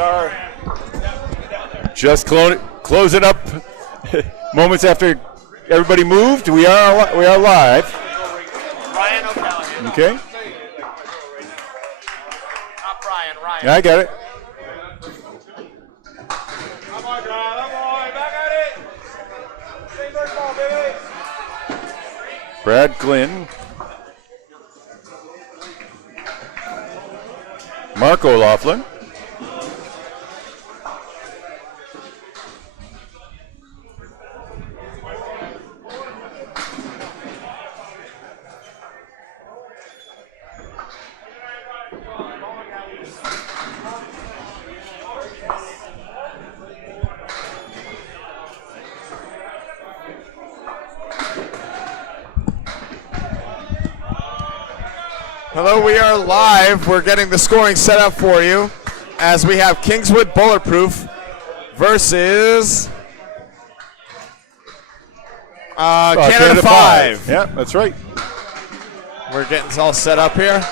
are just closing up moments after everybody moved. We are live. Ryan O'Callaghan. Okay. Not Brian, Ryan. Yeah, I got it. Come on, back at it. Stay first ball, baby. Brad Glynn. Mark O'Loughlin. Hello, we are live. We're getting the scoring set up for you as we have Kingswood Bulletproof versus Canada 5. Yeah, that's right. We're getting all set up here.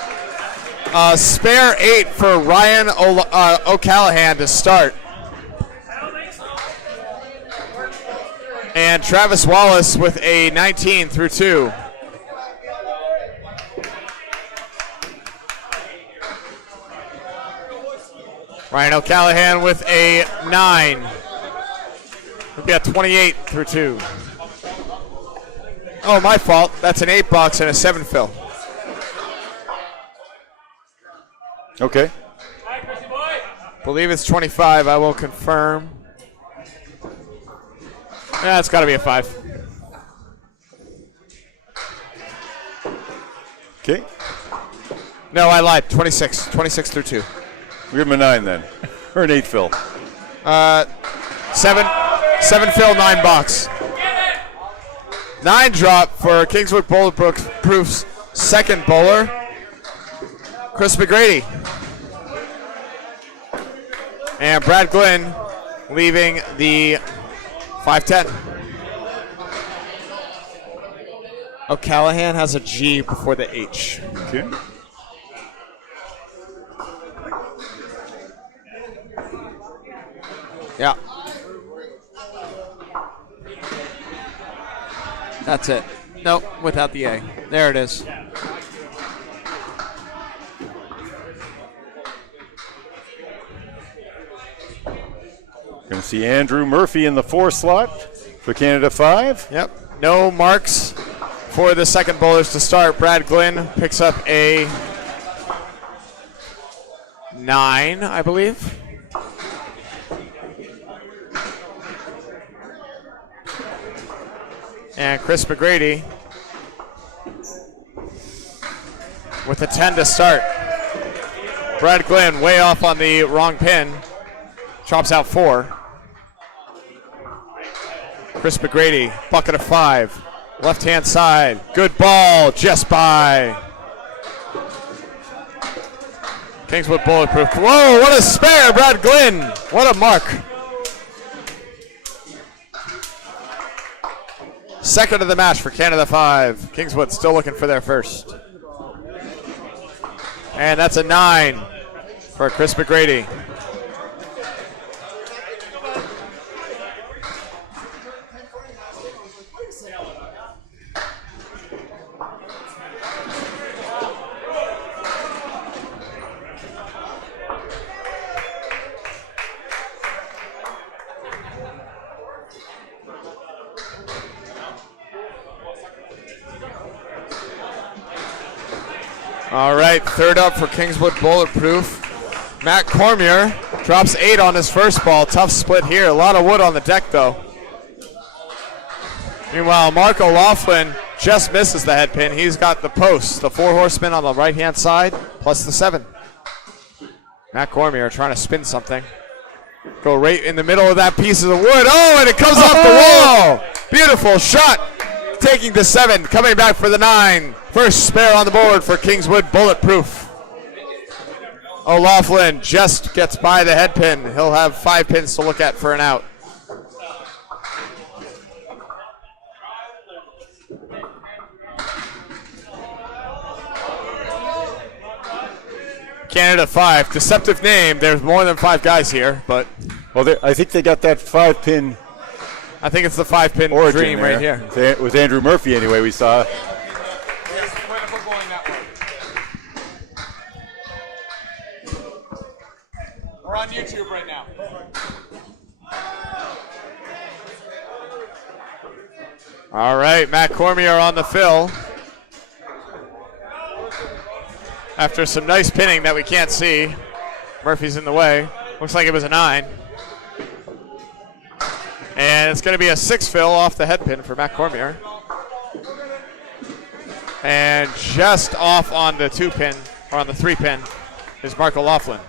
Spare 8 for Ryan O'Callaghan to start. And Travis Wallace with a 19 through 2. Ryan O'Callaghan with a 9. We've got 28 through 2. Oh, my fault. That's an 8 box and a 7 fill. Okay. Believe it's 25. I will confirm. Yeah, it's got to be a 5. Okay. No, I lied. 26. 26 through 2. Give him a 9 then. Or an 8 fill. 7 fill, 9 box. 9 drop for Kingswood Bulletproof's second bowler, Chris McGrady. And Brad Glynn leaving the 5-10. O'Callaghan has a G before the H. Okay. Yeah. That's it. Nope, without the A. There it is. Going to see Andrew Murphy in the 4 slot for Canada 5. Yep. No marks for the second bowlers to start. Brad Glynn picks up a 9, I believe. And Chris McGrady with a 10 to start. Brad Glynn way off on the wrong pin. Chops out 4. Chris McGrady, bucket of 5. Left-hand side. Good ball, just by. Kingswood Bulletproof. Whoa, what a spare, Brad Glynn. What a mark. Second of the match for Canada 5. Kingswood still looking for their first. And that's a 9 for Chris McGrady. All right, third up for Kingswood Bulletproof. Matt Cormier drops 8 on his first ball. Tough split here. A lot of wood on the deck, though. Meanwhile, Mark O'Loughlin just misses the head pin. He's got the post, the 4 horsemen on the right-hand side, plus the 7. Matt Cormier trying to spin something. Go right in the middle of that piece of the wood. Oh, and it comes off the wall. Beautiful shot. Taking the 7, coming back for the 9. First spare on the board for Kingswood Bulletproof. O'Loughlin just gets by the head pin. He'll have 5 pins to look at for an out. Canada 5. Deceptive name. There's more than 5 guys here, but Well, I think they got that 5-pin I think it's the 5-pin origin dream right here. With Andrew Murphy, anyway, we saw. Here's the Critical Bowling Network. We're on YouTube right now. All right, Matt Cormier on the fill. After some nice pinning that we can't see. Murphy's in the way. Looks like it was a 9. And it's going to be a 6 fill off the head pin for Matt Cormier. And just off on the 2 pin, or on the 3 pin, is Mark O'Loughlin.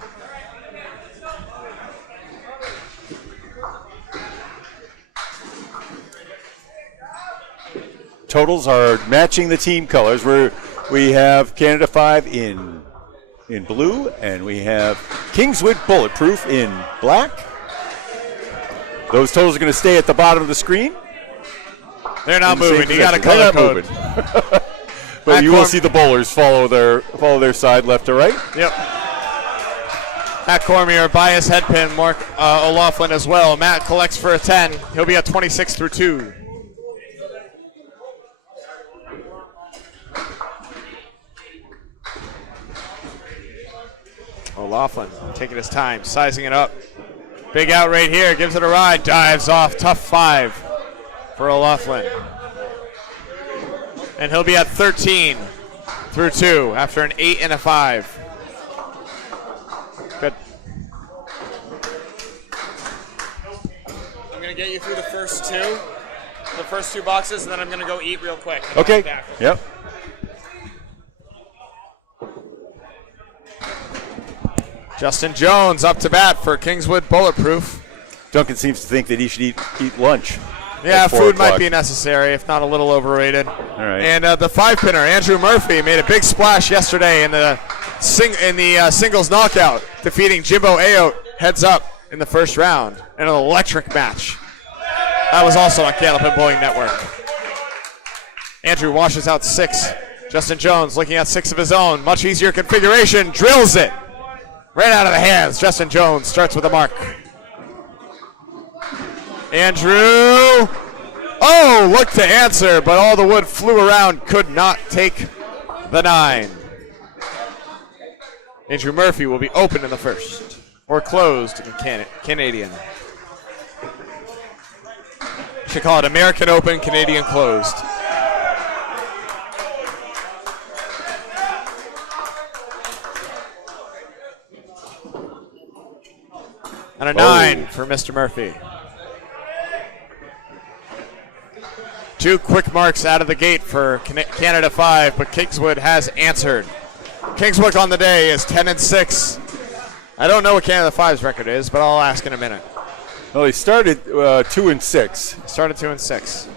Totals are matching the team colors. We have Canada 5 in blue, and we have Kingswood Bulletproof in black. Those totals are going to stay at the bottom of the screen. They're not moving. You got to color code. But you will see the bowlers follow their side left to right. Yep. Matt Cormier by his head pin. Mark O'Loughlin as well. Matt collects for a 10. He'll be at 26 through 2. O'Loughlin taking his time, sizing it up. Big out right here, gives it a ride, dives off, tough 5 for O'Loughlin. And he'll be at 13 through 2 after an 8 and a 5. Good. I'm going to get you through the first two boxes, and then I'm going to go eat real quick. Okay. Yep. Justin Jones up to bat for Kingswood Bulletproof. Duncan seems to think that he should eat lunch. Yeah, at 4 food might o'clock. be necessary, if not a little overrated. All right. And the 5-pinner, Andrew Murphy, made a big splash yesterday in the singles knockout, defeating Jimbo Ayotte heads up in the first round in an electric match. That was also on Candlepin Bowling Network. Andrew washes out 6. Justin Jones looking at 6 of his own. Much easier configuration, drills it. Right out of the hands. Justin Jones starts with a mark. Andrew. Oh, looked to answer, but all the wood flew around. Could not take the 9. Andrew Murphy will be open in the first. Or closed in Canadian. Should call it American Open, Canadian closed. And a 9 for Mr. Murphy. 2 quick marks out of the gate for Canada 5, but Kingswood has answered. Kingswood on the day is 10 and 6. I don't know what Canada 5's record is, but I'll ask in a minute. Well, he started 2 and 6. Started 2 and 6.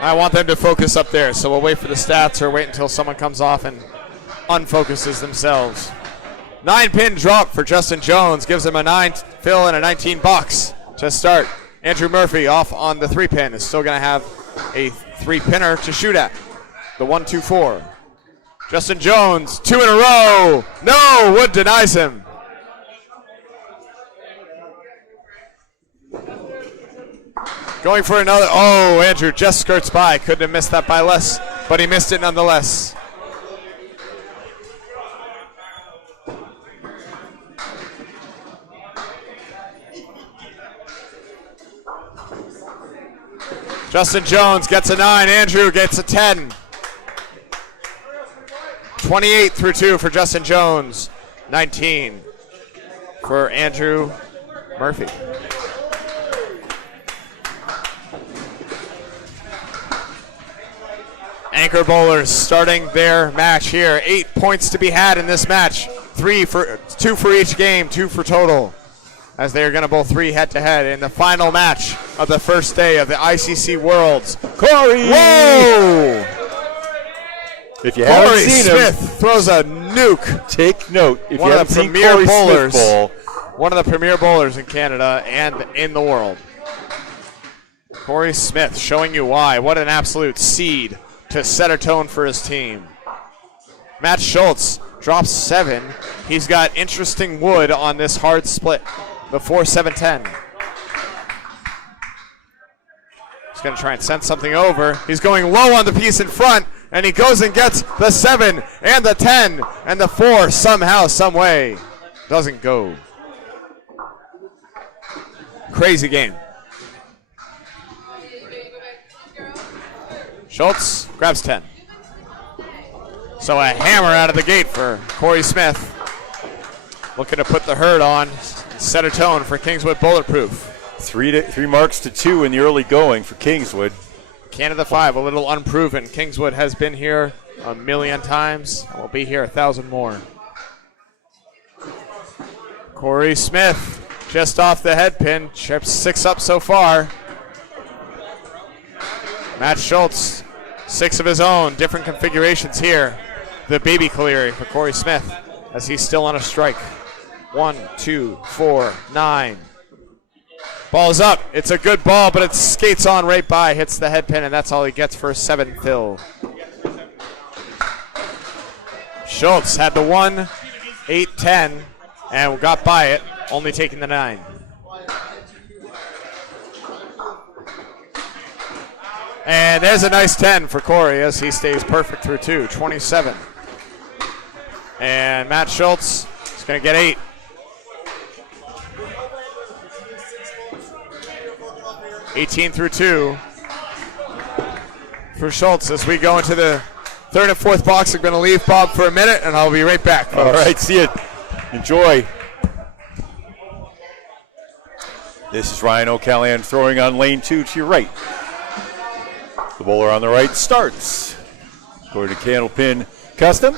I want them to focus up there, so we'll wait for the stats or wait until someone comes off and unfocuses themselves. 9-pin drop for Justin Jones. Gives him a 9 fill and a 19 box to start. Andrew Murphy off on the 3-pin. Is still going to have a 3-pinner to shoot at. The 1-2-4. Justin Jones, 2 in a row. No, Wood denies him. Going for another. Oh, Andrew just skirts by. Couldn't have missed that by less, but he missed it nonetheless. Justin Jones gets a 9. Andrew gets a 10. 28 through 2 for Justin Jones. 19 for Andrew Murphy. Anchor bowlers starting their match here. 8 points to be had in this match. 2 for each game, 2 for total. As they are going to bowl 3 head-to-head in the final match of the first day of the ICC Worlds. Corey! Whoa! If you haven't Corey seen Smith him, throws a nuke. take note. If One you of the haven't seen premier Corey bowlers. Smith bowl, One of the premier bowlers in Canada and in the world. Corey Smith showing you why. What an absolute seed to set a tone for his team. Matt Schultz drops 7. He's got interesting wood on this hard split. The 4-7-10. He's going to try and send something over. He's going low on the piece in front, and he goes and gets the 7 and the 10 and the 4 somehow, some way. Doesn't go. Crazy game. Schultz grabs 10. So a hammer out of the gate for Corey Smith. Looking to put the herd on, set a tone for Kingswood Bulletproof. 3 marks to 2 in the early going for Kingswood. Canada 5, a little unproven. Kingswood has been here a million times and will be here 1,000 more. Corey Smith just off the head pin, chips 6 up so far. Matt Schultz, 6 of his own, different configurations here. The baby Cleary for Corey Smith as he's still on a strike. 1, 2, 4, 9. Ball's up. It's a good ball, but it skates on right by, hits the head pin, and that's all he gets for a 7 fill. Schultz had the 1, 8, 10, and got by it, only taking the 9. And there's a nice 10 for Corey as he stays perfect through 2, 27. And Matt Schultz is going to get 8. $18 through 2 for Schultz as we go into the 3rd and 4th box. I'm going to leave Bob for a minute, and I'll be right back, folks. All right, see you. Enjoy. This is Ryan O'Callahan throwing on lane 2 to your right. The bowler on the right starts. According to Candlepin Custom.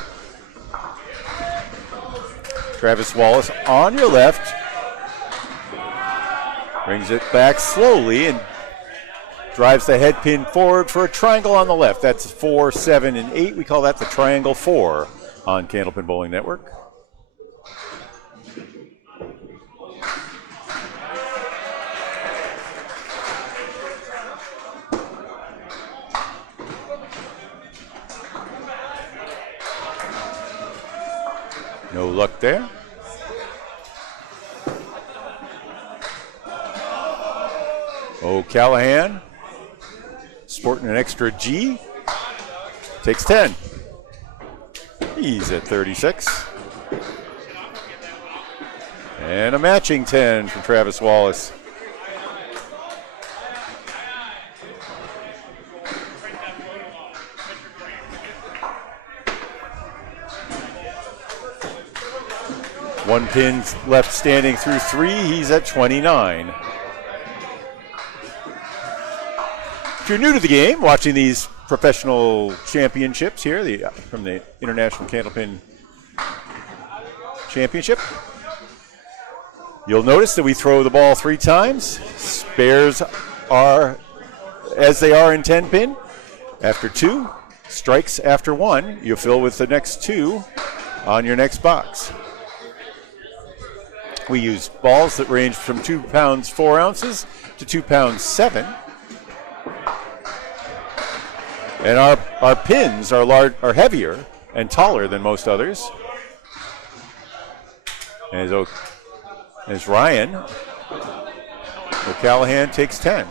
Travis Wallace on your left. Brings it back slowly and drives the head pin forward for a triangle on the left. That's 4, 7, and 8. We call that the Triangle 4 on Candlepin Bowling Network. No luck there. O'Callahan, sporting an extra G, takes 10. He's at 36. And a matching 10 from Travis Wallace. One pin left standing through 3. He's at 29. If you're new to the game, watching these professional championships here from the International Candlepin Championship, you'll notice that we throw the ball 3 times. Spares are as they are in 10 pin. After 2, strikes after 1, you fill with the next 2 on your next box. We use balls that range from 2 pounds 4 ounces to 2 pounds 7. And our pins are heavier and taller than most others. As Ryan O'Callahan takes 10.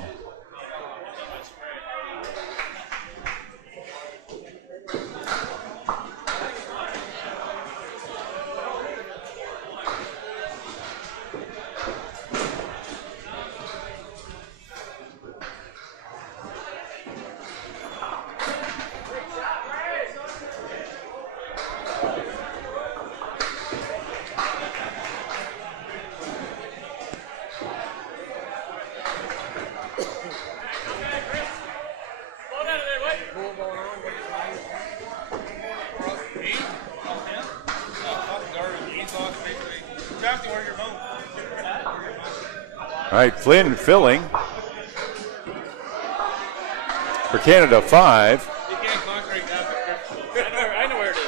All right, Flynn filling for Canada 5. I know where it is.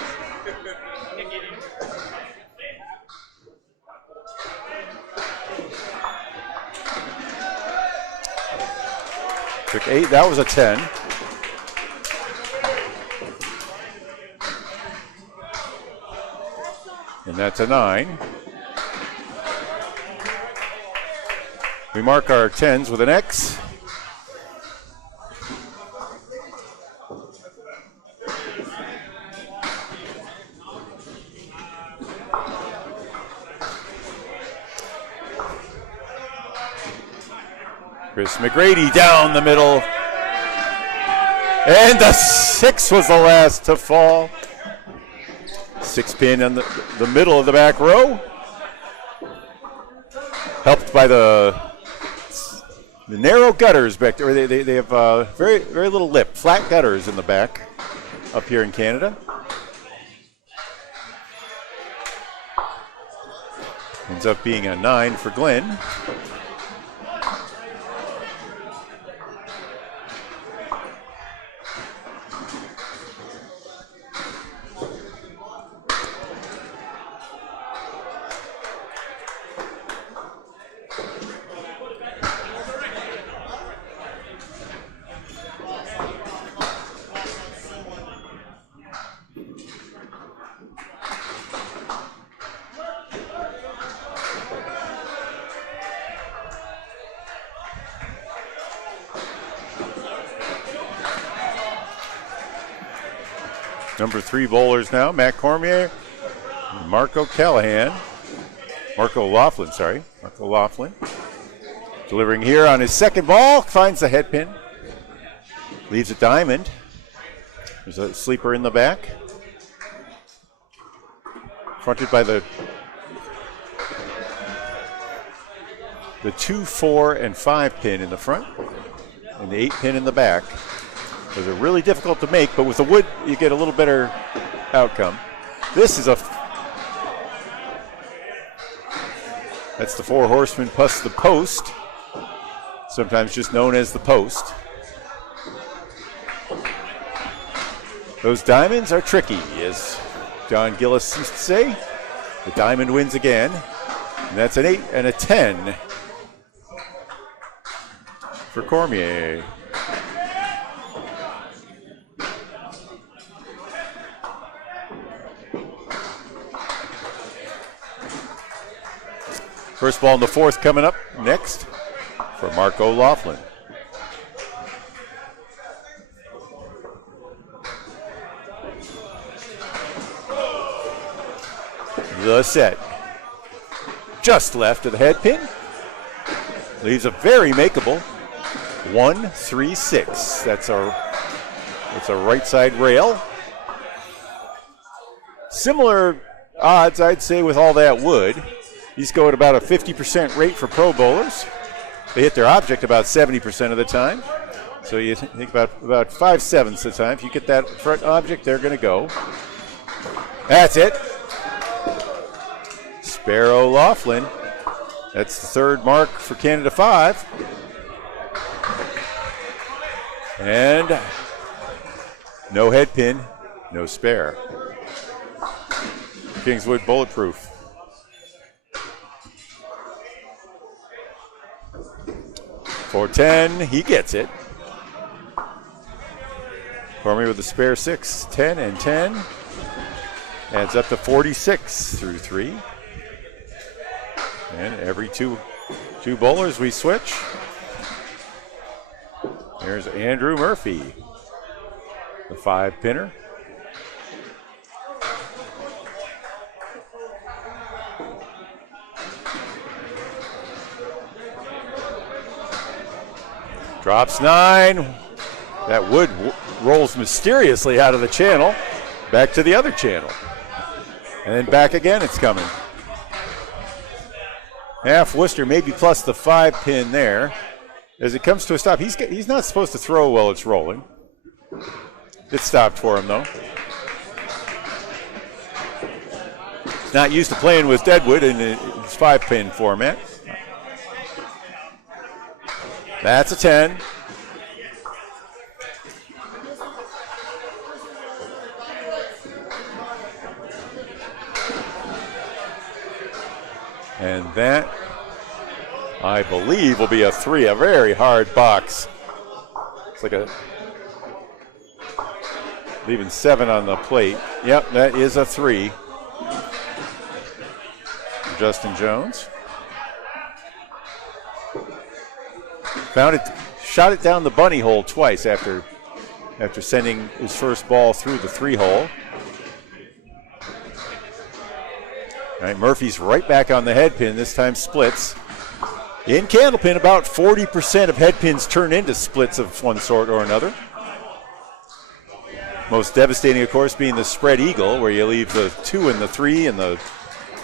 Took 8. That was a 10. And that's a 9. We mark our 10s with an X. Chris McGrady down the middle. And the 6 was the last to fall. 6 pin in the middle of the back row. Helped by the narrow gutters back there. They have very, very little lip, flat gutters in the back up here in Canada. Ends up being a 9 for Glenn. Number 3 bowlers now, Matt Cormier, Marco Laughlin. Delivering here on his second ball, finds the head pin. Leaves a diamond. There's a sleeper in the back. Fronted by the 2, 4, and 5 pin in the front, and the 8 pin in the back. Those are really difficult to make, but with the wood, you get a little better outcome. This is that's the 4 horsemen plus the post, sometimes just known as the post. Those diamonds are tricky, as John Gillis used to say. The diamond wins again, and that's an 8 and a 10 for Cormier. First ball in the 4th coming up next for Marco Laughlin. The set. Just left of the head pin. Leaves a very makeable 1, 3, 6. That's a right side rail. Similar odds, I'd say, with all that wood. These go at about a 50% rate for pro bowlers. They hit their object about 70% of the time. So you think about 5/7 of the time. If you get that front object, they're going to go. That's it. Sparrow Laughlin. That's the 3rd mark for Canada 5. And no head pin, no spare. Kingswood bulletproof. For 10, he gets it. Cormier with the spare 6, 10 and 10. Adds up to 46 through 3. And every two bowlers we switch. There's Andrew Murphy, the 5 pinner. Drops 9. That wood rolls mysteriously out of the channel, back to the other channel. And then back again, it's coming. Half Worcester, maybe plus the 5 pin there. As it comes to a stop, he's not supposed to throw while it's rolling. It stopped for him, though. He's not used to playing with deadwood in his 5 pin format. That's a 10. And that, I believe, will be a 3, a very hard box. It's like leaving 7 on the plate. Yep, that is a 3. Justin Jones. Shot it down the bunny hole twice after sending his first ball through the 3-hole. All right, Murphy's right back on the head pin, this time splits. In Candlepin, about 40% of head pins turn into splits of one sort or another. Most devastating, of course, being the spread eagle, where you leave the 2 and the 3 and the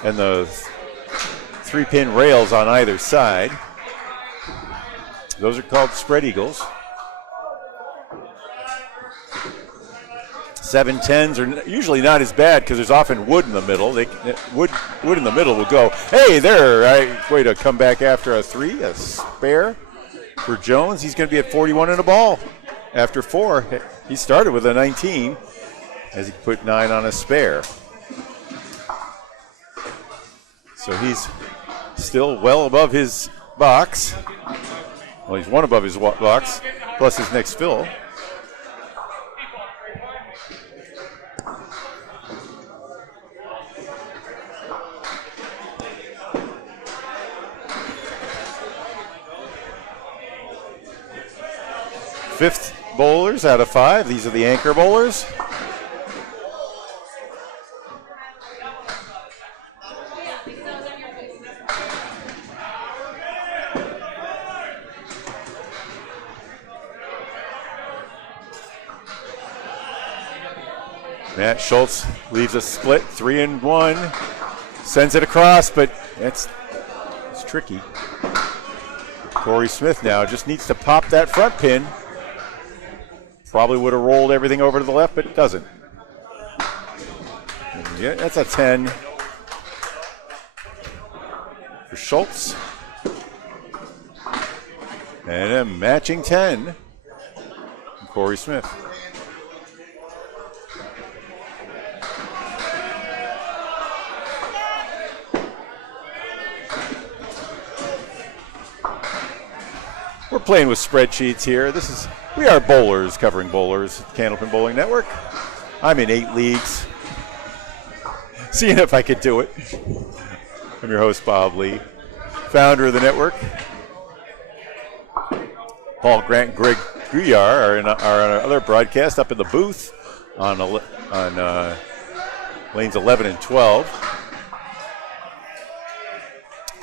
3-pin rails on either side. Those are called spread eagles. 7-10s are usually not as bad because there's often wood in the middle. Wood in the middle will go, hey, there, way to come back after a 3, a spare for Jones. He's going to be at 41 and a ball after 4. He started with a 19 as he put 9 on a spare. So he's still well above his box. Well, he's one above his box, plus his next fill. Fifth bowlers out of 5. These are the anchor bowlers. Matt Schultz leaves a split, 3-1. Sends it across, but it's tricky. Corey Smith now just needs to pop that front pin. Probably would have rolled everything over to the left, but it doesn't. Yeah, that's a 10 for Schultz. And a matching 10 from Corey Smith. We're playing with spreadsheets here. We are bowlers covering bowlers at Candlepin Bowling Network. I'm in 8 leagues. Seeing if I could do it. I'm your host, Bob Lee, founder of the network. Paul Grant and Greg Guyar are on our other broadcast up in the booth on lanes 11 and 12.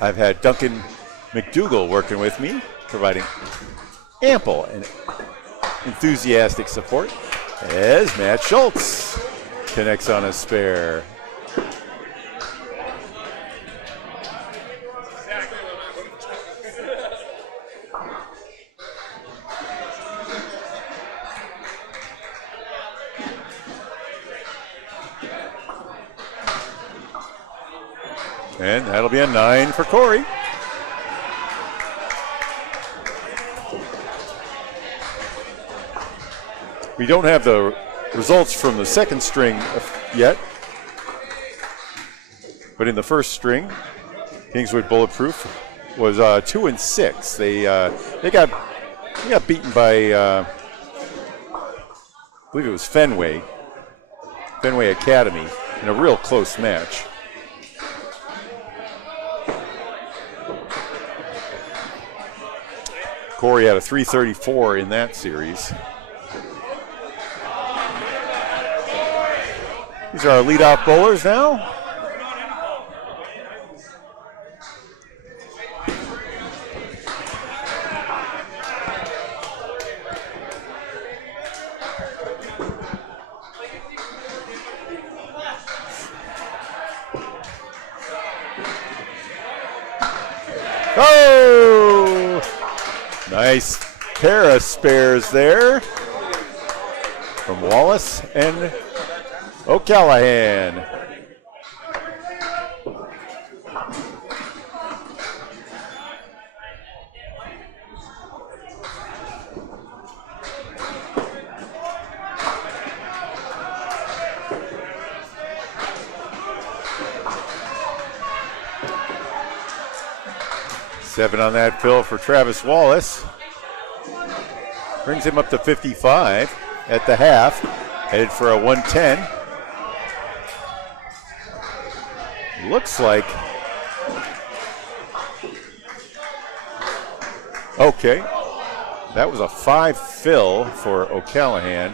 I've had Duncan MacDougall working with me, providing ample and enthusiastic support as Matt Schultz connects on a spare. And that'll be a 9 for Corey. We don't have the results from the second string yet, but in the first string, Kingswood Bulletproof was 2-6. They got beaten by I believe it was Fenway Academy in a real close match. Corey had a 334 in that series. These are our leadoff bowlers now. Oh! Nice pair of spares there from Wallace and O'Callahan. Seven on that fill for Travis Wallace. Brings him up to 55 at the half. Headed for a 110. Looks like Okay. That was a 5 fill for O'Callahan.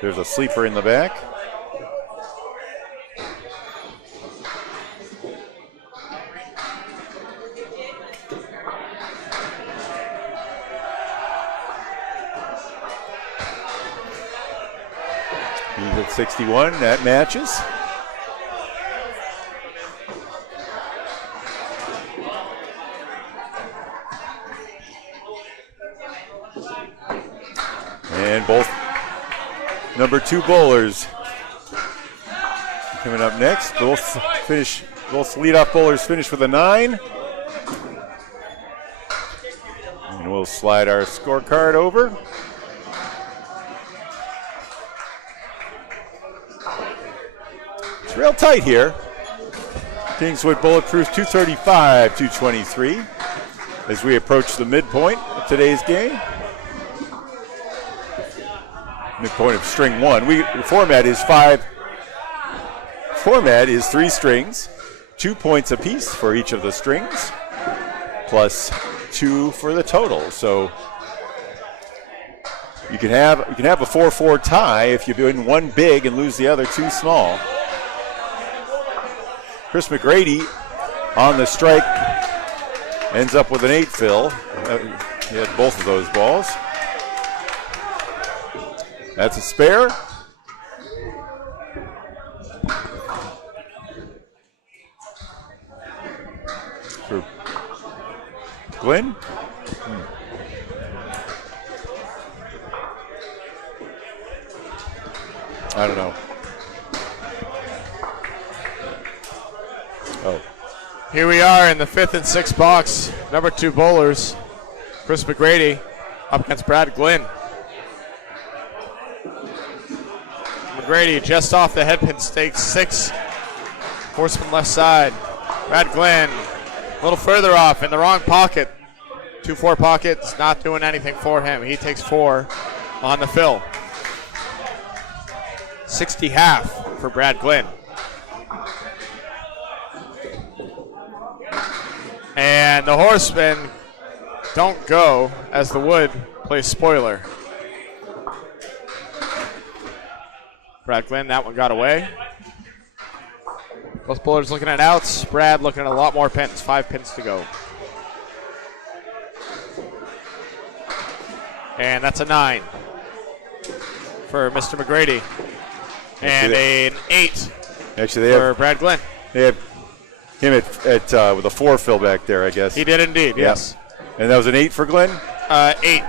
There's a sleeper in the back. He's at 61. That matches. And both number 2 bowlers coming up next. Both leadoff bowlers finish with a 9. And we'll slide our scorecard over. It's real tight here. Kingswood Bulletproof 235-223 as we approach the midpoint of today's game. Midpoint of string 1. The format is 3 strings, 2 points apiece for each of the strings, plus 2 for the total. So you can have a 4-4 tie if you win 1 big and lose the other 2 small. Chris McGrady on the strike ends up with an 8 fill. He had both of those balls. That's a spare. For Glenn. I don't know. Oh. Here we are in the 5th and 6th box. Number 2 bowlers. Chris McGrady up against Brad Glynn. McGrady just off the headpin stake, 6. Horseman left side. Brad Glynn a little further off in the wrong pocket. 2-4 pockets, not doing anything for him. He takes 4 on the fill. 60 half for Brad Glynn. And the horsemen don't go as the wood plays spoiler. Brad Glynn, that one got away. Both bowlers looking at outs. Brad looking at a lot more pins. 5 pins to go. And that's a 9 for Mr. McGrady. And an 8 Actually, for Brad Glynn. They have him at with a 4 fill back there, I guess. He did indeed, yes. And that was an 8 for Glenn? 8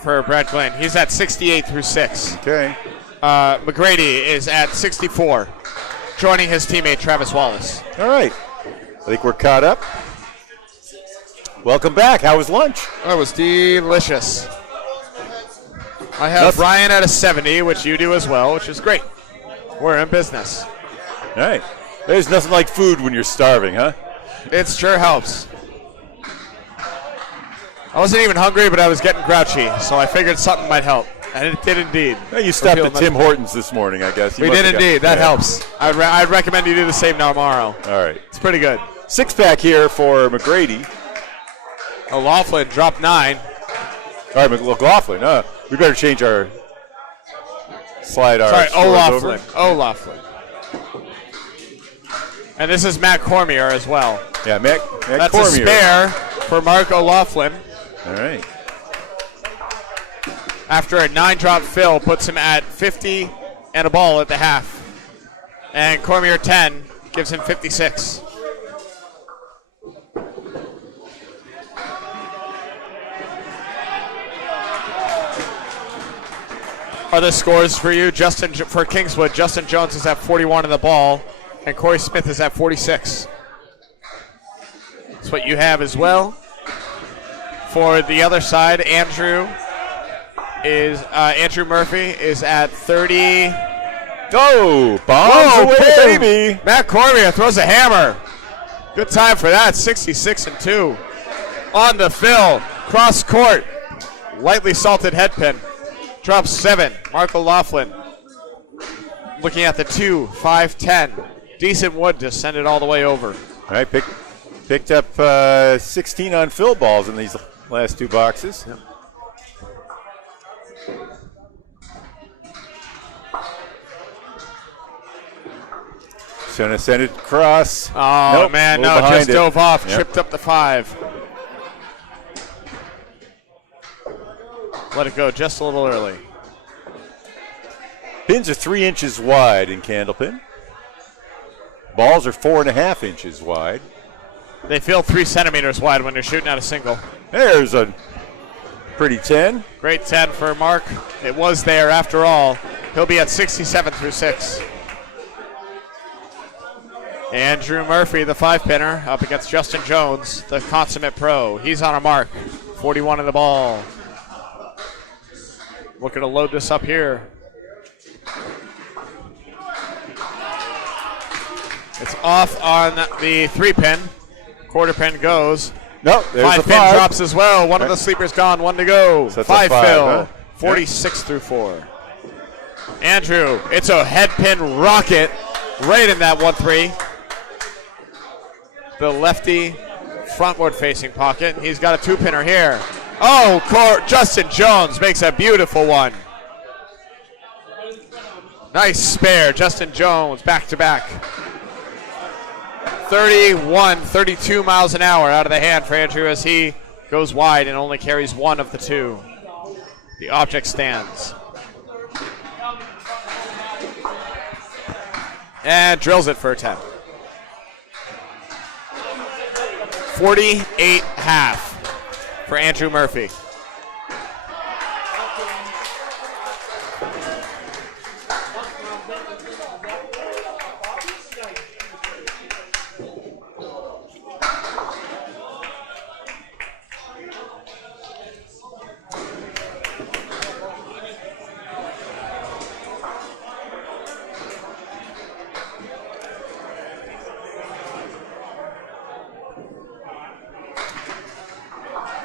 for Brad Glynn. He's at 68 through 6. Okay. McGrady is at 64, joining his teammate Travis Wallace. All right. I think we're caught up. Welcome back. How was lunch? That was delicious. I have Ryan at a 70, which you do as well, which is great. We're in business. All right. There's nothing like food when you're starving, huh? It sure helps. I wasn't even hungry, but I was getting grouchy, so I figured something might help. And it did indeed. Well, you stopped at Tim Hortons this morning, I guess. We did indeed. That helps. I'd recommend you do the same tomorrow. All right. It's pretty good. 6-pack here for McGrady. O'Laughlin dropped 9. All right, McLaughlin. We better change our slide. Sorry, O'Laughlin. O'Laughlin. And this is Matt Cormier as well. Yeah, Matt That's Cormier. A spare for Mark O'Laughlin. All right. After a 9-drop fill, puts him at 50 and a ball at the half. And Cormier 10 gives him 56. Other scores for you, for Kingswood, Justin Jones is at 41 in the ball, and Corey Smith is at 46. That's what you have as well. For the other side, Andrew Murphy is at 30. Oh, bombs away, baby. Matt Cormier throws a hammer. Good time for that, 66-2. On the fill, cross court, lightly salted head pin. Drops 7, Mark O'Laughlin. Looking at the 2, 5, 10. Decent wood to send it all the way over. All right, picked up 16 on fill balls in these last 2 boxes. Yep. Gonna send it across. Oh, Nope, man, little no, behind just it. dove off, Yep. tripped up the 5. Let it go just a little early. Pins are 3 inches wide in Candlepin. Balls are 4.5 inches wide. They feel 3 centimeters wide when they're shooting out a single. There's a pretty 10. Great 10 for Mark. It was there after all. He'll be at 67 through 6. Andrew Murphy, the 5-pinner, up against Justin Jones, the consummate pro. He's on a mark. 41 in the ball. Looking to load this up here. It's off on the 3-pin. Quarter pin goes. No, there's 5 a pin 5. drops as well. One of the sleepers gone, 1 to go. So that's 5 a 5, fill. huh? 46 through 4. Andrew, it's a head pin rocket right in that 1-3. The lefty frontward facing pocket. He's got a 2-pinner here. Oh, Justin Jones makes a beautiful one. Nice spare, Justin Jones, back to back. 32 miles an hour out of the hand for Andrew as he goes wide and only carries 1 of the 2. The object stands. And drills it for a 10. 48.5 for Andrew Murphy.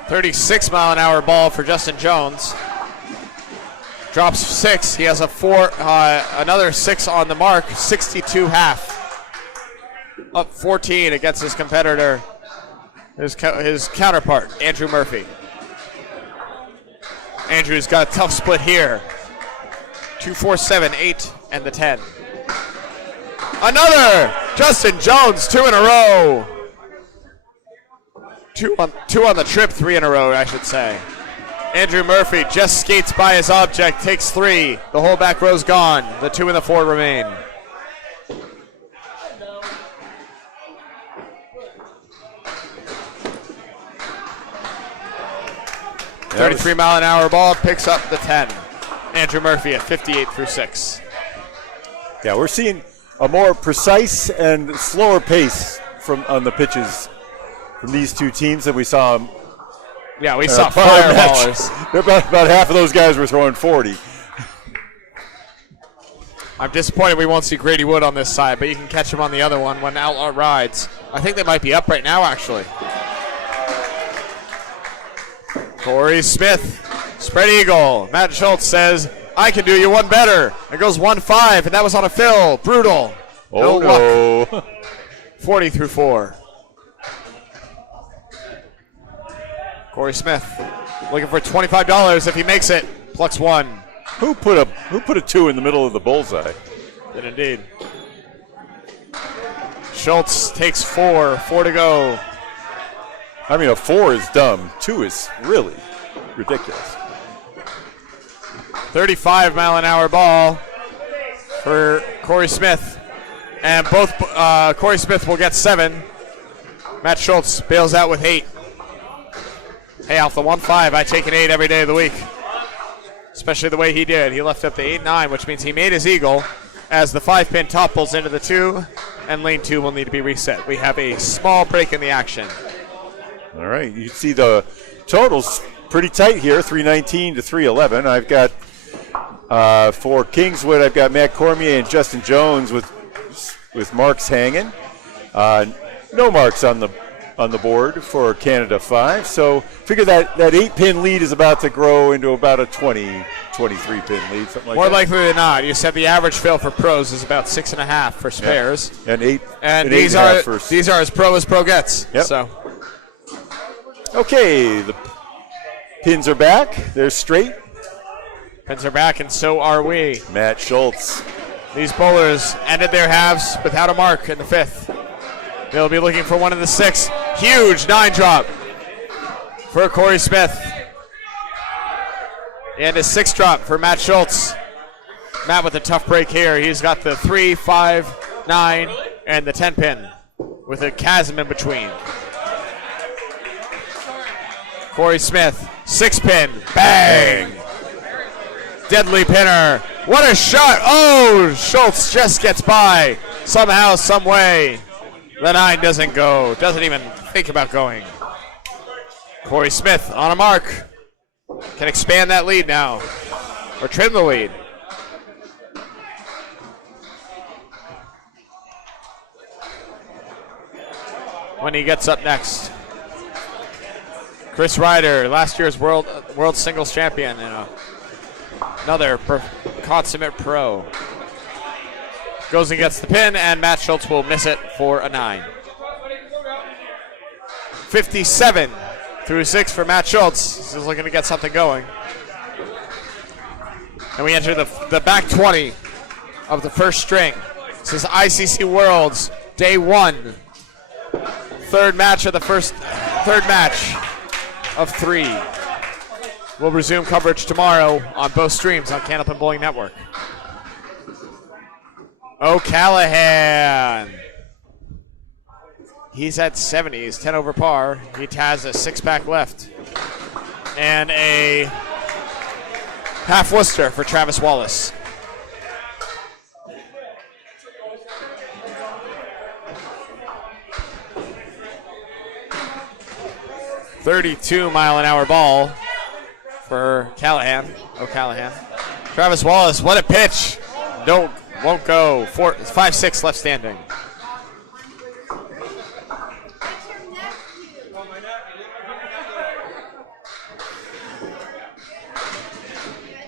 $36-mile-an-hour ball for Justin Jones. Drops 6. He has a 4, another 6 on the mark. 62.5. Up 14 against his competitor, his counterpart, Andrew Murphy. Andrew's got a tough split here. 2, 4, 7, 8, and the 10. Another! Justin Jones, 2 in a row. Two on the trip, 3 in a row, I should say. Andrew Murphy just skates by his object, takes 3. The whole back row's gone. The 2 and the 4 remain. That was 33-mile-an-hour ball picks up the 10. Andrew Murphy at 58 through 6. Yeah, we're seeing a more precise and slower pace on the pitches from these 2 teams than we saw. Yeah, we saw prior fireballers. match. About half of those guys were throwing 40. I'm disappointed we won't see Grady Wood on this side, but you can catch him on the other one when Outlaw rides. I think they might be up right now, actually. Corey Smith, spread eagle. Matt Schultz says, I can do you one better. It goes 1-5, and that was on a fill. Brutal. Oh, no. no. 40 through 4. Corey Smith looking for $25 if he makes it. Plucks 1. Who put a 2 in the middle of the bullseye? Did indeed. Schultz takes 4. 4 to go. I mean, a 4 is dumb. 2 is really ridiculous. 35-mile-an-hour ball for Corey Smith. And both Corey Smith will get 7. Matt Schultz bails out with 8. Hey, off the 1-5, I take an 8 every day of the week. Especially the way he did. He left up the 8-9, which means he made his eagle as the 5-pin topples into the 2, and lane 2 will need to be reset. We have a small break in the action. All right, you see the totals pretty tight here, 319 to 311. I've got for Kingswood, I've got Matt Cormier and Justin Jones with marks hanging. No marks on the board for Canada 5. So figure that 8-pin lead is about to grow into about a 23-pin lead, something like More that. likely than not. You said the average fill for pros is about 6.5 for spares. Yeah. And 8. And these these are as pro gets. Yep. So Okay, Pins are back. They're straight. Pins are back, and so are we. Matt Schultz. These bowlers ended their halves without a mark in the 5th. They'll be looking for one in the 6th. Huge 9 drop for Corey Smith. And a 6 drop for Matt Schultz. Matt with a tough break here. He's got the 3, 5, 9, and the 10 pin with a chasm in between. Corey Smith, 6 pin, bang! Deadly pinner. What a shot. Oh, Schultz just gets by somehow, some way. The 9 doesn't go, doesn't even think about going. Corey Smith on a mark. Can expand that lead now, or trim the lead. When he gets up next. Chris Ryder, last year's world singles champion, and another consummate pro. Goes and gets the pin, and Matt Schultz will miss it for a 9. 57 through 6 for Matt Schultz. He's looking to get something going. And we enter the back 20 of the first string. This is ICC Worlds, day 1. Third match of 3. We'll resume coverage tomorrow on both streams on Can Open Bowling Network. O'Callahan. He's at 70. He's 10 over par. He has a 6-pack left. And a half Worcester for Travis Wallace. .32-mile-an-hour ball for O'Callahan. Travis Wallace, what a pitch. Won't go. 5-6 left standing.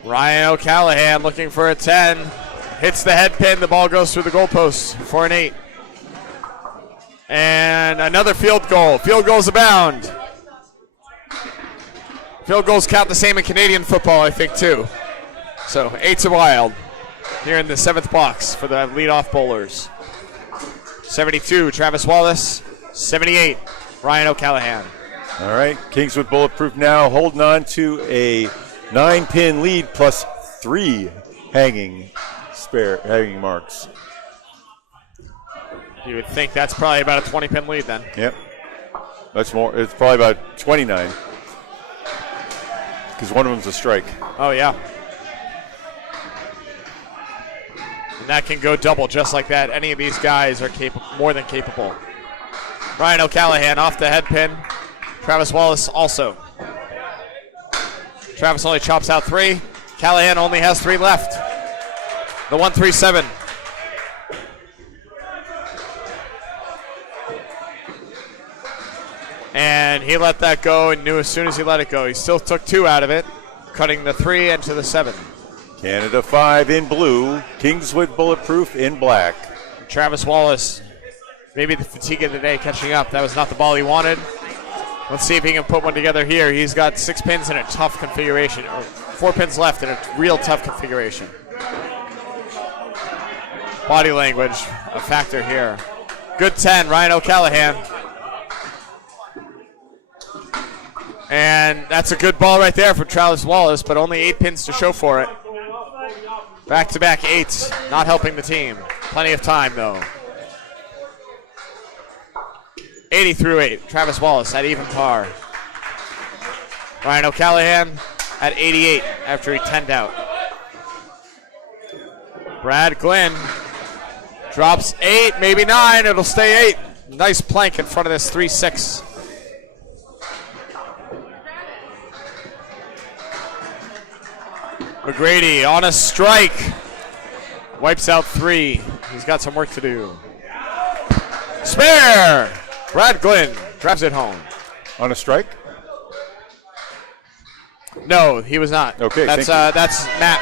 Ryan O'Callahan looking for a 10. Hits the head pin. The ball goes through the goalpost for an 8. And another field goal. Field goals abound. Field goals count the same in Canadian football, I think, too. So 8's a wild here in the 7th box for the leadoff bowlers. 72, Travis Wallace. 78, Ryan O'Callahan. All right, Kingswood Bulletproof now holding on to a 9-pin lead plus 3 hanging marks. You would think that's probably about a 20-pin lead then. Yep. That's more. It's probably about 29. Because one of them's a strike. Oh, yeah. And that can go double just like that. Any of these guys are more than capable. Ryan O'Callahan off the head pin. Travis Wallace also. Travis only chops out 3. Callahan only has 3 left. The 1-3-7. And he let that go and knew as soon as he let it go. He still took 2 out of it, cutting the 3 into the 7. Canada 5 in blue, Kingswood Bulletproof in black. Travis Wallace, maybe the fatigue of the day catching up. That was not the ball he wanted. Let's see if he can put one together here. He's got 6 pins in a tough configuration, or 4 pins left in a real tough configuration. Body language, a factor here. Good 10, Ryan O'Callahan. And that's a good ball right there for Travis Wallace, but only 8 pins to show for it. Back-to-back 8s, not helping the team. Plenty of time, though. 80 through 8, Travis Wallace at even par. Ryan O'Callahan at 88 after he 10'd out. Brad Glenn drops 8, maybe 9, it'll stay 8. Nice plank in front of this 3-6. McGrady on a strike. Wipes out 3. He's got some work to do. Spare! Brad Glenn drives it home. On a strike? No, he was not. Okay, that's Matt.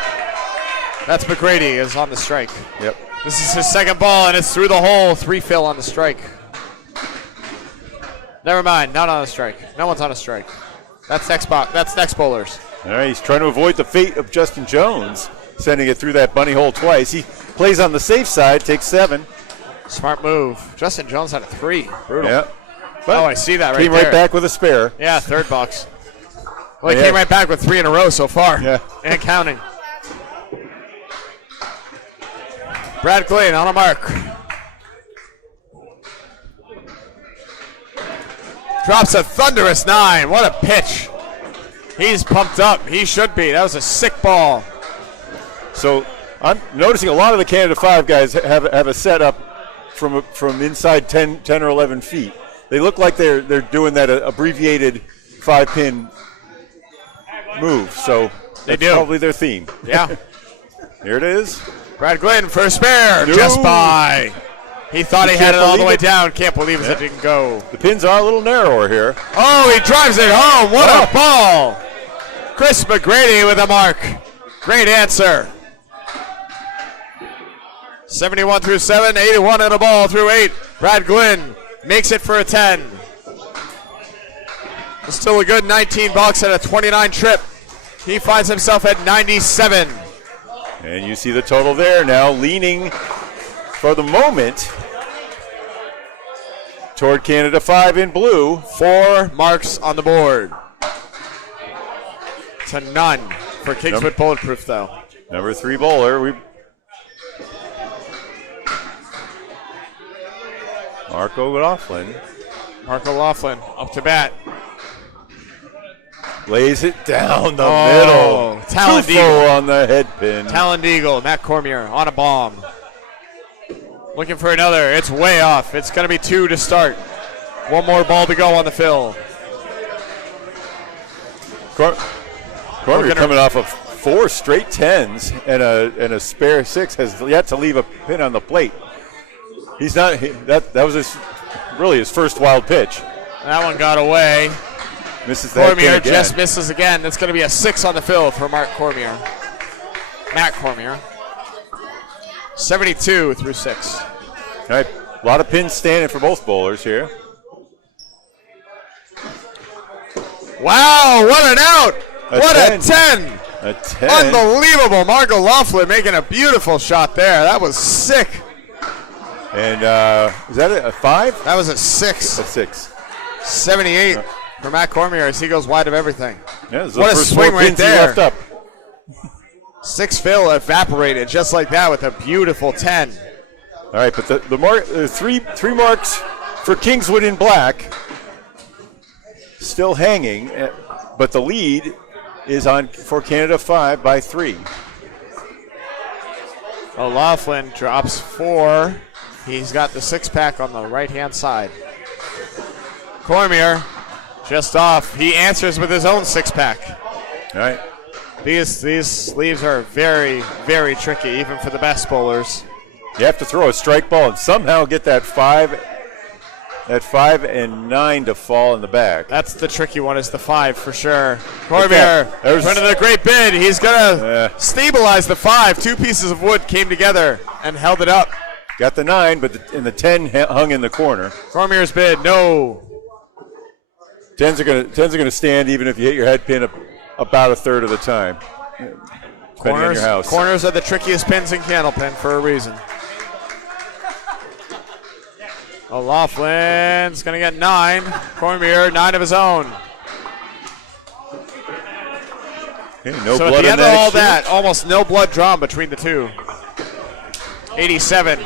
That's McGrady is on the strike. Yep. This is his second ball, and it's through the hole. 3 fill on the strike. Never mind, not on a strike. No one's on a strike. That's next box. That's next bowlers. All right, he's trying to avoid the fate of Justin Jones, sending it through that bunny hole twice. He plays on the safe side, takes 7. Smart move. Justin Jones had a 3. Brutal. Yeah. But Oh, I see that right came there. right back with a spare. Yeah, third box. Well, he Yeah. came right back with 3 in a row so far. Yeah. And counting. Brad Glenn on a mark. Drops a thunderous 9. What a pitch. He's pumped up. He should be. That was a sick ball. So I'm noticing a lot of the Canada 5 guys have a setup from inside 10 or 11 feet. They look like they're doing that abbreviated 5-pin move. So They that's do. probably their theme. Yeah. Here it is. Brad Glenn for a spare. No. Just by. He thought he You had can't it all the believe way it. down. Can't believe it didn't go. The pins are a little narrower here. Oh, he drives it home. What a ball. Chris McGrady with a mark. Great answer. 71 through 7, 81 in a ball through 8. Brad Glenn makes it for a 10. Still a good 19 bucks at a 29 trip. He finds himself at 97. And you see the total there now, leaning for the moment toward Canada 5 in blue. 4 marks on the board. To none for Kingswood Bulletproof, though. Number 3 bowler. Marco Laughlin Marco Laughlin up to bat. lays it down the Oh, middle. Talon Tufo Eagle. on the head pin. Talon Eagle, Matt Cormier on a bomb. Looking for another. It's way off. It's going to be 2 to start. One more ball to go on the fill. Cormier coming off of 4 straight 10s and a spare 6, has yet to leave a pin on the plate. He's not. That was his first wild pitch. That one got away. Misses that pin Cormier again. just misses again. That's going to be a 6 on the fill for Matt Cormier. 72 through 6. All right, a lot of pins standing for both bowlers here. Wow, what an out! What 10. a 10! A 10. Unbelievable. Marco Laughlin making a beautiful shot there. That was sick. And is that a 5? That was a 6. A 6. 78 for Matt Cormier as he goes wide of everything. Yeah, this is What the a first swing 4 right pins he there. left up. 6 fill evaporated just like that with a beautiful 10. All right, but the three marks for Kingswood in black still hanging, but the lead is on for Canada 5 by 3. O'Laughlin drops 4. He's got the 6-pack on the right-hand side. Cormier just off. He answers with his own 6-pack. All right. These sleeves are very, very tricky, even for the best bowlers. You have to throw a strike ball and somehow get that 5 and 9 to fall in the back. That's the tricky one, is the 5 for sure. Cormier, in front of the great bid. He's going to stabilize the 5. 2 pieces of wood came together and held it up. Got the 9, but the 10 hung in the corner. Cormier's bid, no. 10s are gonna stand even if you hit your head pin about a third of the time. Depending on your house. Corners are the trickiest pins in Candlepin for a reason. O'Loughlin's going to get 9. Cormier, 9 of his own. Okay, no So at blood the in end of that all exchange. that, almost no blood drawn between the two. 87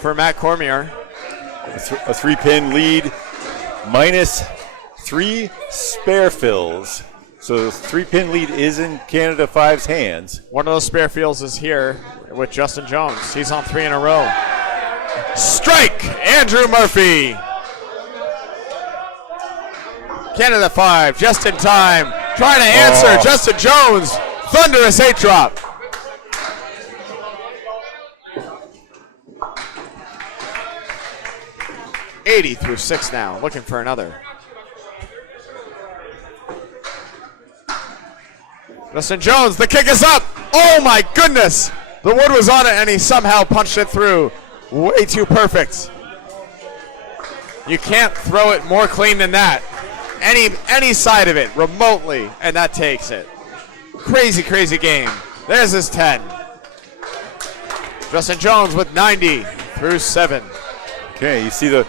for Matt Cormier. A 3-pin lead minus 3 spare fills. So the 3-pin lead is in Canada 5's hands. One of those spare fields is here with Justin Jones. He's on 3 in a row. Strike! Andrew Murphy. Canada 5, just in time. Trying to answer, Justin Jones. Thunderous 8-drop. $80 through 6 now, looking for another. Justin Jones, the kick is up. Oh my goodness. The wood was on it and he somehow punched it through. Way too perfect. You can't throw it more clean than that. any side of it remotely, and that takes it. Crazy, crazy game. There's his 10. Justin Jones with 90 through 7. Okay, you see the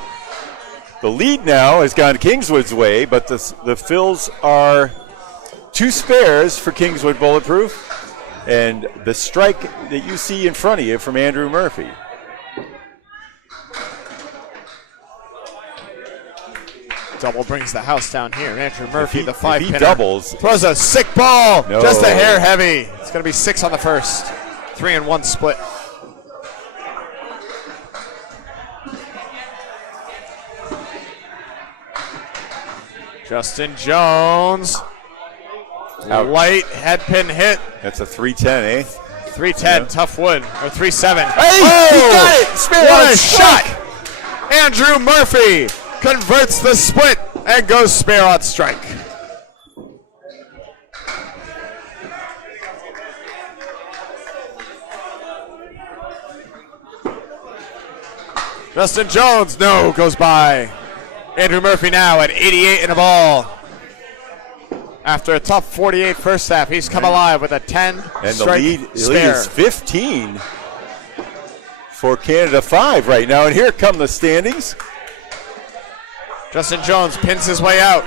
lead now has gone Kingswood's way, but the fills are 2 spares for Kingswood Bulletproof, and the strike that you see in front of you from Andrew Murphy. Double brings the house down here. Andrew Murphy, the 5 if he pinner, doubles, throws a sick ball. No. Just a hair heavy. It's going to be 6 on the first. 3-1 split. Justin Jones. Out. Light head pin hit. That's a 310, eh? 310, Yeah. tough wood. Or 3-7. Hey, he got it! Spare What on a strike. shot! Andrew Murphy converts the split and goes spare on strike. Justin Jones, no, goes by. Andrew Murphy now at 88 in a ball. After a tough 48 first half, he's come alive with a 10 And strike the lead spare. is 15 for Canada 5 right now. And here come the standings. Justin Jones pins his way out.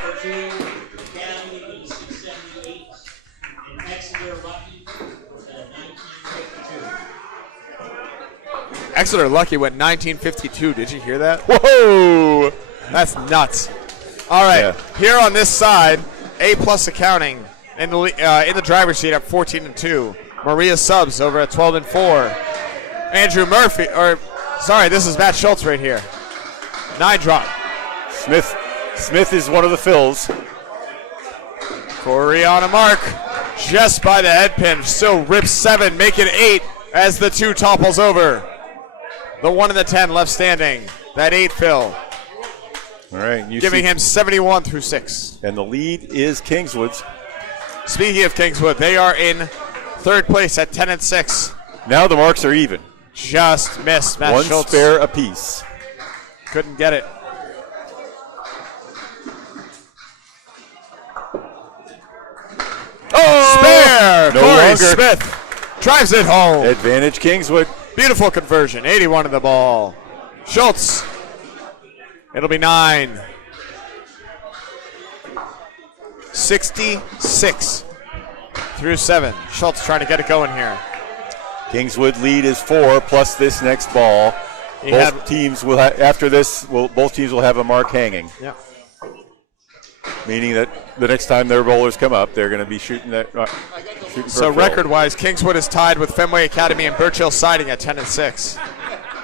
Exeter Lucky went 1952. Did you hear that? Whoa! That's nuts. All right, Yeah. here on this side, A+ accounting in the driver's seat at 14-2. Maria Subs over at 12-4. Andrew Murphy, this is Matt Schultz right here. 9 drop. Smith is one of the fills. Corey on a mark, just by the head pin. Still rips 7, make it 8 as the 2 topples over. The 1 and the 10 left standing. That 8 fill. All right, Giving him 71 through 6. And the lead is Kingswood's. Speaking of Kingswood, they are in 3rd place at 10-6. Now the marks are even. Just missed. Matt 1 Schultz spare apiece. couldn't get it. Oh! Spare! No Corey longer. Smith drives it home. Advantage Kingswood. Beautiful conversion. 81 in the ball. Schultz. It'll be 9. 66 through 7. Schultz trying to get it going here. Kingswood lead is 4 plus this next ball. Both teams will after this. Both teams will have a mark hanging. Yeah. Meaning that the next time their bowlers come up, they're going to be shooting that. Shooting So record-wise, Kingswood is tied with Fenway Academy and Birch Hill Siding at 10-6.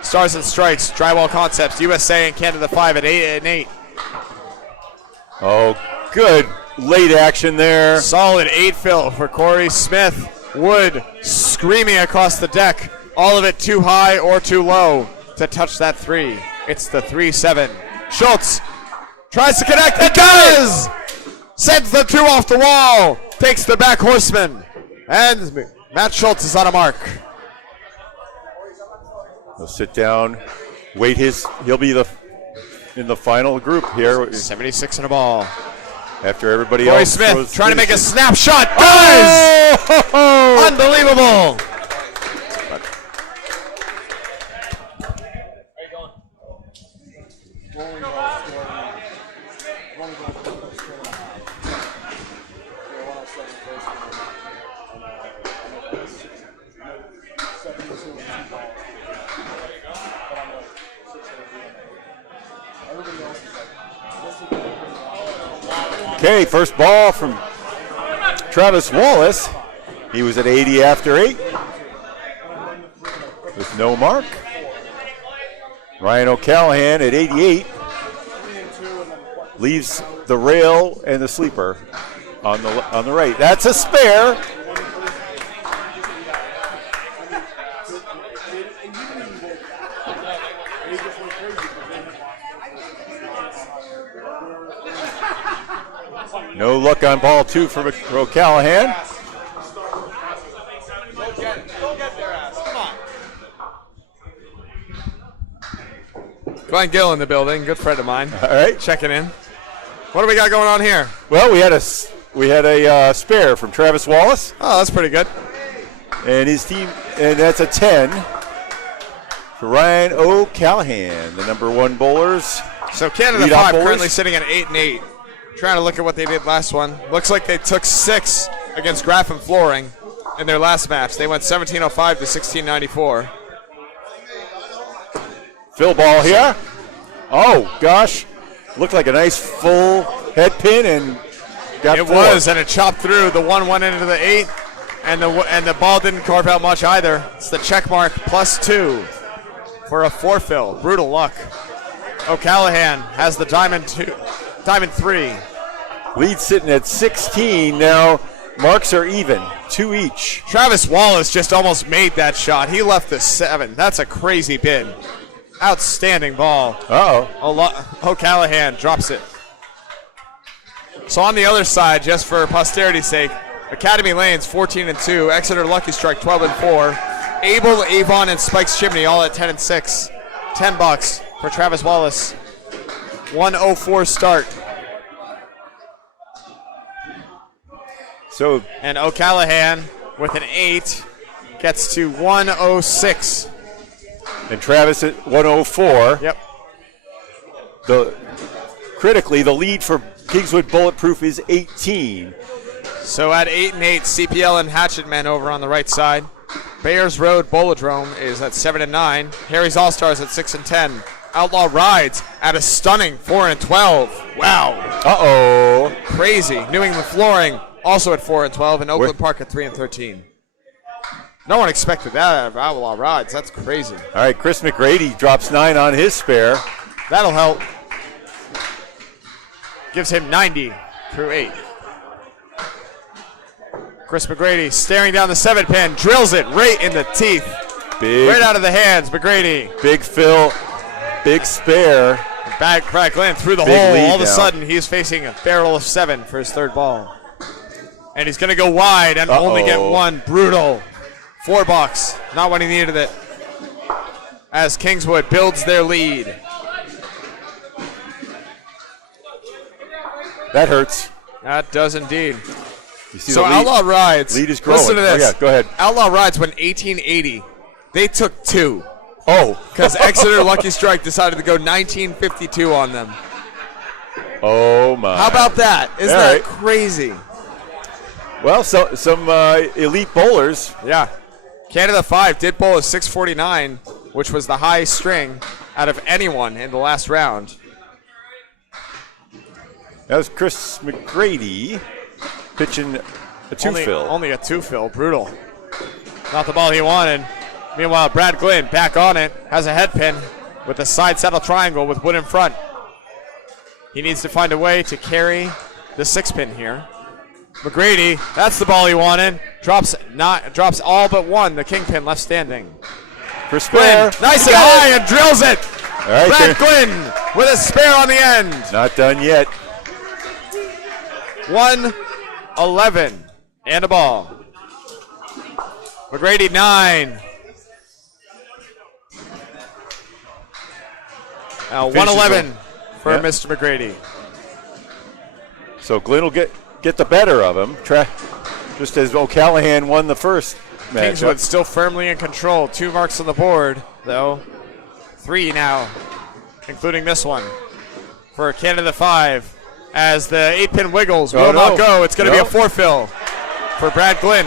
Stars and Strikes, Drywall Concepts, USA and Canada 5 at 8-8. Oh, good late action there. Solid 8 fill for Corey Smith. Wood screaming across the deck. All of it too high or too low to touch that 3. It's the 3-7. Schultz tries to connect. It does! Sends the 2 off the wall. Takes the back horseman. And Matt Schultz is on a mark. He'll sit down, wait he'll be in the final group here 76 in a ball. after everybody Corey else. Smith trying to make a finishes. snapshot. Does! Oh! Unbelievable. Okay, first ball from Travis Wallace. He was at 80 after 8 with no mark. Ryan O'Callahan at 88 leaves the rail and the sleeper on the right. That's a spare. No luck on ball 2 for O'Callahan. Glenn Gill in the building, good friend of mine. All right. Checking in. What do we got going on here? Well, we had a spare from Travis Wallace. Oh, that's pretty good. And his team, and that's a 10 for Ryan O'Callahan, the number 1 bowlers. So Canada Lead-off 5 bowlers. currently sitting at 8-8. Trying to look at what they did last one. Looks like they took 6 against Graff and Flooring in their last match. They went 1705 to 1694. Phil ball here. Oh, gosh. Looked like a nice full head pin and got It 4. was, and it chopped through. The 1 went into the 8, and the ball didn't carve out much either. It's the check mark +2 for a 4 fill. Brutal luck. O'Callahan has the diamond 3. Lead sitting at 16 now. Marks are even, 2 each. Travis Wallace just almost made that shot. He left the 7. That's a crazy bid. Outstanding ball. O'Callahan drops it. So on the other side, just for posterity's sake, Academy Lanes 14-2, Exeter Lucky Strike 12-4, Able, Avon, and Spikes Chimney all at 10-6. $10 for Travis Wallace. 104 start. So And O'Callahan with an 8 gets to 106. and Travis at 104. Yep. Critically, the lead for Kingswood Bulletproof is 18. So at 8-8, CPL and Hatchetmen over on the right side. Bayers Road Bolodrome is at 7-9. Harry's All Stars at 6-10. Outlaw Rides at a stunning 4-12. Wow. Uh-oh. Crazy. New England Flooring also at 4-12, and Oakland Park at 3-13. No one expected that out of Outlaw Rides. That's crazy. All right, Chris McGrady drops 9 on his spare. That'll help. Gives him 90 through 8. Chris McGrady staring down the 7-pin, drills it right in the teeth. Big, Right out of the hands, McGrady. Big Phil, big spare. Back crack land through the Big hole. lead All of a now. sudden, he's facing a barrel of 7 for his 3rd ball. And he's going to go wide and only get 1. Brutal. $4. Not when he needed it. As Kingswood builds their lead. That hurts. That does indeed. You see So the lead, Outlaw Rides. lead is growing. Listen to this. Oh, yeah, go ahead. Outlaw Rides went 1880. They took 2 Oh. because Exeter Lucky Strike decided to go 1952 on them. Oh, my. How about that? Isn't All that right. crazy? Well, so some elite bowlers. Yeah. Canada 5 did bowl a 649, which was the high string out of anyone in the last round. That was Chris McGrady pitching a 2-fill. Only a 2-fill. Brutal. Not the ball he wanted. Meanwhile, Brad Glynn back on it. Has a head pin with a side saddle triangle with wood in front. He needs to find a way to carry the 6-pin here. McGrady, that's the ball he wanted. Drops all but 1. The kingpin left standing. For spare. Glynn, nice and high, and drills it. All right, Brad there. Glynn with a spare on the end. Not done yet. 111 and a ball. McGrady 9. Now 111 for Yeah. Mr. McGrady. So Glenn will get the better of him. Just as O'Callahan won the first match. Kingswood still firmly in control. 2 marks on the board, though. 3 now, including this one for Canada 5. As the 8-pin wiggles will not go. It's going to be a 4-fill for Brad Glynn.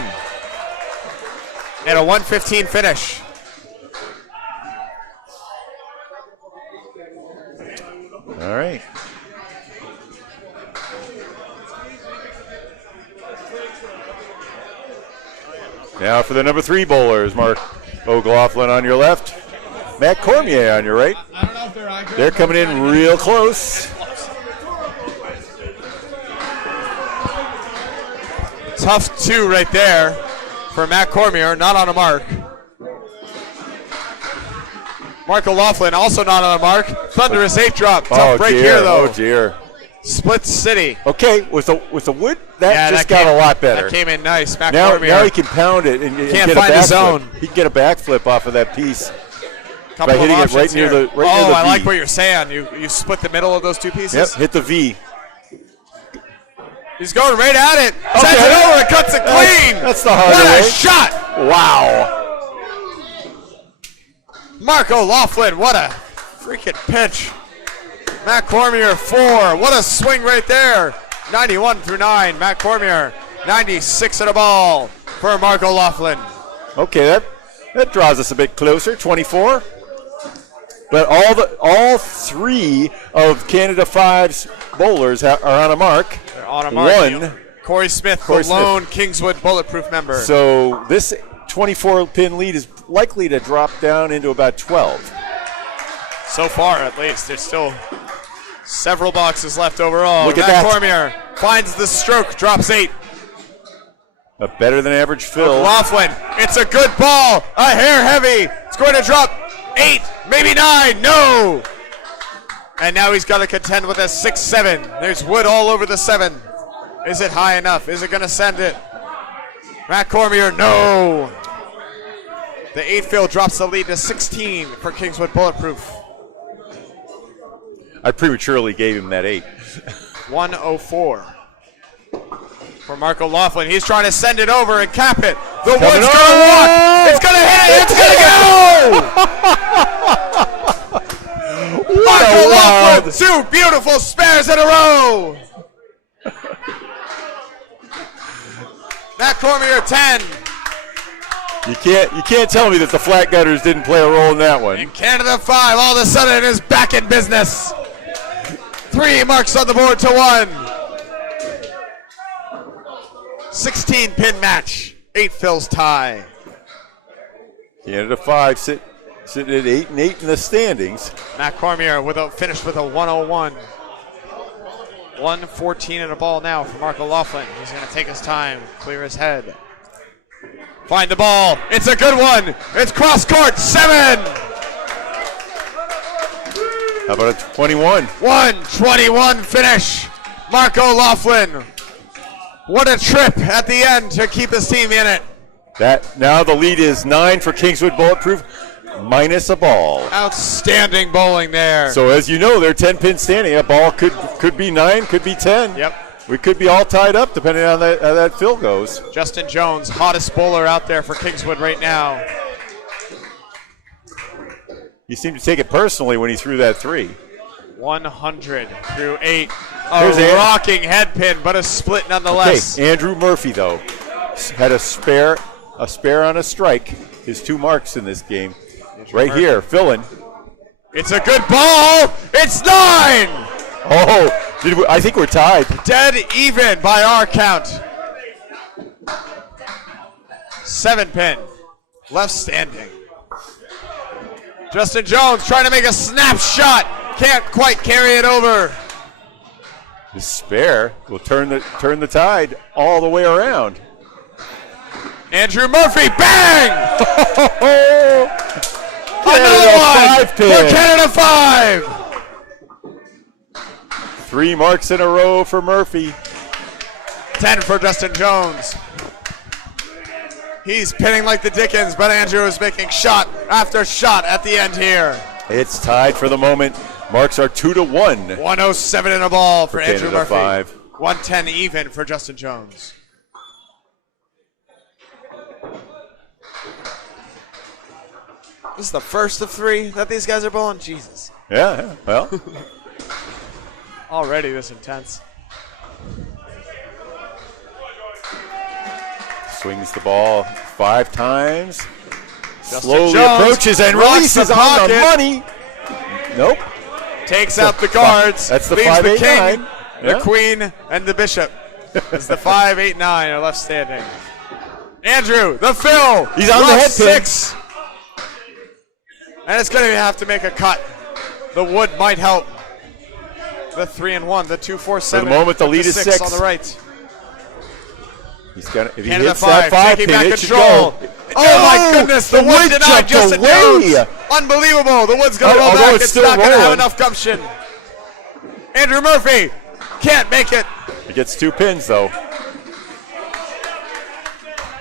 And a 115 finish. All right. Now for the number 3 bowlers, Mark O'Glaughlin on your left, Matt Cormier on your right. I don't know if they're accurate. They're coming in real close. Tough 2 right there for Matt Cormier, not on a mark. Mark O'Laughlin also not on a mark. Thunderous 8 drop. Tough break dear. here though. Oh dear. Split City. Okay, was the wood that Yeah, just that got a lot better. That came in nice. Matt Now Cormier. he can pound it and Can't get a find the backflip. zone. He can get a backflip off of that piece. Couple by hitting of it right options near here. the right near the I V. like what you're saying. You split the middle of those 2 pieces. Yep, hit the V. He's going right at it. Sends it over and cuts it clean. That's the hard What way. a shot. Wow. Marco Laughlin, what a freaking pitch. Matt Cormier, 4. What a swing right there. 91 through 9. Matt Cormier, 96 at a ball for Marco Laughlin. Okay, that draws us a bit closer. 24. But all 3 of Canada 5's bowlers are on a mark. They're on a mark. One. Corey Smith, the lone Kingswood Bulletproof member. So this 24-pin lead is likely to drop down into about 12. So far, at least. There's still several boxes left overall. Look at Matt that. Cormier finds the stroke, drops 8. A better than average fill. Laughlin, it's a good ball. A hair heavy. It's going to drop 8, maybe 9. No. And now he's got to contend with a 6-7. There's wood all over the 7. Is it high enough? Is it going to send it? Matt Cormier, no. The 8 fill drops the lead to 16 for Kingswood Bulletproof. I prematurely gave him that 8. 104 for Marco Laughlin. He's trying to send it over and cap it. The wood's Coming going to on. walk. It's going to hit. It's going to go. Marco Laughlin, 2 beautiful spares in a row. Matt Cormier, 10. You can't tell me that the flat gutters didn't play a role in that one. And Canada 5 all of a sudden is back in business. 3 marks on the board to 1. 16-pin match. 8 fills tie. Canada 5 sitting at 8-8 in the standings. Matt Cormier finished with a 101. 114 and a ball now for Marco Laughlin. He's going to take his time, clear his head. Find the ball. It's a good one. It's cross court. 7. How about a 21? 121 finish. Marco Laughlin. What a trip at the end to keep his team in it. Now the lead is 9 for Kingswood Bulletproof, minus a ball. Outstanding bowling there. So as you know, they're 10-pin standing. A ball could be 9, could be 10. Yep. We could be all tied up depending on how that fill goes. Justin Jones, hottest bowler out there for Kingswood right now. You seem to take it personally when he threw that 3. 100 through 8. Here's A rocking head pin, but a split nonetheless. Okay, Andrew Murphy, though, had a spare on a strike. His 2 marks in this game. Right Murphy. here, filling. It's a good ball. It's 9. Oh, I think we're tied. Dead even by our count. 7 pin. Left standing. Justin Jones trying to make a snapshot. Can't quite carry it over. The spare will turn the tide all the way around. Andrew Murphy, bang! Canada Another one 5 pin. for Canada 5. 3 marks in a row for Murphy. 10 for Justin Jones. He's pinning like the Dickens, but Andrew is making shot after shot at the end here. It's tied for the moment. Marks are 2-1. 107 in a ball for Andrew Canada Murphy. 5. 110 even for Justin Jones. This is the first of 3 that these guys are bowling? Jesus. Yeah, well. Already this intense. Swings the ball 5 times. Justin Slowly Jones approaches and rocks releases the on the pocket. money. Nope. Takes out the guards. That's the leaves 5, the 8, king, 9. the Yeah. queen, and the bishop. It's the 5, 8, 9 are left standing. Andrew, the fill. He's on the head pin. 6. And it's going to have to make a cut. The wood might help. The 3 and 1, the 2, 4, 7. For the moment, the lead is 6 6 on the right. He's got. If he Canada hits 5, that 5 taking pin, back it should control. go. Oh my goodness, the wood denied jumped Justin away. Jones. Unbelievable. The wood's going to roll Although back. it's It's still not going to have rolling. enough gumption. Andrew Murphy can't make it. He gets 2 pins though.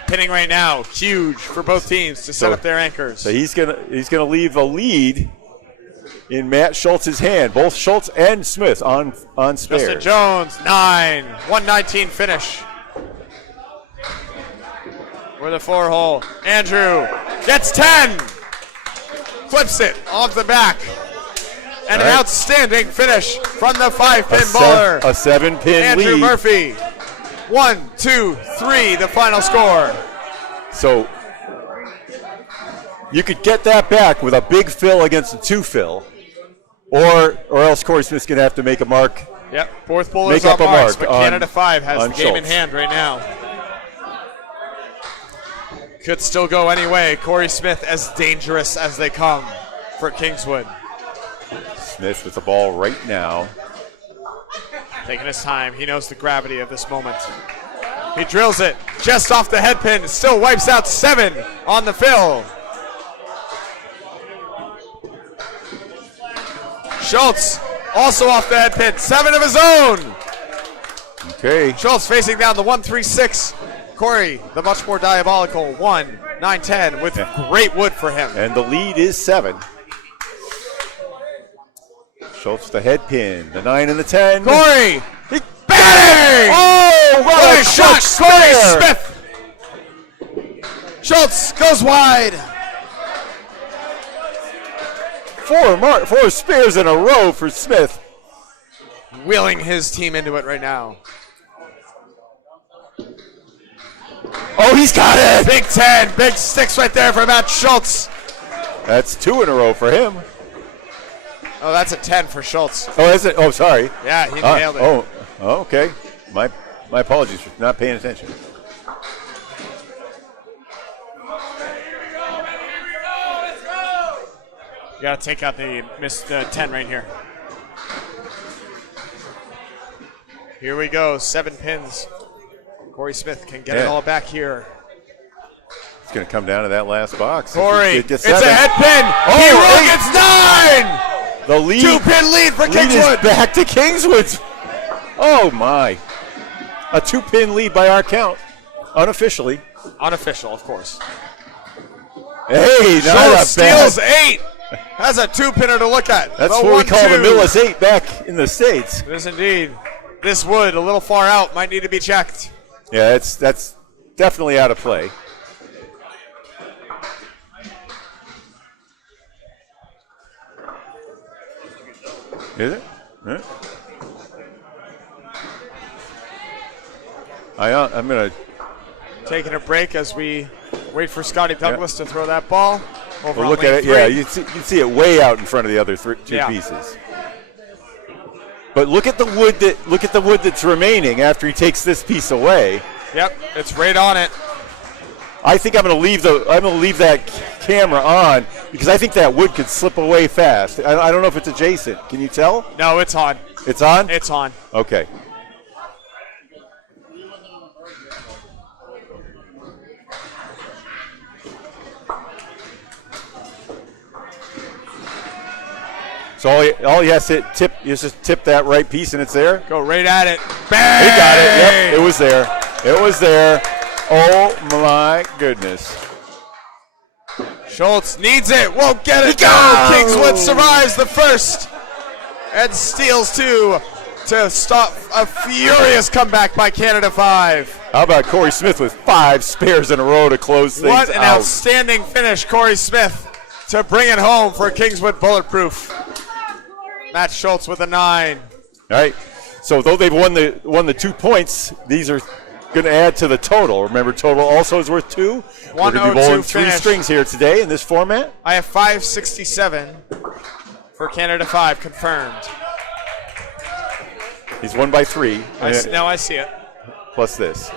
Pinning right now, huge for both teams to set up their anchors. So he's gonna leave a lead in Matt Schultz's hand. Both Schultz and Smith on spares. Justin Jones, 9. 119 finish. With a 4-hole. Andrew gets 10. Flips it off the back. And an outstanding finish from the 5-pin bowler. A 7-pin Andrew lead. Murphy. 1, 2, 3, the final score. So you could get that back with a big fill against a 2-fill, or else Corey Smith's going to have to make a mark. Yep, fourth bowler's Make up on a marks, mark but Canada 5 has on the game in Schultz. hand right now. Could still go any way. Corey Smith as dangerous as they come for Kingswood. Smith with the ball right now. Taking his time. He knows the gravity of this moment. He drills it just off the head pin. Still wipes out 7 on the fill. Schultz also off the head pin. 7 of his own. Okay. Schultz facing down the 1-3-6. Corey, the much more diabolical 1-9-10 with great wood for him. And the lead is 7. Schultz the head pin, the 9 and the 10. Corey, He bang! Oh, What a shot, Corey spare. Smith. Schultz goes wide. 4 spares in a row for Smith. Wheeling his team into it right now. Oh, he's got it. Big 10, big sticks right there for Matt Schultz. That's 2 in a row for him. Oh, that's a 10 for Schultz. Oh, is it? Oh, sorry. Yeah, he nailed it. Oh, okay. My apologies for not paying attention. You got to take out the missed 10 right here. Here we go, 7 pins. Corey Smith can get it all back here. It's going to come down to that last box. Corey, If he gets it's a 7. head pin. Oh, He gets 9. The lead. 2-pin lead for Lead Kingswood. is back to Kingswood. Oh, my. A 2-pin lead by our count, unofficially. Unofficial, of course. Hey, not Schultz a bad. steals 8. Has a 2-pinner to look at. That's The what we call 1-2. the Millis 8 back in the States. It is indeed. This wood, a little far out, might need to be checked. Yeah, that's definitely out of play. Is it? Huh? I'm going to Taking a break as we wait for Scotty Douglas to throw that ball. Over on look lane at it. 3. Yeah, you'd see it way out in front of the other 2 Yeah. pieces. But look at the wood that's remaining after he takes this piece away. Yep, it's right on it. I think I'm going to leave that camera on because I think that wood could slip away fast. I don't know if it's adjacent. Can you tell? No, it's on. It's on? It's on. Okay. So all he has to tip is just tip that right piece and it's there. Go right at it. Bang! He got it. Yep, it was there. It was there. Oh my goodness. Schultz needs it. Won't get it. Go! Kingswood survives the first and steals 2 to stop a furious comeback by Canada 5. How about Corey Smith with 5 spares in a row to close things What an out? outstanding finish, Corey Smith, to bring it home for Kingswood Bulletproof. Matt Schultz with a 9. All right. So though they've won the 2 points, these are going to add to the total. Remember, total also is worth 2. We're going to be 102 bowling 3 finish. strings here today in this format. I have 567 for Canada 5 confirmed. He's won by 3. Now I see it. Plus this.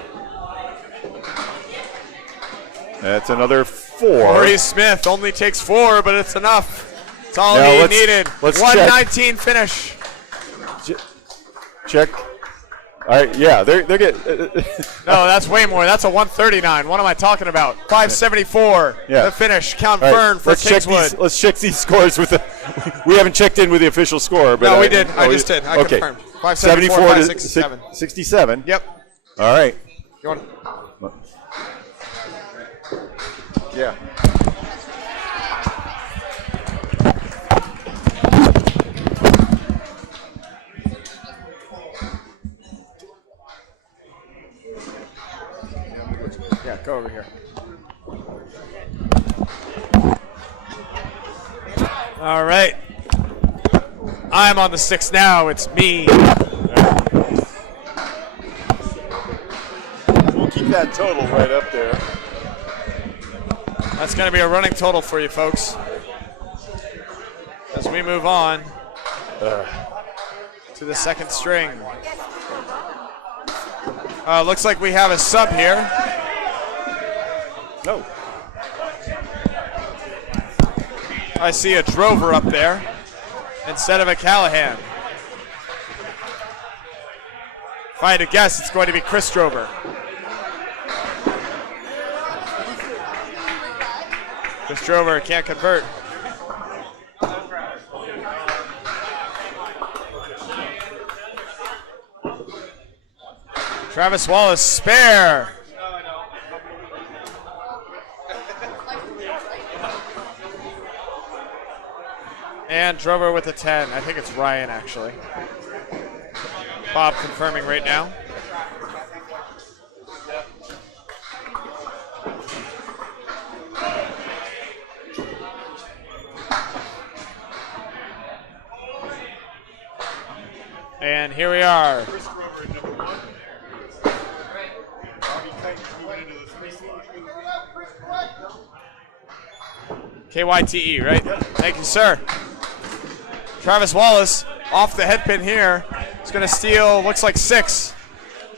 That's another 4. Corey Smith only takes 4, but it's enough. It's all Now he let's- needed. let's 119 finish. Check. All right. Yeah, they're getting. No, that's way more. That's a 139. What am I talking about? 574. Yeah. The finish. All right, Confirmed for Kingswood. let's check these scores with the. We haven't checked in with the official score, but No, we did. I just did. I okay. confirmed. 574, 567. 67. Yep. All right. You want? Yeah. All right. I'm on the 6 now. It's me. We'll keep that total right up there. That's going to be a running total for you folks as we move on to the second string. Looks like we have a sub here. No. I see a Drover up there instead of a Callahan. If I had to guess, it's going to be Chris Drover. Chris Drover can't convert. Travis Wallace, spare. And Drover with a 10. I think it's Ryan, actually. Bob confirming right now. And here we are. KYTE, right? Thank you, sir. Travis Wallace off the head pin here. He's going to steal, looks like 6.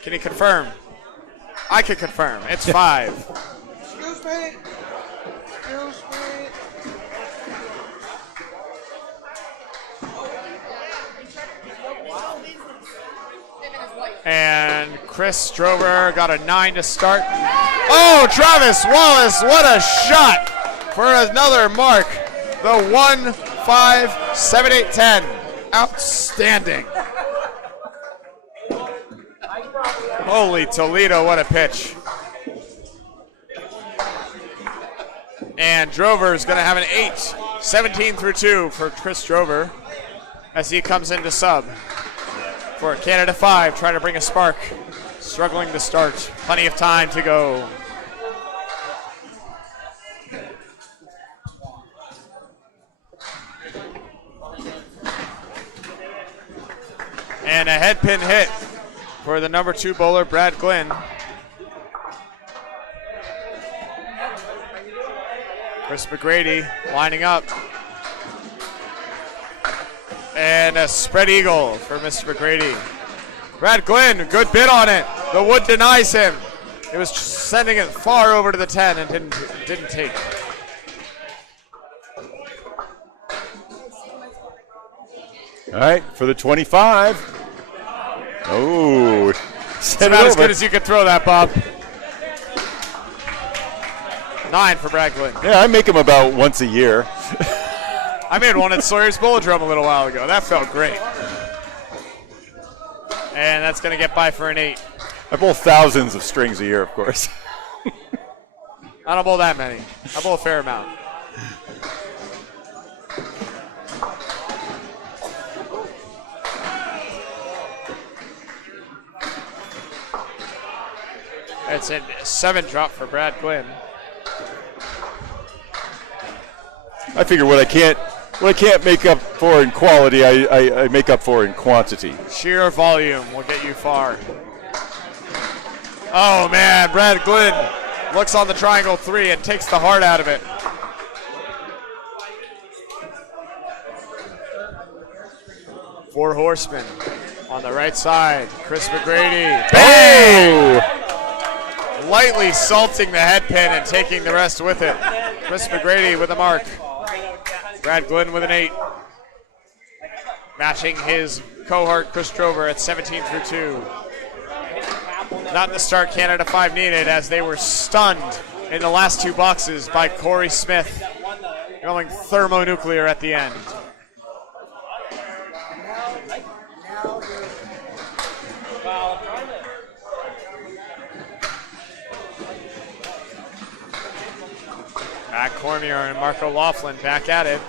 Can he confirm? I can confirm. It's 5. Excuse me. Excuse me. And Chris Drover got a 9 to start. Oh, Travis Wallace, what a shot for another mark. The 1, 5, 7, 8, 10. Outstanding. Holy Toledo, what a pitch. And Drover is going to have an 8. 17 through 2 for Chris Drover as he comes into sub. For Canada 5, trying to bring a spark. Struggling to start. Plenty of time to go. And a head pin hit for the number 2 bowler, Brad Glynn. Chris McGrady lining up. And a spread eagle for Mr. McGrady. Brad Glynn, good bid on it. The wood denies him. It was sending it far over to the 10 and didn't take. All right, for the 25. Oh, It's about as good as you could throw that, Bob. 9 for Brad Glynn. Yeah, I make them about once a year. I made one at Sawyer's Bullet-Drum a little while ago. That felt great. And that's going to get by for an 8. I bowl thousands of strings a year, of course. I don't bowl that many. I bowl a fair amount. It's a 7 drop for Brad Glynn. I figure what I can't make up for in quality, I make up for in quantity. Sheer volume will get you far. Oh man, Brad Glynn looks on the triangle 3 and takes the heart out of it. Four horsemen on the right side. Chris McGrady. Bang! Lightly salting the head pin and taking the rest with it. Chris McGrady with a mark. Brad Glynn with an 8. Matching his cohort, Chris Drover, at 17 through 2. Not the start Canada 5 needed as they were stunned in the last 2 boxes by Corey Smith, going thermonuclear at the end. Matt Cormier and Marco Laughlin back at it.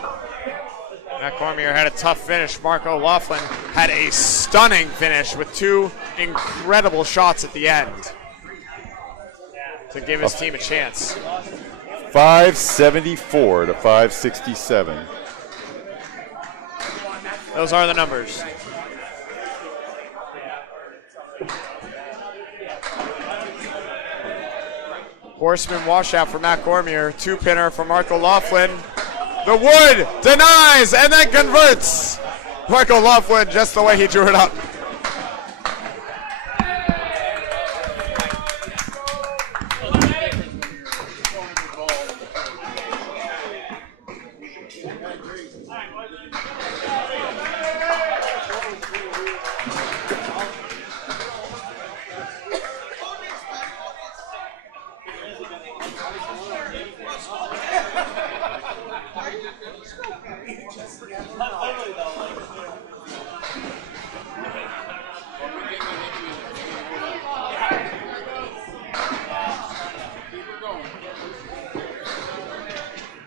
Matt Cormier had a tough finish. Marco Laughlin had a stunning finish with 2 incredible shots at the end to give his team a chance. 574 to 567. Those are the numbers. Horseman washout for Matt Cormier. 2-pinner for Mark O'Loughlin. The wood denies and then converts. Mark O'Loughlin just the way he drew it up.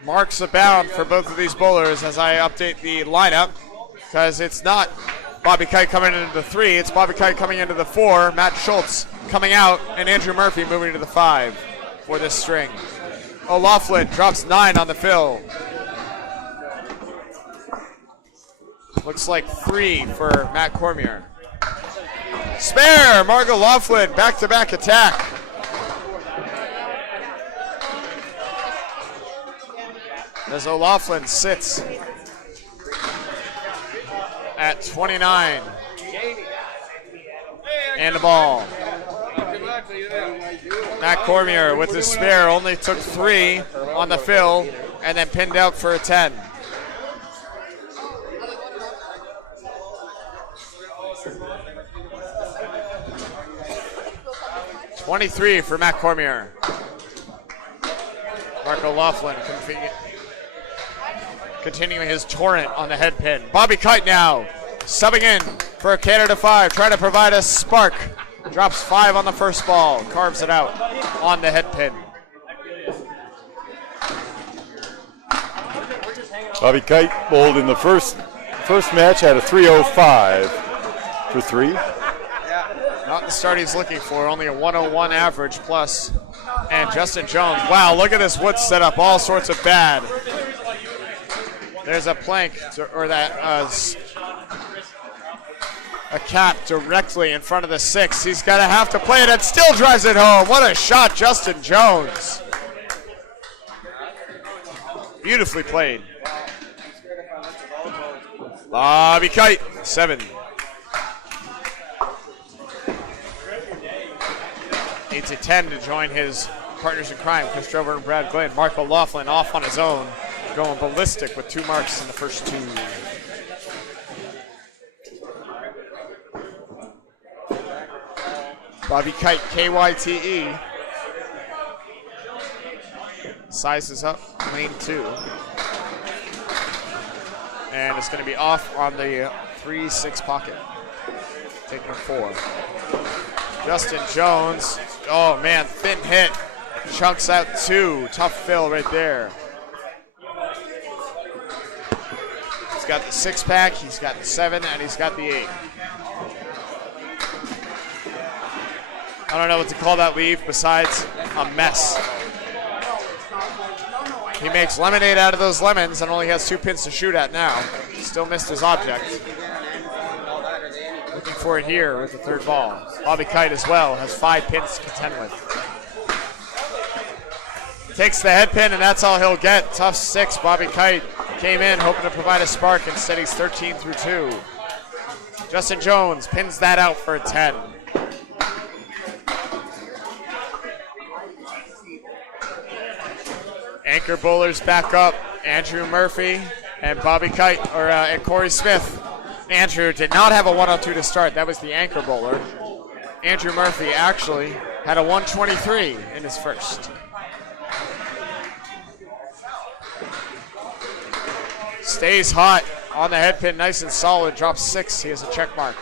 Marks abound for both of these bowlers as I update the lineup, because it's not Bobby Kite coming into the 3, it's Bobby Kite coming into the 4, Matt Schultz coming out, and Andrew Murphy moving to the 5 for this string. O'Loughlin drops 9 on the fill. Looks like 3 for Matt Cormier. Spare, Mark O'Loughlin, back-to-back attack. As O'Loughlin sits at 29. And the ball. Matt Cormier with his spare only took 3 on the fill and then pinned out for a 10. .23 for Matt Cormier. Mark O'Loughlin continuing his torrent on the head pin. Bobby Kite now subbing in for Canada 5, trying to provide a spark. Drops 5 on the first ball, carves it out on the head pin. Bobby Kite bowled in the first match, had a 305 for 3. Not the start he's looking for, only a 101 average plus. And Justin Jones, wow, look at this wood setup, all sorts of bad. There's a plank, or that a cap directly in front of the 6. He's going to have to play it and still drives it home. What a shot, Justin Jones. Beautifully played. Bobby Kite, 7. Needs a 10 to join his partners in crime, Chris Drover and Brad Glenn. Mark O'Loughlin off on his own, going ballistic with 2 marks in the first 2. Bobby Kite, K-Y-T-E. Sizes up, lane 2. And it's going to be off on the 3-6 pocket. Taking a 4. Justin Jones, oh man, thin hit. Chunks out 2, tough fill right there. He's got the 6-pack, he's got the 7, and he's got the 8. I don't know what to call that leave besides a mess. He makes lemonade out of those lemons and only has 2 pins to shoot at now. Still missed his object. Looking for it here with the 3rd ball. Bobby Kite as well has 5 pins to contend with. Takes the head pin and that's all he'll get. Tough 6. Bobby Kite came in hoping to provide a spark. Instead he's 13 through 2. Justin Jones pins that out for a 10. Anchor bowlers back up. Andrew Murphy and Bobby Kite, and Corey Smith. Andrew did not have a 102 to start. That was the anchor bowler. Andrew Murphy actually had a 123 in his first. Stays hot on the head pin, nice and solid. Drops 6. He has a check mark.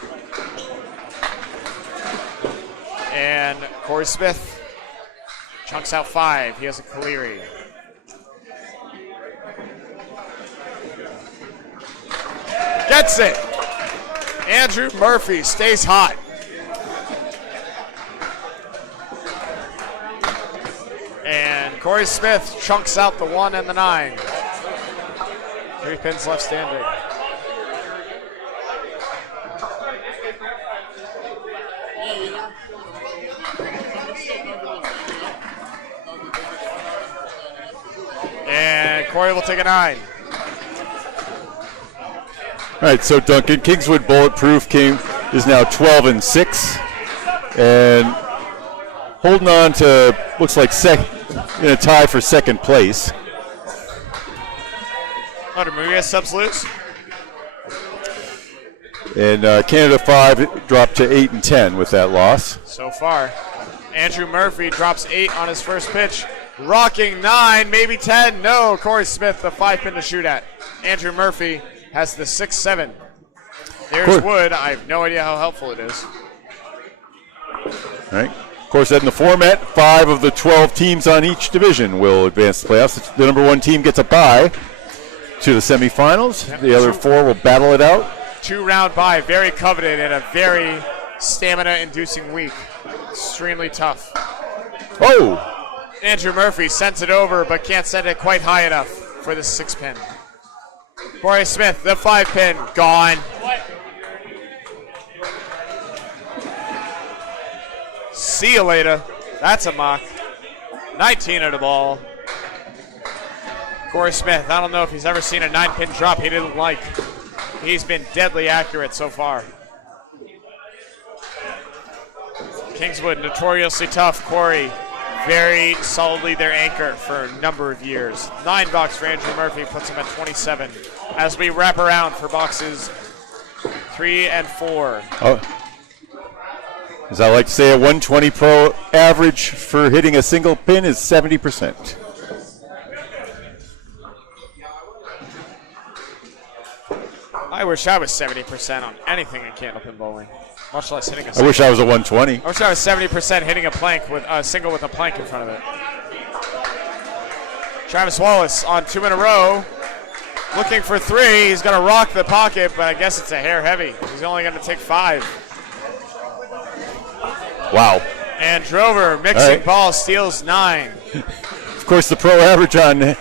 And Corey Smith chunks out 5. He has a Kaleri. Gets it. Andrew Murphy stays hot. And Corey Smith chunks out the 1 and the 9. 3 pins left standing. Corey will take a 9. All right, so Duncan, Kingswood Bulletproof King is now 12-6, and holding on to, looks like in a tie for second place. Movie has subs loose. And Canada 5 dropped to 8-10 with that loss. So far. Andrew Murphy drops 8 on his first pitch. Rocking 9, maybe 10. No, Corey Smith, the 5-pin to shoot at. Andrew Murphy has the 6-7. There's Wood. I have no idea how helpful it is. All right. Of course, in the format, 5 of the 12 teams on each division will advance to the playoffs. The number 1 team gets a bye to the semifinals. Yep. The other 4 will battle it out. 2-round bye, very coveted in a very stamina-inducing week. Extremely tough. Oh! Andrew Murphy sends it over, but can't send it quite high enough for the 6-pin. Corey Smith, the 5-pin, gone. See you later. That's a mock. 19 of the ball. Corey Smith, I don't know if he's ever seen a 9-pin drop he didn't like. He's been deadly accurate so far. Kingswood, notoriously tough. Corey, very solidly their anchor for a number of years. 9 box for Andrew Murphy puts him at 27. As we wrap around for boxes 3 and 4. Oh. As I like to say, a 120 Pro average for hitting a single pin is 70%. I wish I was 70% on anything in candlepin bowling, much less hitting a I single. wish I was a 120. I wish I was 70% hitting a plank with a single with a plank in front of it. Travis Wallace on 2 in a row. Looking for 3. He's going to rock the pocket, but I guess it's a hair heavy. He's only going to take 5. Wow. And Drover, mixing ball, steals 9. Of course, the pro average on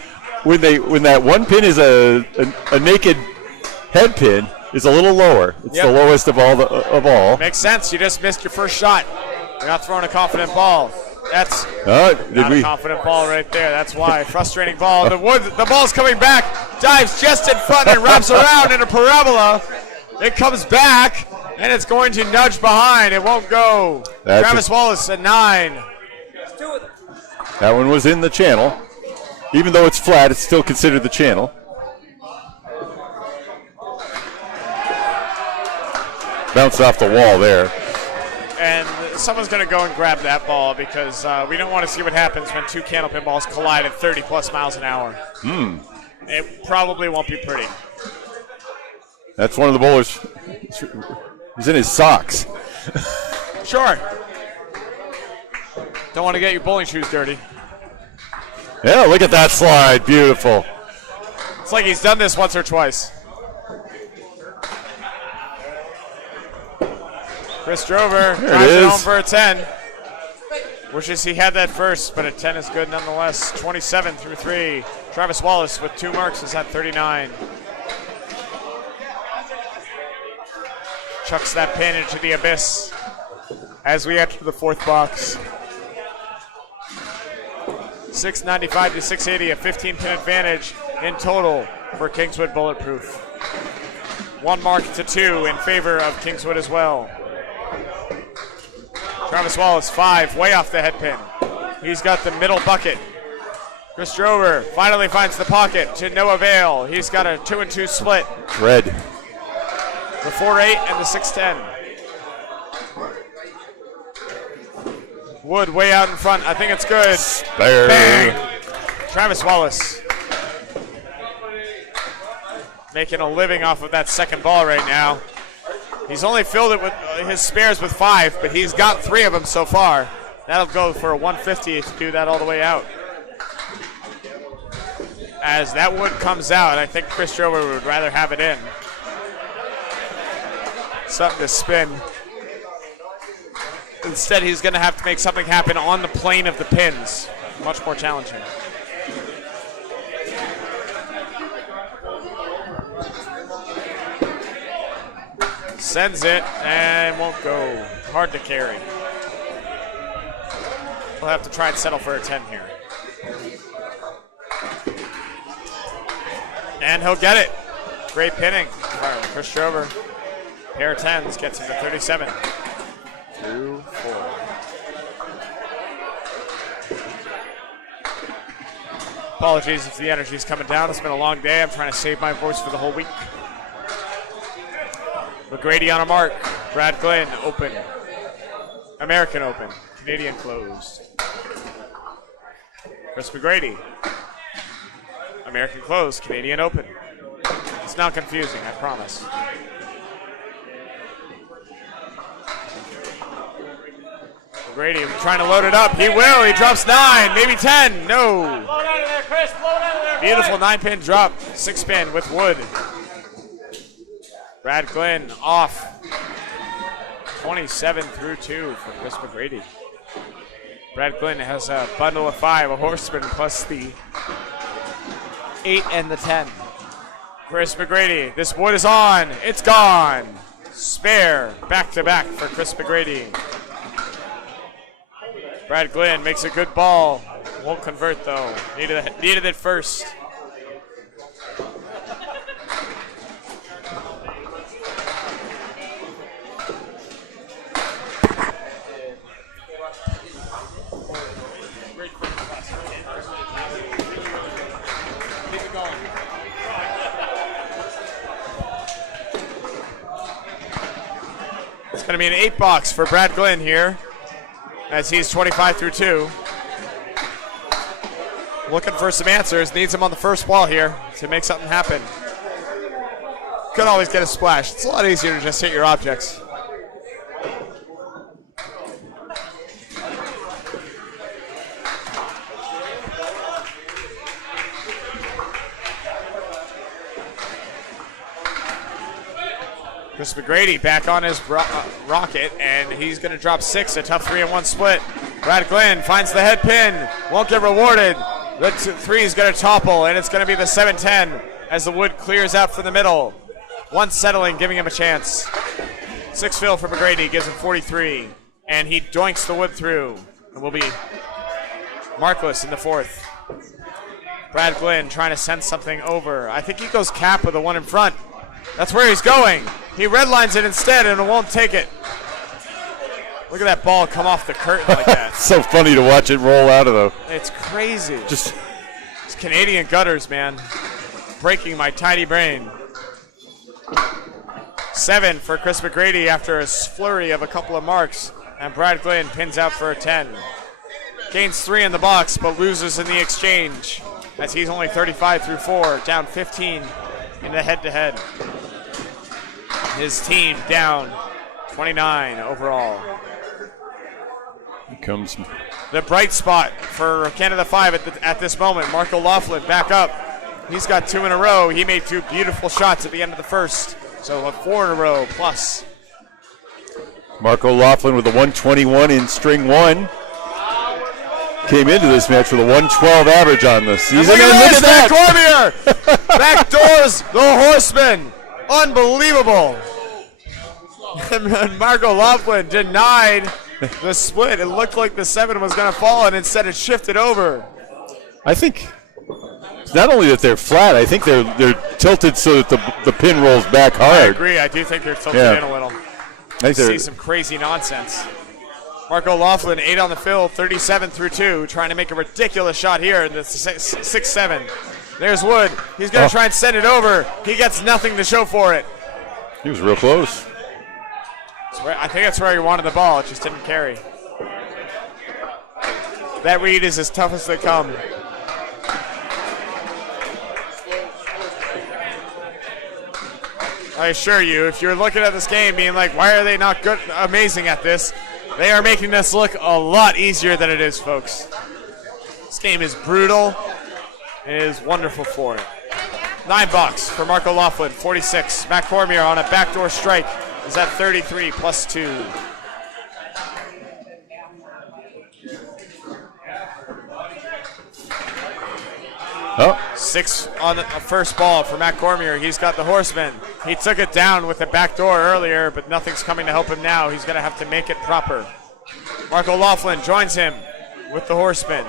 when that 1 pin is a naked head pin is a little lower. It's the lowest of all. Makes sense. You just missed your first shot. You're not throwing a confident ball. That's not a confident ball right there. That's why. Frustrating ball. The ball's coming back. Dives just in front and wraps around in a parabola. It comes back, and it's going to nudge behind. It won't go. Travis Wallace at 9. That one was in the channel. Even though it's flat, it's still considered the channel. Bounced off the wall there. And someone's going to go and grab that ball because we don't want to see what happens when 2 candlepin balls collide at 30-plus miles an hour. It probably won't be pretty. That's one of the bowlers. He's in his socks. Sure. Don't want to get your bowling shoes dirty. Yeah, look at that slide. Beautiful. It's like he's done this once or twice. Chris Drover drives it home for a 10. Wishes he had that first, but a 10 is good nonetheless. 27 through 3. Travis Wallace with 2 marks is at 39. Chucks that pin into the abyss as we enter the 4th box. 695 to 680, a 15-pin advantage in total for Kingswood Bulletproof. 1 mark to 2 in favor of Kingswood as well. Travis Wallace, 5, way off the head pin. He's got the middle bucket. Chris Drover finally finds the pocket to no avail. He's got a 2-2 split. Red. The 4-8 and the 6-10. Wood way out in front. I think it's good. Spare. Bang. Travis Wallace making a living off of that second ball right now. He's only filled it with his spares with 5, but he's got 3 of them so far. That'll go for a 150 to do that all the way out. As that wood comes out, I think Chris Drover would rather have it in. Something to spin. Instead, he's going to have to make something happen on the plane of the pins. Much more challenging. Sends it and won't go. Hard to carry. We'll have to try and settle for a 10 here. And he'll get it. Great pinning. Chris Strover. Pair of 10s gets him to 37. 2-4. Apologies if the energy's coming down. It's been a long day. I'm trying to save my voice for the whole week. McGrady on a mark. Brad Glenn, open. American open. Canadian closed. Chris McGrady. American closed. Canadian open. It's not confusing, I promise. McGrady trying to load it up. He will. He drops 9, maybe 10. No. Blow it out of there, Chris. Blow it out of there. Beautiful 9-pin drop. 6-pin with Wood. Brad Glenn off. 27 through 2 for Chris McGrady. Brad Glenn has a bundle of 5, a horseman plus the 8 and the 10. Chris McGrady, this wood is on. It's gone. Spare, back-to-back for Chris McGrady. Brad Glenn makes a good ball. Won't convert, though. Needed it first. It's going to be an 8-box for Brad Glenn here, as he's 25 through 2. Looking for some answers. Needs him on the first ball here to make something happen. Could always get a splash. It's a lot easier to just hit your objects. Chris McGrady back on his rocket, and he's going to drop 6, a tough 3-1 split. Brad Glenn finds the head pin, won't get rewarded. The 3 is going to topple, and it's going to be the 7-10 as the wood clears out from the middle. 1 settling, giving him a chance. 6 fill for McGrady, gives him 43, and he doinks the wood through, and will be markless in the 4th. Brad Glenn trying to send something over. I think he goes cap with the 1 in front. That's where he's going. He redlines it instead, and it won't take it. Look at that ball come off the curtain like that. So funny to watch it roll out of the. It's crazy. Just it's Canadian gutters, man. Breaking my tiny brain. 7 for Chris McGrady after a flurry of a couple of marks, and Brad Glenn pins out for a 10. Gains 3 in the box, but loses in the exchange, as he's only 35 through 4, down 15 in the head-to-head. His team down 29 overall. Here comes the bright spot for Canada 5 at this moment. Mark O'Loughlin back up. He's got 2 in a row. He made 2 beautiful shots at the end of the first. So a 4 in a row plus. Mark O'Loughlin with a 121 in string 1. Came into this match with a 112 average on the season. And look at that! Cormier backdoors the Horseman. Unbelievable. And Mark O'Loughlin denied the split. It looked like the 7 was going to fall, and instead it shifted over. I think it's not only that they're flat, I think they're tilted so that the pin rolls back hard. I agree. I do think they're tilted in a little. I see some crazy nonsense. Mark O'Loughlin, 8 on the fill, 37 through 2, trying to make a ridiculous shot here in the 6-7. There's Wood. He's going to try and send it over. He gets nothing to show for it. He was real close. I think that's where he wanted the ball. It just didn't carry. That read is as tough as they come. I assure you, if you're looking at this game being like, why are they not good, amazing at this? They are making this look a lot easier than it is, folks. This game is brutal. It is wonderful for it. 9 bucks for Mark O'Loughlin, 46. Matt Cormier on a backdoor strike is at 33 plus 2. Oh. 6 on the first ball for Matt Cormier. He's got the Horseman. He took it down with the back door earlier, but nothing's coming to help him now. He's going to have to make it proper. Mark O'Loughlin joins him with the Horseman.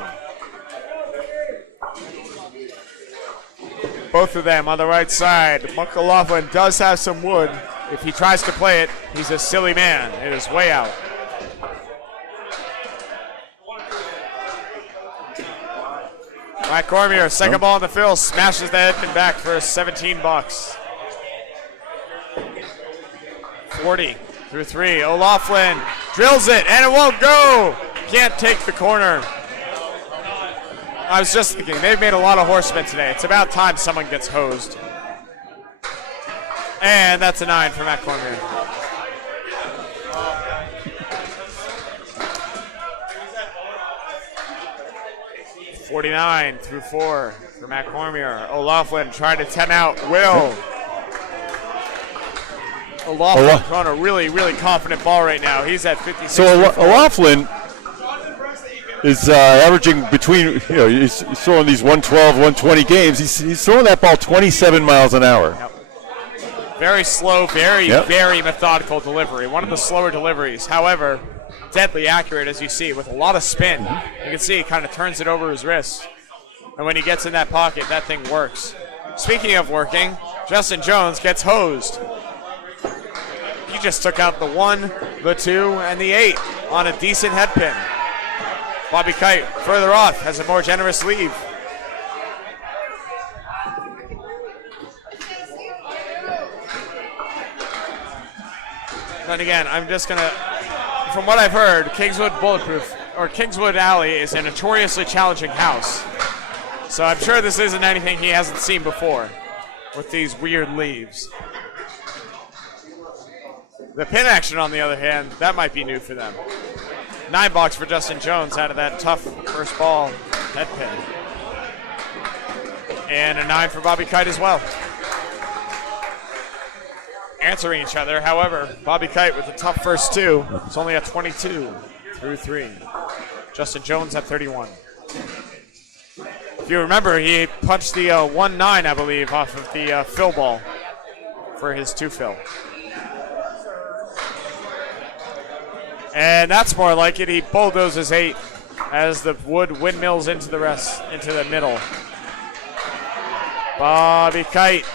both of them on the right side. McLaughlin does have some wood. If he tries to play it, he's a silly man. It is way out. Matt Cormier, second ball in the field, smashes the headpin back for 17 bucks. 40 through 3. O'Loughlin drills it, and it won't go. Can't take the corner. I was just thinking, they've made a lot of horsemen today. It's about time someone gets hosed. And that's a 9 for Matt Cormier. $49 through 4 for Matt Cormier. O'Loughlin trying to 10 out. Will. O'Loughlin throwing a really, really confident ball right now. He's at 56. So O'Loughlin is averaging between, he's throwing these 112, 120 games. He's throwing that ball 27 miles an hour. Yep. Very slow, very methodical delivery. One of the slower deliveries. However, deadly accurate, as you see, with a lot of spin. You can see he kind of turns it over his wrist. And when he gets in that pocket, that thing works. Speaking of working, Justin Jones gets hosed. He just took out the 1, the 2, and the 8 on a decent head pin. Bobby Kite, further off, has a more generous leave. And again, I'm just going to, from what I've heard, Kingswood Bulletproof, or Kingswood Alley is a notoriously challenging house. So I'm sure this isn't anything he hasn't seen before with these weird leaves. The pin action, on the other hand, that might be new for them. $9 for Justin Jones out of that tough first ball head pin. And a 9 for Bobby Kite as well. Answering each other, however, Bobby Kite with a tough first 2. It's only at 22 through 3. Justin Jones at 31. If you remember, he punched the 1-9, I believe, off of the fill ball for his 2 fill. And that's more like it. He bulldozes 8 as the wood windmills into the middle. Bobby Kite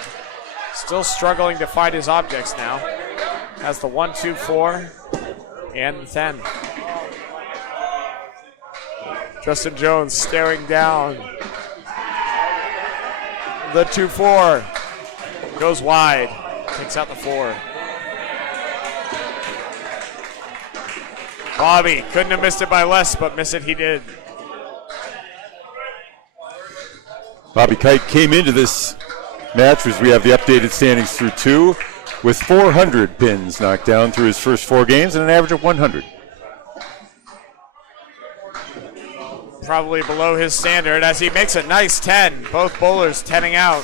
still struggling to find his objects now. Has the 1, 2, 4, and the 10. Justin Jones staring down. The 2-4 goes wide. Takes out the 4. Bobby couldn't have missed it by less, but miss it he did. Bobby Kite came into this match as we have the updated standings through 2 with 400 pins knocked down through his first 4 games and an average of 100. Probably below his standard as he makes a nice 10. Both bowlers 10ing out.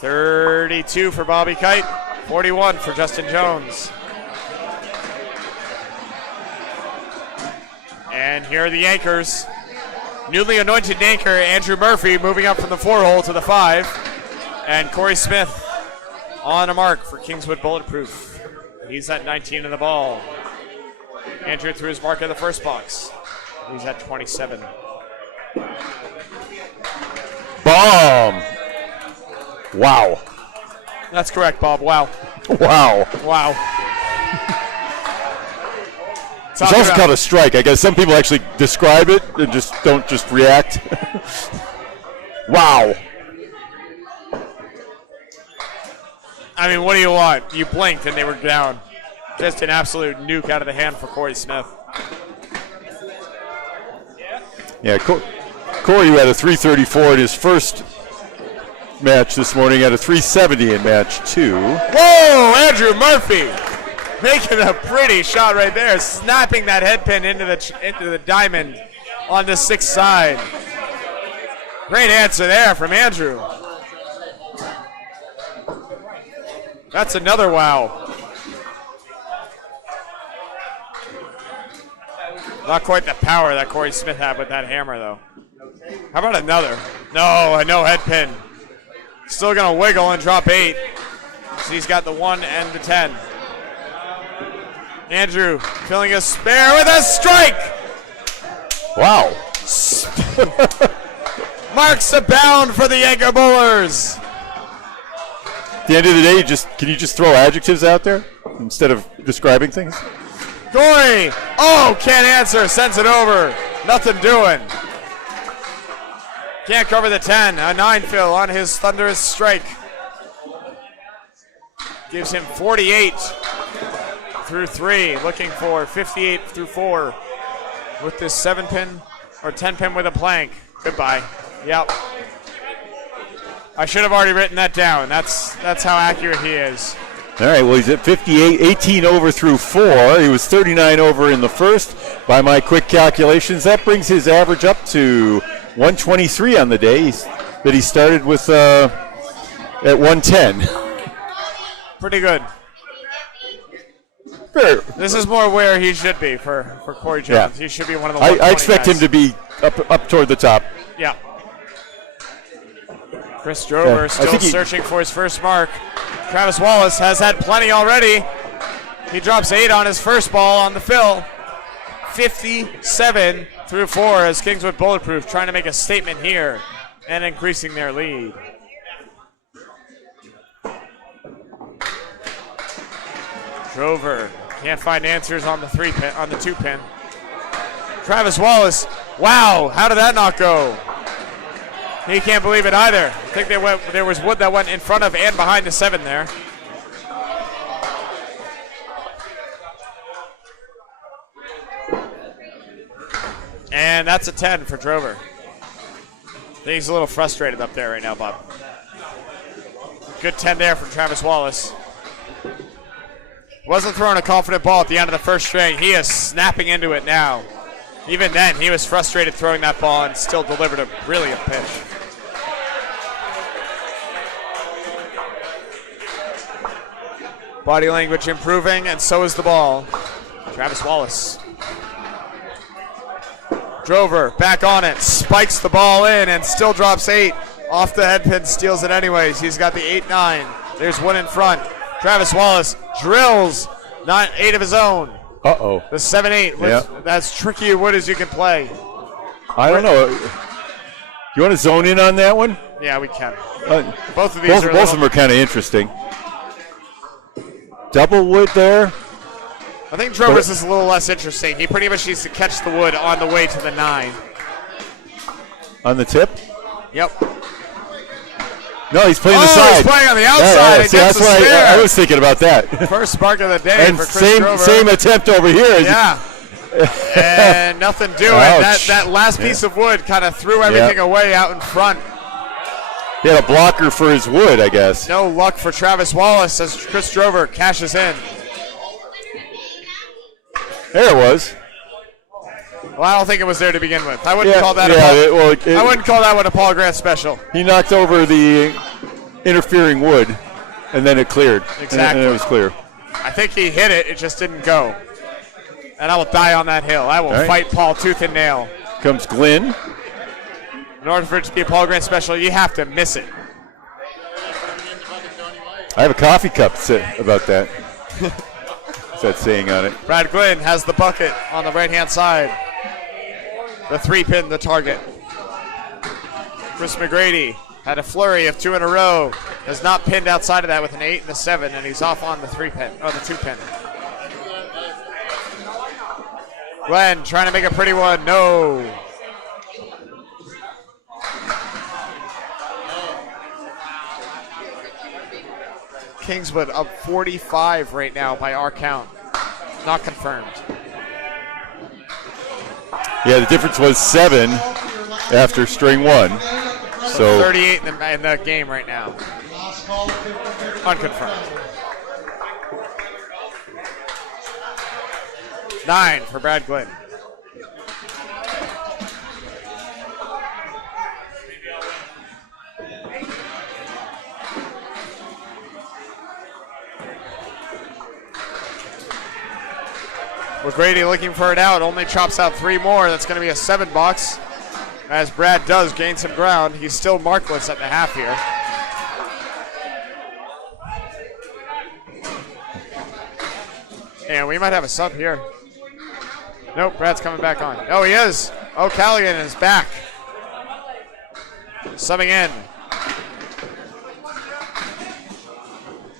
32 for Bobby Kite, 41 for Justin Jones. And here are the anchors. Newly anointed anchor Andrew Murphy moving up from the 4-hole to the 5. And Corey Smith on a mark for Kingswood Bulletproof. He's at 19 in the ball. Andrew threw his mark in the first box. He's at 27. Bomb! Wow. That's correct, Bob. Wow. Wow. Wow. It's also called a strike. I guess some people actually describe it and don't just react. Wow. I mean, what do you want? You blinked and they were down. Just an absolute nuke out of the hand for Corey Smith. Yeah, Corey, who had a 334 in his first match this morning, had a 370 in match 2. Whoa, Andrew Murphy making a pretty shot right there, snapping that head pin into the diamond on the 6th side. Great answer there from Andrew. That's another wow. Not quite the power that Corey Smith had with that hammer, though. How about another? No, a no head pin. Still going to wiggle and drop 8. So he's got the 1 and the 10. Andrew filling a spare with a strike. Wow. marks a bound for the Yanko Bowlers. At the end of the day, can you just throw adjectives out there instead of describing things? Gory, can't answer, sends it over. Nothing doing. Can't cover the 10. A 9 fill on his thunderous strike. Gives him 48 through 3. Looking for 58 through 4 with this 7-pin or 10-pin with a plank. Goodbye. Yep. I should have already written that down. That's how accurate he is. All right, well, he's at 58, 18 over through 4. He was 39 over in the first. By my quick calculations, that brings his average up to 123 on the day that he started with at 110. Pretty good. Fair. This is more where he should be for Corey Jones. Yeah. He should be one of the 120 I expect guys. him to be up toward the top. Yeah. Chris Drover still searching for his first mark. Travis Wallace has had plenty already. He drops 8 on his first ball on the fill. 57 through 4 as Kingswood Bulletproof trying to make a statement here and increasing their lead. Drover can't find answers on the 3-pin, on the 2-pin. Travis Wallace, wow, how did that not go? He can't believe it either. I think there was wood that went in front of and behind the 7 there. And that's a 10 for Drover. I think he's a little frustrated up there right now, Bob. Good 10 there from Travis Wallace. Wasn't throwing a confident ball at the end of the first string. He is snapping into it now. Even then, he was frustrated throwing that ball and still delivered a brilliant pitch. Body language improving, and so is the ball. Travis Wallace. Drover back on it, spikes the ball in, and still drops 8. Off the headpin, steals it anyways. He's got the 8-9. There's one in front. Travis Wallace drills 8 of his own. Uh-oh. The 7-8. Yeah. That's tricky wood as you can play. I don't know. You want to zone in on that one? Yeah, we can. Both of them are kind of interesting. Double wood there. I think Drover's is a little less interesting. He pretty much needs to catch the wood on the way to the 9. On the tip? Yep. No, he's playing the side. He's playing on the outside. Yeah. See, that's why I was thinking about that. First spark of the day and for Chris Drover. Same attempt over here. Yeah. And nothing doing. That last piece of wood kind of threw everything away out in front. He had a blocker for his wood, I guess. No luck for Travis Wallace as Chris Drover cashes in. There it was. Well, I don't think it was there to begin with. I wouldn't call that I wouldn't call that one a Paul Grant special. He knocked over the interfering wood, and then it cleared. Exactly. And it was clear. I think he hit it. It just didn't go. And I will die on that hill. I will fight Paul tooth and nail. Comes Glenn. In order for it to be a Paul Grant special, you have to miss it. I have a coffee cup about that. What's that saying on it? Brad Glynn has the bucket on the right-hand side. The 3-pin, the target. Chris McGrady had a flurry of 2 in a row. Has not pinned outside of that with an 8 and a 7, and he's off on the 3-pin, or the 2-pin. Glenn trying to make a pretty one. No. Kingswood up 45 right now by our count. Not confirmed. Yeah, the difference was 7 after string 1. So 38 in the game right now. Unconfirmed. 9 for Brad Glynn. McGrady looking for it out, only chops out 3 more. That's going to be a 7 box. As Brad does gain some ground, he's still markless at the half here. And we might have a sub here. Nope, Brad's coming back on. Oh, he is. Oh, Callaghan is back. subbing in.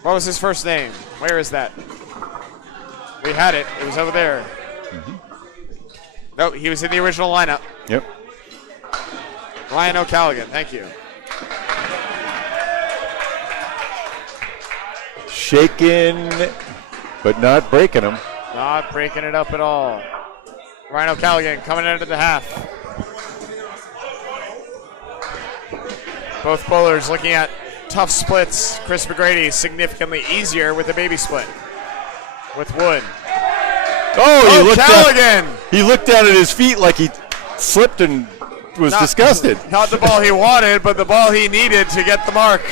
What was his first name? Where is that? We had it. It was over there. No, he was in the original lineup. Yep. Ryan O'Callaghan, thank you. Shaking, but not breaking them. Not breaking it up at all. Ryan O'Callaghan coming into the half. Both bowlers looking at tough splits. Chris McGrady significantly easier with the baby split. With Wood. Oh, O'Callaghan! He looked down at his feet like he slipped and was disgusted. Not the ball he wanted, but the ball he needed to get the mark.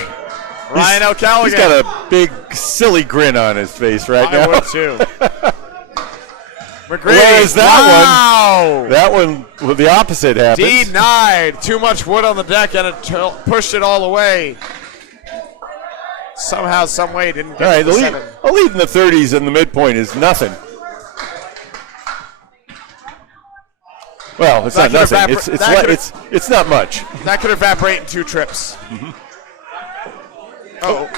Ryan O'Callaghan. He's got a big, silly grin on his face right now. I would too. McGrady. Whereas that one, that one, well, the opposite happened. Denied. Too much wood on the deck, and it pushed it all away. Somehow, some way, didn't get to the 7. A lead in the 30s in the midpoint is nothing. Well, it's not nothing. It's not much. That could evaporate in 2 trips. Oh.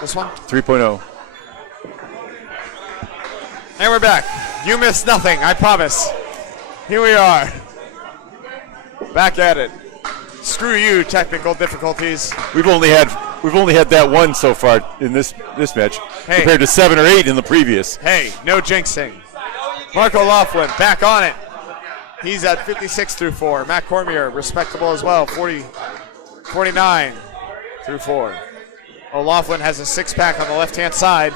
This one? 3.0. And we're back. You missed nothing, I promise. Here we are. Back at it. Screw you, technical difficulties. We've only had that one so far in this match, compared to 7 or 8 in the previous. Hey, no jinxing. Mark O'Loughlin back on it. He's at 56 through 4. Matt Cormier, respectable as well, 49 through 4. O'Loughlin has a 6-pack on the left-hand side.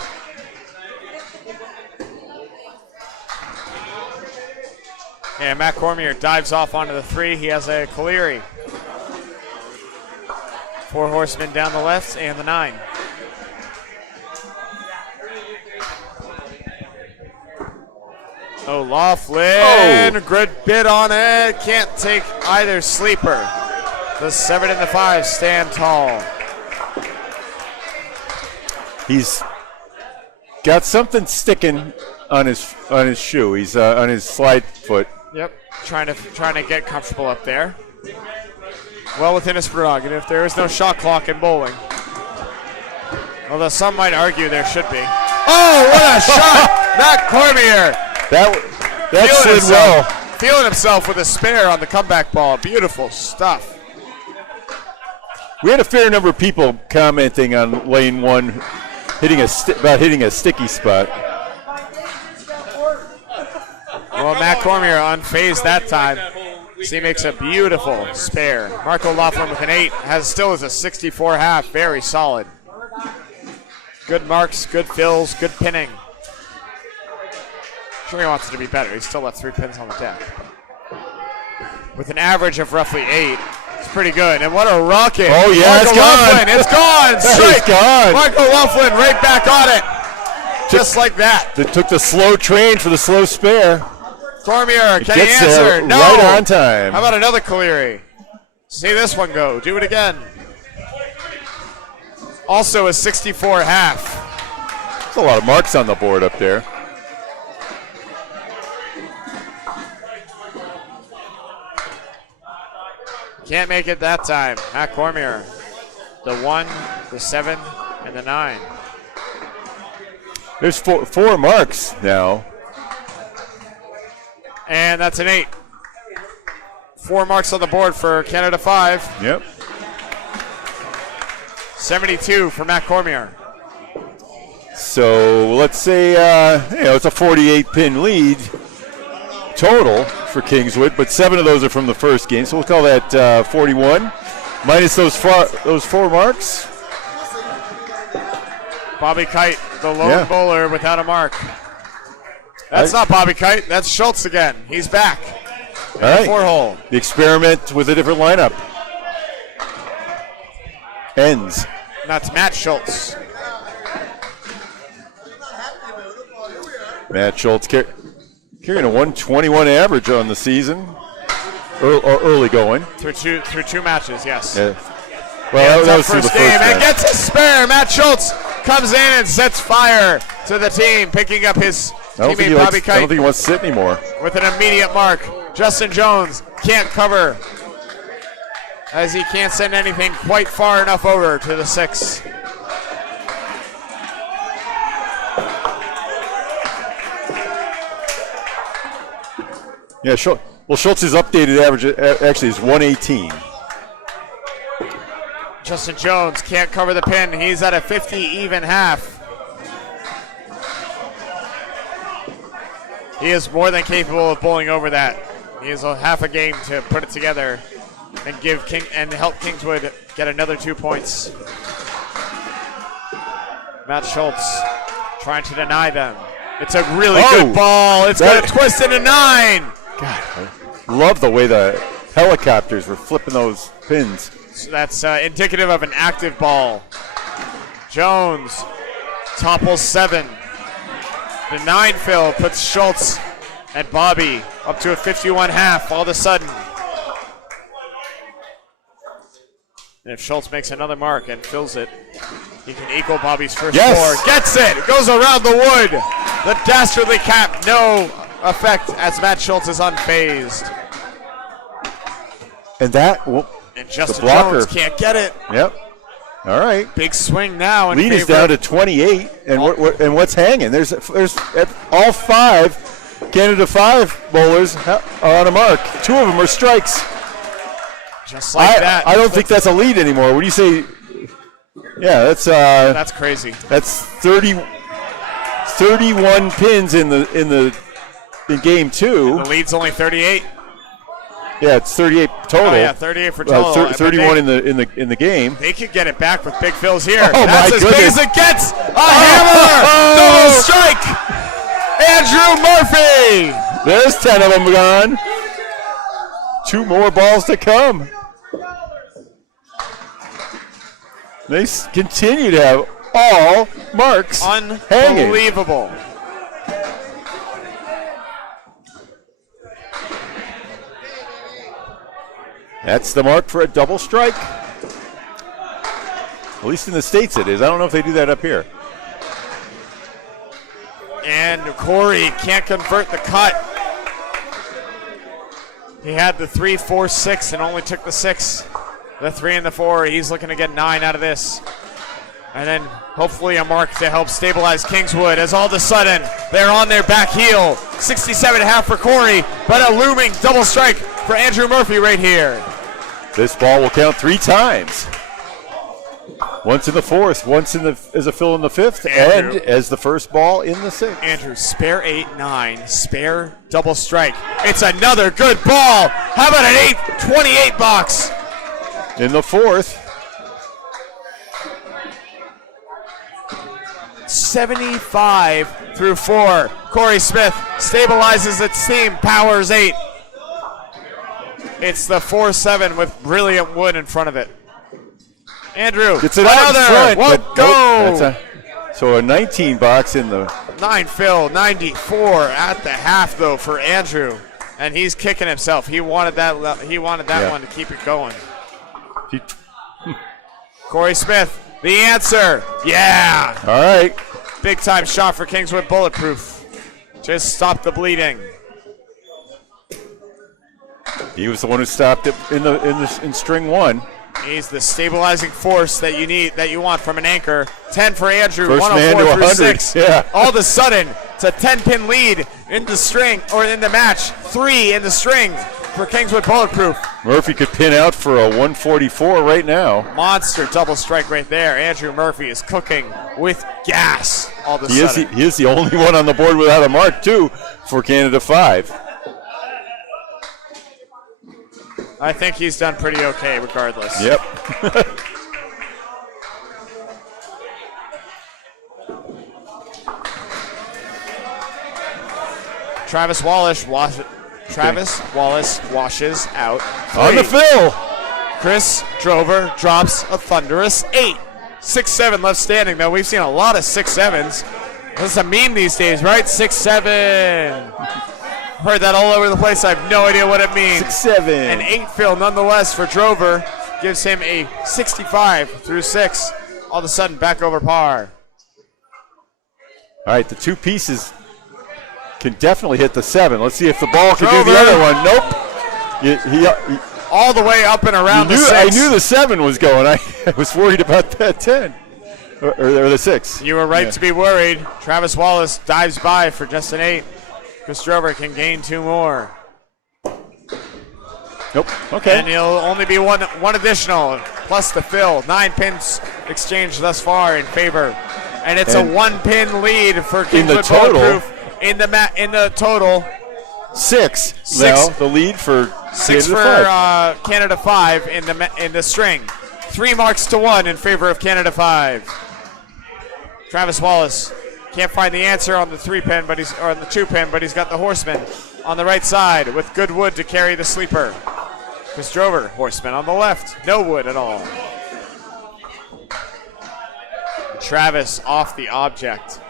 And Matt Cormier dives off onto the 3. He has a Caleri. 4 horsemen down the left and the 9. O'Loughlin, good bid on it. Can't take either sleeper. The 7 and the 5 stand tall. He's got something sticking on his shoe. He's on his slide foot. Yep, trying to get comfortable up there. Well within his prerogative. There is no shot clock in bowling. Although some might argue there should be. Oh, what a shot! Matt Cormier. That slid well. Feeling himself with a spare on the comeback ball. Beautiful stuff. We had a fair number of people commenting on lane 1 hitting a sticky spot. Well, Matt Cormier unfazed that time. So he makes a beautiful spare. Mark O'Loughlin with an 8 still has a 64 half. Very solid. Good marks, good fills, good pinning. Sure he wants it to be better. He's still left 3 pins on the deck. With an average of roughly 8. It's pretty good. And what a rocket. Oh, yeah, Mark O'Loughlin, it's gone. Straight. It's gone. Mark O'Loughlin right back on it. Just like that. They took the slow train for the slow spare. Cormier, can he Gets answer? there No. right on time. How about another Caleri? See this one go. Do it again. Also a 64 half. There's a lot of marks on the board up there. Can't make it that time. Matt Cormier. The 1, the 7, and the 9. There's four marks now. And that's an 8. 4 marks on the board for Canada 5. Yep. 72 for Matt Cormier. So let's say it's a 48-pin lead total for Kingswood, but 7 of those are from the first game, so we'll call that 41. Minus those 4 marks. Bobby Kite, the lone bowler without a mark. That's not Bobby Kite. That's Schultz again. He's back. All right. 4-hole. The experiment with a different lineup ends. That's Matt Schultz. Matt Schultz carrying a 121 average on the season, or early going. Through two matches, yes. Yeah. Well, that was through the first game. match. And gets a spare. Matt Schultz comes in and sets fire to the team, picking up his don't think he wants to sit anymore. With an immediate mark. Justin Jones can't cover, as he can't send anything quite far enough over to the 6. Yeah, Schultz's updated average actually is 118. Justin Jones can't cover the pin. He's at a 50 even half. He is more than capable of bowling over that. He has a half a game to put it together and help Kingswood get another 2 points. Matt Schultz trying to deny them. It's a really good ball. It's going to twist into 9. God, I love the way the helicopters were flipping those pins. So that's indicative of an active ball. Jones topples 7. The 9 fill puts Schultz and Bobby up to a 51 half all of a sudden. And if Schultz makes another mark and fills it, he can equal Bobby's first score. Gets it! It goes around the wood. The dastardly cap, no effect as Matt Schultz is unfazed. And Justin Jones can't get it. Yep. All right. Big swing now. Lead is down to 28, and what's hanging? There's all 5 Canada 5 bowlers are on a mark. 2 of them are strikes. Just like that. I don't think that's a lead anymore. What do you say? Yeah, that's crazy. That's 31 pins in game 2. And the lead's only 38. Yeah, it's 38 total. Oh yeah, 38 for total. 31 in the game. They could get it back with big fills here. Oh, that's as big as it gets. A hammer! Double strike! Andrew Murphy! There's 10 of them gone. 2 more balls to come. They continue to have all marks hanging. Unbelievable. That's the mark for a double strike. At least in the States it is. I don't know if they do that up here. And Corey can't convert the cut. He had the 3, 4, 6 and only took the 6. The 3 and the 4. He's looking to get 9 out of this. And then hopefully a mark to help stabilize Kingswood as all of a sudden they're on their back heel. 67.5 for Corey, but a looming double strike for Andrew Murphy right here. This ball will count 3 times. Once in the 4th, once as a fill in the 5th, and as the first ball in the 6th. Andrew, spare 8, 9, spare double strike. It's another good ball. How about an 8-28 box? In the 4th. 75 through 4. Corey Smith stabilizes its team, powers 8. It's the 4-7 with brilliant wood in front of it. Andrew, gets it out in front. Won't go. So a 19 box in the 9 fill, 94 at the half though for Andrew, and he's kicking himself. He wanted that. He wanted that one to keep it going. Corey Smith, the answer. Yeah. All right. Big time shot for Kingswood Bulletproof. Just stop the bleeding. He was the one who stopped it in string 1. He's the stabilizing force that you need, that you want from an anchor. 10 for Andrew, First 104 man to through 100. 6. Yeah. All of a sudden, it's a 10-pin lead in the string, or in the match. 3 in the string for Kingswood Bulletproof. Murphy could pin out for a 144 right now. Monster double strike right there. Andrew Murphy is cooking with gas all of a sudden. He is the only one on the board without a mark, too, for Canada 5. I think he's done pretty okay regardless. Yep. Travis Wallace washes out 3. On the fill. Chris Drover drops a thunderous 8. 6-7 left standing, though. We've seen a lot of 6-7s. That's a meme these days, right? 6-7. Heard that all over the place. I have no idea what it means. 6-7. An 8 fill nonetheless for Drover. Gives him a 65 through 6. All of a sudden back over par. All right, the 2 pieces can definitely hit the 7. Let's see if the ball can do Drover. the other one. Nope. He All the way up and around the 6. I knew the 7 was going. I was worried about that 10. Or the 6. You were right to be worried. Travis Wallace dives by for just an 8. Chris Drover can gain 2 more. Nope. Okay. And he'll only be one additional, plus the fill. 9 pins exchanged thus far in favor. And it's a 1-pin lead for Kingswood Bulletproof. In the total, 6. Now the lead for 6 for Canada 5 in the string. 3 marks to 1 in favor of Canada 5. Travis Wallace can't find the answer on the 3-pin, or on the 2-pin, but he's got the Horseman on the right side with good wood to carry the sleeper. Chris Drover, Horseman on the left, no wood at all. Travis off the object.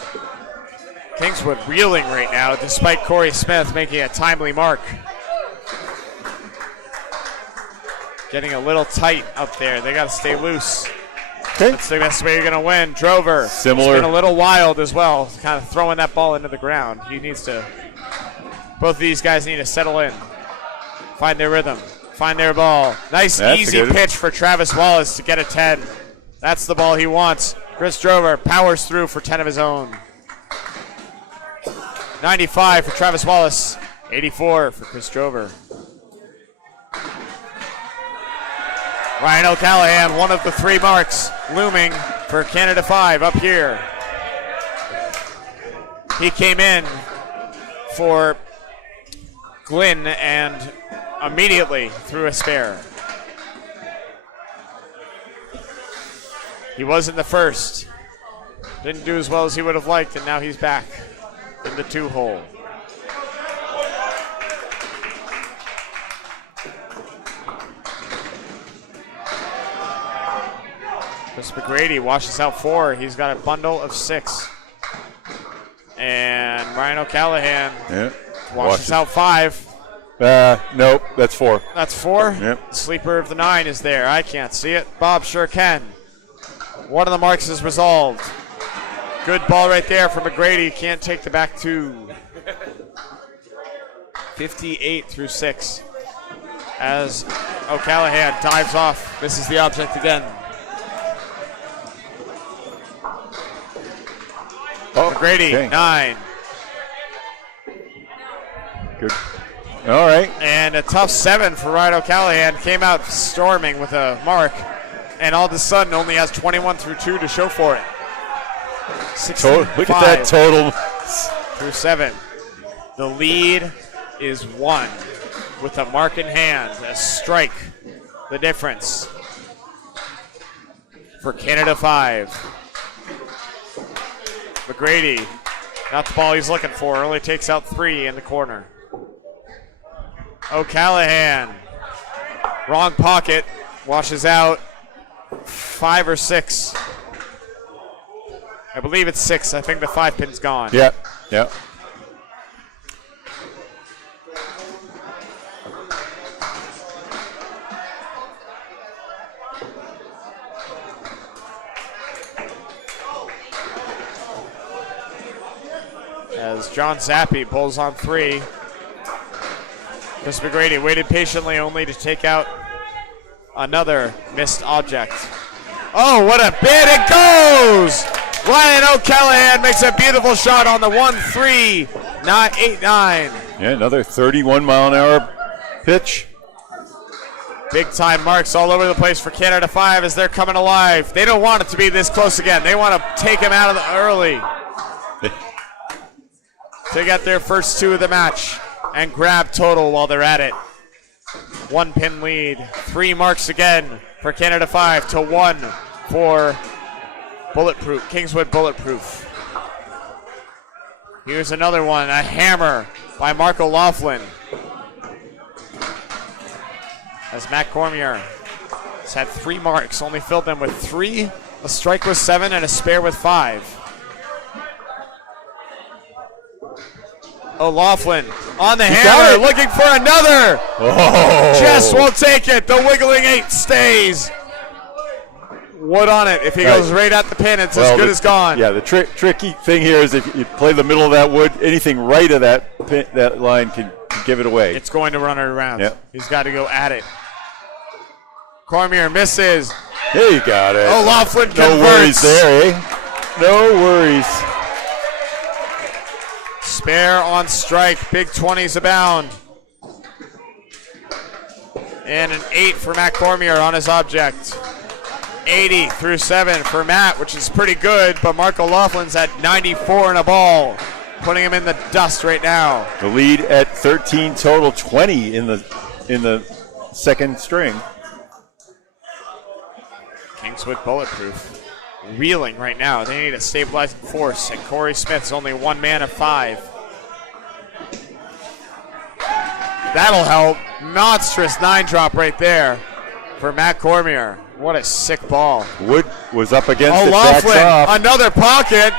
Kingswood reeling right now, despite Corey Smith making a timely mark. Getting a little tight up there. They got to stay loose. Okay. That's the best way you're going to win. Drover. Similar. It's been a little wild as well, kind of throwing that ball into the ground. He needs to. Both of these guys need to settle in, find their rhythm, find their ball. Nice, easy pitch for Travis Wallace to get a 10. That's the ball he wants. Chris Drover powers through for 10 of his own. 95 for Travis Wallace, 84 for Chris Drover. Ryan O'Callahan, one of the 3 marks, looming for Canada 5 up here. He came in for Glynn and immediately threw a spare. He was in the first. Didn't do as well as he would have liked, and now he's back in the 2-hole. Chris McGrady washes out 4. He's got a bundle of 6. And Ryan O'Callahan washes out 5. Nope, that's 4. That's 4? Yep. Sleeper of the 9 is there. I can't see it. Bob sure can. One of the marks is resolved. Good ball right there for McGrady. Can't take the back 2. 58 through 6. As O'Callahan dives off, misses the object again. McGrady, 9. Good. All right. And a tough 7 for Ryan O'Callahan. Came out storming with a mark, and all of a sudden only has 21 through 2 to show for it. 65 Look at that total. Through 7. The lead is 1 with a mark in hand. A strike, the difference for Canada 5. McGrady, not the ball he's looking for, only takes out 3 in the corner. O'Callahan, wrong pocket, washes out 5 or 6. I believe it's 6. I think the 5-pin's gone. Yep. As John Zappi pulls on 3. Chris McGrady waited patiently only to take out another missed object. Oh, what a bid it goes! Ryan O'Callahan makes a beautiful shot on the 1-3, 8-9. Yeah, another 31-mile-an-hour pitch. Big time marks all over the place for Canada 5 as they're coming alive. They don't want it to be this close again. They want to take him out of the early to get their first 2 of the match and grab total while they're at it. 1-pin lead. 3 marks again for Canada 5 to 1 for Bulletproof, Kingswood Bulletproof. Here's another one, a hammer by Mark O'Loughlin. As Matt Cormier has had 3 marks, only filled them with 3, a strike with 7, and a spare with 5. O'Loughlin on the hammer, looking for another. Oh. Just won't take it. The wiggling 8 stays. wood on it. If he goes right at the pin, it's as good as gone. Yeah, the tricky thing here is if you play the middle of that wood, anything right of that line can give it away. It's going to run it around. Yep. He's got to go at it. Cormier misses. He got it. O'Loughlin converts. No worries there, eh? No worries. Spare on strike. Big 20s abound. And an 8 for Matt Cormier on his object. 80 through 7 for Matt, which is pretty good, but Mark O'Loughlin's at 94 and a ball, putting him in the dust right now. The lead at 13 total, 20 in the second string. Kingswood Bulletproof reeling right now. They need a stabilizing force, and Corey Smith's only one man of 5. That'll help. Monstrous 9-drop right there for Matt Cormier. What a sick ball. Wood was up against it. O'Loughlin, another pocket.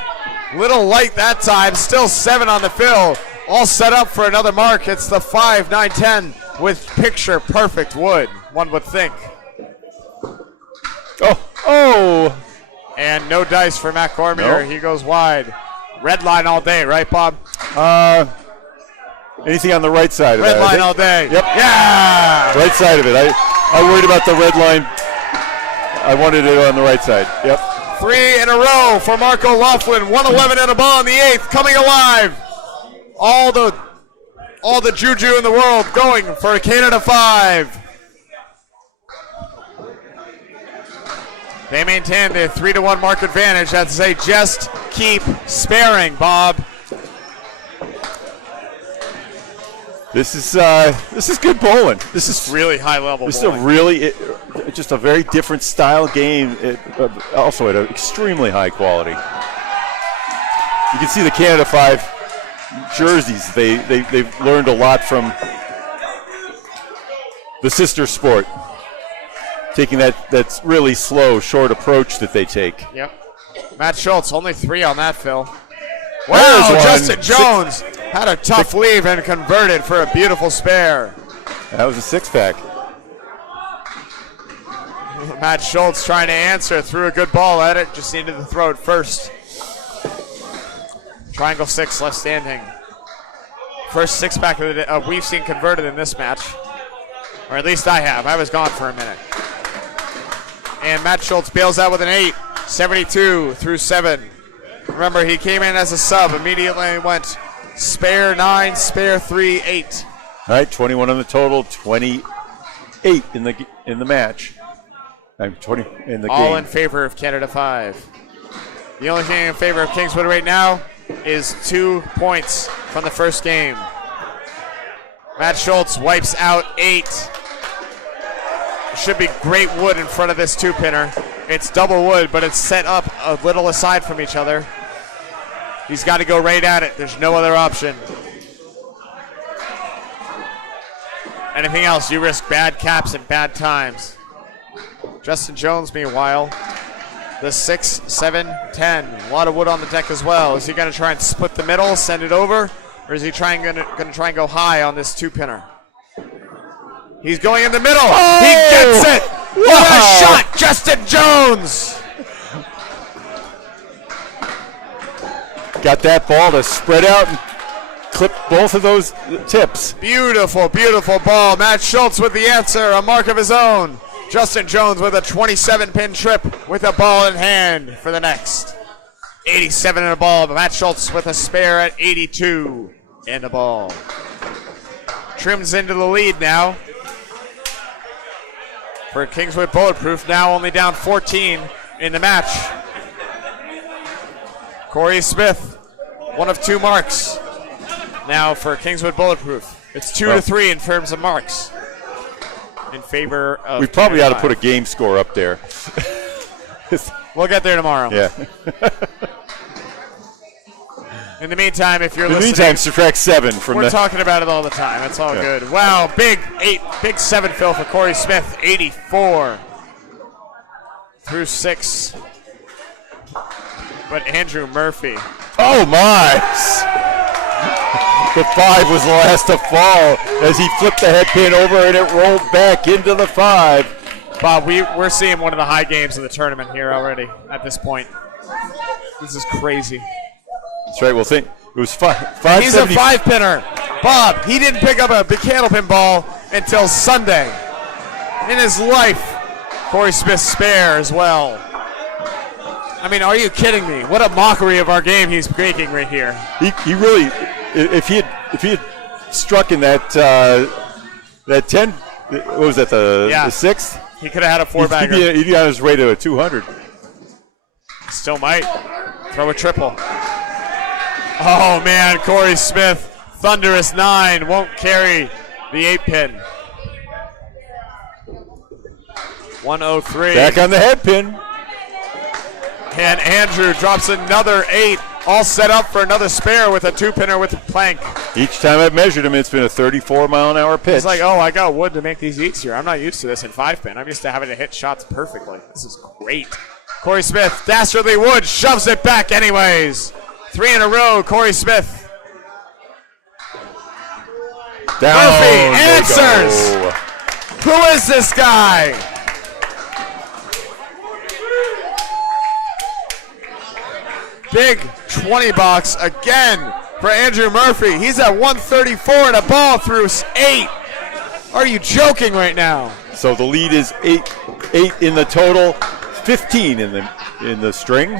Little light that time. Still 7 on the fill. All set up for another mark. It's the 5, 9, 10 with picture perfect wood, one would think. Oh. And no dice for Matt Cormier. Nope. He goes wide. Red line all day, right, Bob? Anything on the right side of red that? Red line all day. Yep. Yeah! Right side of it. I worried about the red line. I wanted it on the right side. Yep. 3 in a row for Mark O'Loughlin. 111 and a ball in the 8th, coming alive. All the juju in the world going for Canada 5. They maintain their 3-1 mark advantage as they just keep sparing, Bob. This is good bowling. This is really high level. This bowling. is just a very different style game. Also at an extremely high quality. You can see the Canada 5 jerseys. They've learned a lot from the sister sport, taking that's really slow, short approach that they take. Yep. Matt Schultz only 3 on that, Phil. Wow, Justin Jones had a tough leave and converted for a beautiful spare. That was a 6-pack. Matt Schultz trying to answer, threw a good ball at it, just needed to throw it first. Triangle 6 left standing. First 6-pack we've seen converted in this match. Or at least I have. I was gone for a minute. And Matt Schultz bails out with an 8, 72 through 7. Remember, he came in as a sub, immediately went spare 9, spare 3, 8. All right, 21 on the total, 28 in the match. 20 in the game. All in favor of Canada 5. The only thing in favor of Kingswood right now is 2 points from the first game. Matt Schultz wipes out 8. Should be great wood in front of this 2-pinner. It's double wood, but it's set up a little aside from each other. He's got to go right at it. There's no other option. Anything else, you risk bad caps and bad times. Justin Jones, meanwhile, the 6, 7, 10. A lot of wood on the deck as well. Is he going to try and split the middle, send it over, or is he going to try and go high on this 2-pinner? He's going in the middle. Oh! He gets it. What a shot, Justin Jones. Got that ball to spread out and clip both of those tips. Beautiful, beautiful ball. Matt Schultz with the answer, a mark of his own. Justin Jones with a 27-pin trip with a ball in hand for the next. 87 and a ball. Matt Schultz with a spare at 82 and a ball. Trims into the lead now. For Kingswood Bulletproof, now only down 14 in the match. Corey Smith, one of 2 marks. Now for Kingswood Bulletproof, it's 2-3 in terms of marks in favor of. We probably ought to put a game score up there. We'll get there tomorrow. Yeah. In the meantime, if you're listening, subtract 7 from we're talking about it all the time. It's all good. Wow, big 7 fill for Corey Smith, 84 through 6. But Andrew Murphy. Oh my! The 5 was the last to fall as he flipped the head pin over and it rolled back into the 5. Bob, we're seeing one of the high games of the tournament here already at this point. This is crazy. That's right. We'll think it was five. He's a 5-pinner. Bob, he didn't pick up a big candlepin ball until Sunday. In his life, Corey Smith spare as well. I mean, are you kidding me? What a mockery of our game he's making right here. He really, if he had struck in that 10, what was that, the sixth? He could have had a 4-bagger. He'd be on his way to a 200. Still might. Throw a triple. Oh, man, Corey Smith, thunderous 9, won't carry the 8-pin. 103. Back on the head pin. And Andrew drops another 8, all set up for another spare with a 2-pinner with a plank. Each time I've measured him, it's been a 34-mile-an-hour pitch. He's like, oh, I got wood to make these easier. I'm not used to this in 5-pin. I'm used to having to hit shots perfectly. This is great. Corey Smith, dastardly wood, shoves it back anyways. 3 in a row, Corey Smith. Down Murphy answers. Who is this guy? Big 20 bucks again for Andrew Murphy. He's at 134 and a ball through 8. Are you joking right now? So the lead is 8 in the total, 15 in the string.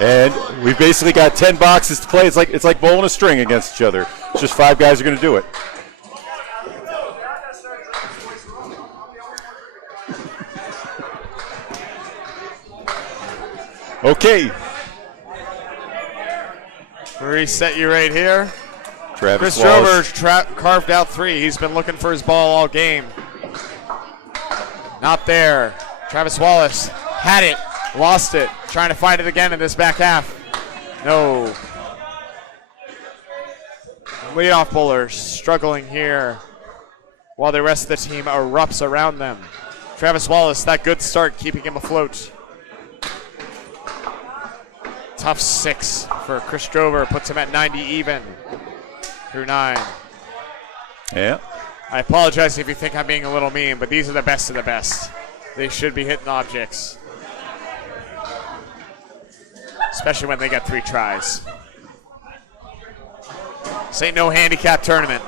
And we've basically got 10 boxes to play. It's like bowling a string against each other. It's just 5 guys are going to do it. Okay. Reset you right here. Travis Chris Wallace. Drover carved out 3. He's been looking for his ball all game. Not there. Travis Wallace had it, lost it, trying to find it again in this back half. No. Leadoff bowlers struggling here while the rest of the team erupts around them. Travis Wallace, that good start, keeping him afloat. Tough 6 for Chris Drover, puts him at 90 even through 9. Yeah. I apologize if you think I'm being a little mean, but these are the best of the best. They should be hitting objects, especially when they get 3 tries. This ain't no handicap tournament.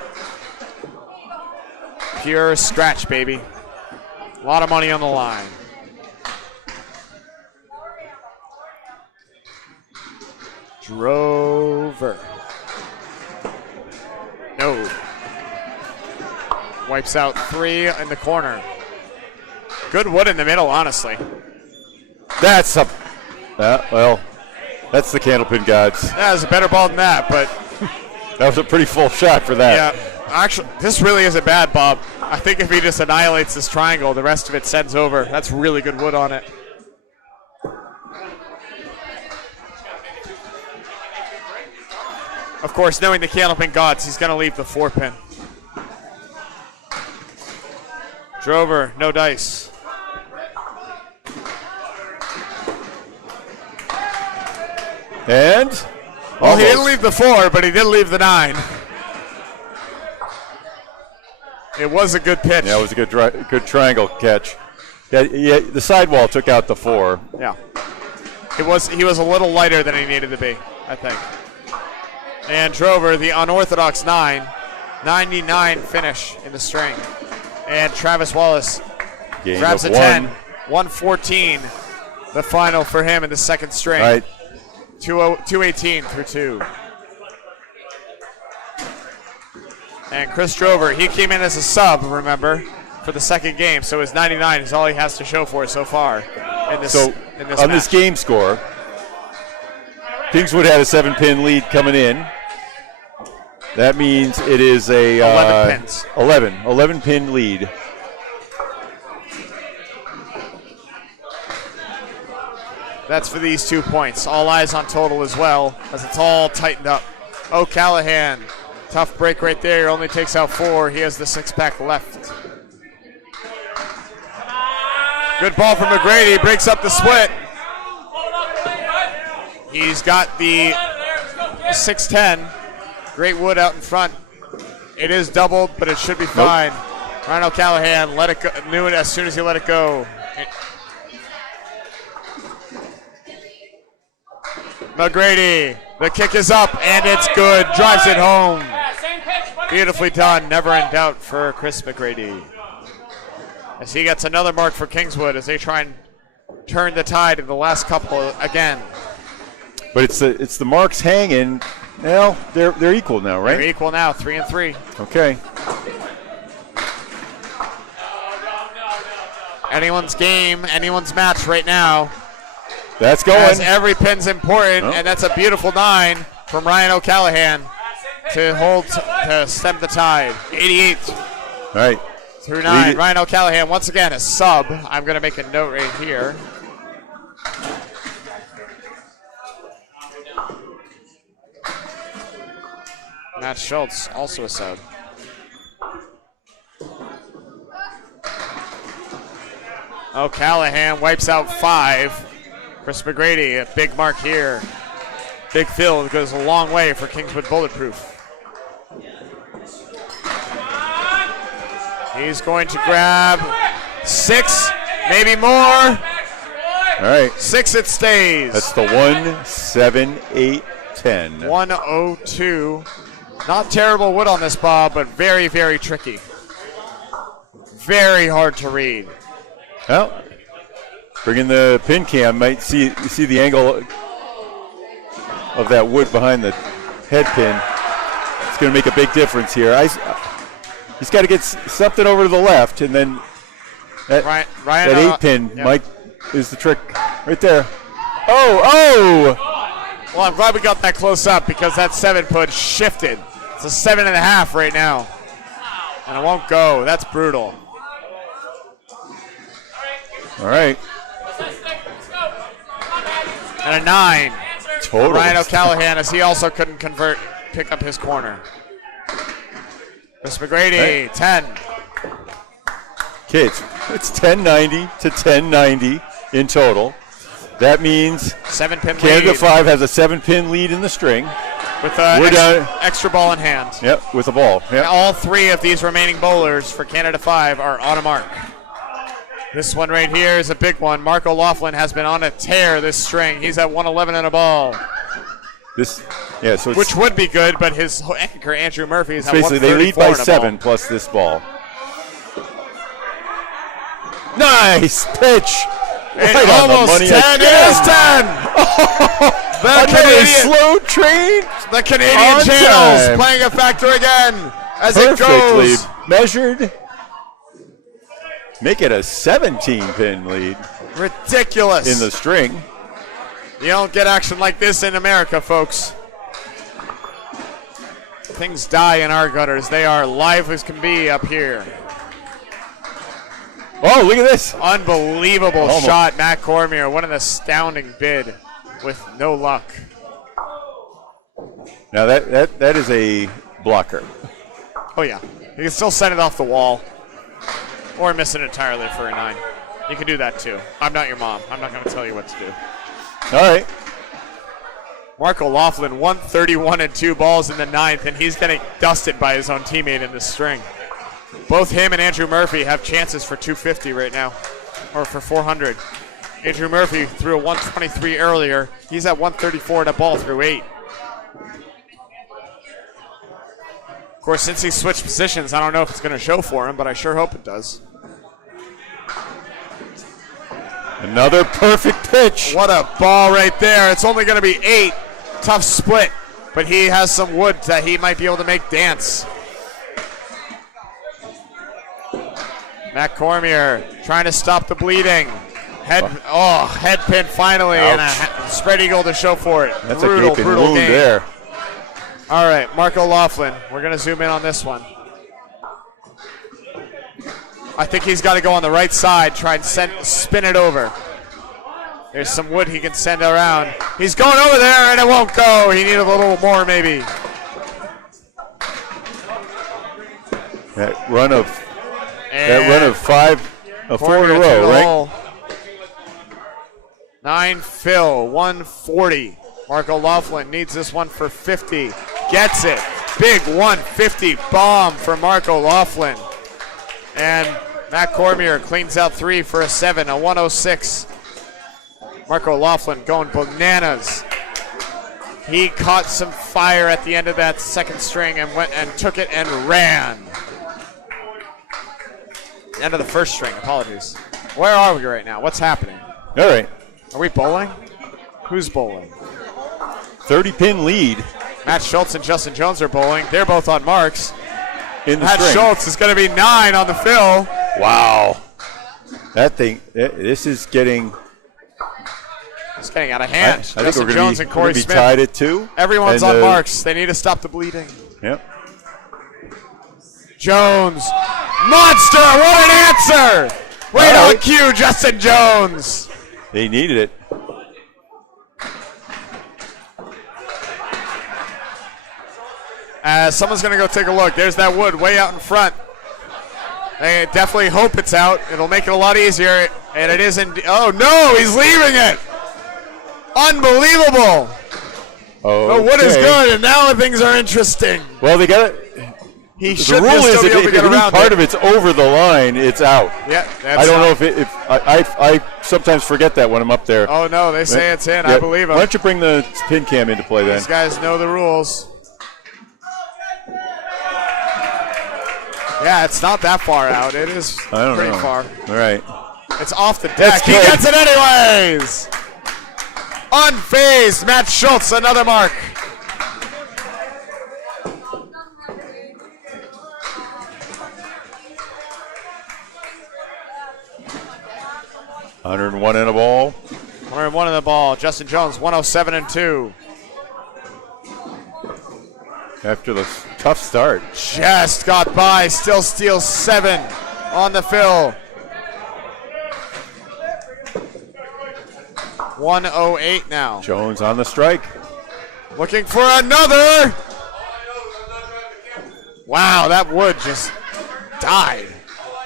Pure scratch, baby. A lot of money on the line. Drover. No. Wipes out 3 in the corner. Good wood in the middle, honestly. That's a, well, that's the Candlepin gods. That was a better ball than that, but That was a pretty full shot for that. yeah, actually, this really isn't bad, Bob. I think if he just annihilates this triangle, the rest of it sends over. That's really good wood on it. Of course, knowing the Candlepin gods, he's going to leave the 4-pin. Drover, no dice. And? Well, he didn't almost. leave the 4, but he did leave the 9. It was a good pitch. Yeah, it was a good triangle catch. Yeah, the sidewall took out the 4. Yeah. He was a little lighter than he needed to be, I think. And Drover, the unorthodox 9, 99 finish in the string. And Travis Wallace Gain grabs a of 10, 1. 114, the final for him in the second string. All right. 218 through 2. And Chris Drover, he came in as a sub, remember, for the second game, so his 99 is all he has to show for so far in this, So in this on match. this game score, Kingswood had a 7-pin lead coming in. That means it is a 11 pins. 11-pin lead. That's for these 2 points. All eyes on total as well, as it's all tightened up. O'Callahan, tough break right there. Only takes out 4. He has the 6-pack left. Good ball from McGrady. Breaks up the split. He's got the 6-10. Great wood out in front. It is doubled, but it should be fine. Ryan O'Callahan let it go, knew it as soon as he let it go. McGrady, the kick is up and it's good. Drives it home. Beautifully done. Never in doubt for Chris McGrady. As he gets another mark for Kingswood as they try and turn the tide in the last couple again. But it's the marks hanging. Well, they're equal now, right? They're equal now, 3-3. Okay. Anyone's game, anyone's match right now. That's going. As every pin's important, and that's a beautiful 9 from Ryan O'Callahan to hold to stem the tide. 88 All right. through 9. Ryan O'Callahan once again a sub. I'm going to make a note right here. Matt Schultz also a sub. O'Callahan wipes out 5. Chris McGrady, a big mark here. Big field goes a long way for Kingswood Bulletproof. He's going to grab 6, maybe more. All right. 6 it stays. That's the 1, 7, 8, 10. 102. Not terrible wood on this ball, but very, very tricky. Very hard to read. Well, bringing the pin cam, might see the angle of that wood behind the head pin. It's going to make a big difference here. He's got to get something over to the left, and then that 8 pin is the trick right there. Oh! Well, I'm glad we got that close up because that 7 put shifted. It's a 7.5 right now. And it won't go. That's brutal. All right. And a 9. Total. Ryan O'Callahan, as he also couldn't pick up his corner. Chris McGrady, 10. Kids, it's 1090 to 1090 in total. That means 7-pin Canada lead. 5 has a 7-pin lead in the string. With extra ball in hand. Yep, with a ball. Yep. All 3 of these remaining bowlers for Canada 5 are on a mark. This one right here is a big one. Mark O'Loughlin has been on a tear this string. He's at 111 and a ball. Which would be good, but his anchor, Andrew Murphy, is at 134. Basically, they lead by 7 plus this ball. Nice pitch. Right almost 10. It is 10. The Canadian slow train. The Canadian channels playing a factor again as it goes. Measured. Make it a 17-pin lead. Ridiculous. In the string. You don't get action like this in America, folks. Things die in our gutters. They are live as can be up here. Oh, look at this. Unbelievable shot, Matt Cormier. What an astounding bid with no luck. Now that is a blocker. Oh, yeah. You can still send it off the wall or miss it entirely for a 9. You can do that, too. I'm not your mom. I'm not going to tell you what to do. All right. Mark O'Loughlin, 131 and 2 balls in the 9th, and he's getting dusted by his own teammate in this string. Both him and Andrew Murphy have chances for 250 right now, or for 400. Andrew Murphy threw a 123 earlier. He's at 134 and a ball through 8. Of course, since he switched positions, I don't know if it's going to show for him, but I sure hope it does. Another perfect pitch. What a ball right there. It's only going to be 8. Tough split, but he has some wood that he might be able to make dance. Matt Cormier trying to stop the bleeding. Head pin finally. Ouch. And a spread eagle to show for it. That's brutal, a gaping brutal wound game. there. All right, Mark O'Loughlin. We're going to zoom in on this one. I think he's got to go on the right side, try and spin it over. There's some wood he can send around. He's going over there, and it won't go. He needed a little more, maybe. That run of 4 in a row, right? 9 fill, 140. Mark O'Loughlin needs this one for 50. Gets it. Big 150 bomb for Mark O'Loughlin. And Matt Cormier cleans out 3 for a 7, a 106. Marco Laughlin going bananas. He caught some fire at the end of that second string and went and took it and ran. End of the first string, apologies. Where are we right now? What's happening? All right. Are we bowling? Who's bowling? 30-pin lead. Matt Schultz and Justin Jones are bowling. They're both on marks. In the Matt string. Schultz is going to be 9 on the fill. Wow. That thing, this is getting... It's getting out of hand. I think Justin we're Jones going and Corey to be Smith. tied at 2. Everyone's And, on marks. They need to stop the bleeding. Yep. Jones. Monster! What an answer! Right All on right. cue, Justin Jones. They needed it. Someone's going to go take a look. There's that wood way out in front. They definitely hope it's out. It'll make it a lot easier. And it isn't. Oh, no, he's leaving it. Unbelievable. Oh, The wood is good, and now things are interesting. Well, they got it. He The should rule is still be able to if get any around part it. of it's over the line, it's out. Yeah, I don't know if I sometimes forget that when I'm up there. Oh, no, they say it's in. Yeah. I believe Why them. don't you bring the pin cam into play then? These guys know the rules. Yeah, it's not that far out. It is I don't pretty know. far. All right. It's off the deck. That's He good. gets it anyways. Unfazed, Matt Schultz, another mark. $101 in a ball. 101 in the ball. Justin Jones, 107 and 2. After the tough start. Just got by, still steals 7 on the fill. 108 now. Jones on the strike. Looking for another. Wow, that wood just died.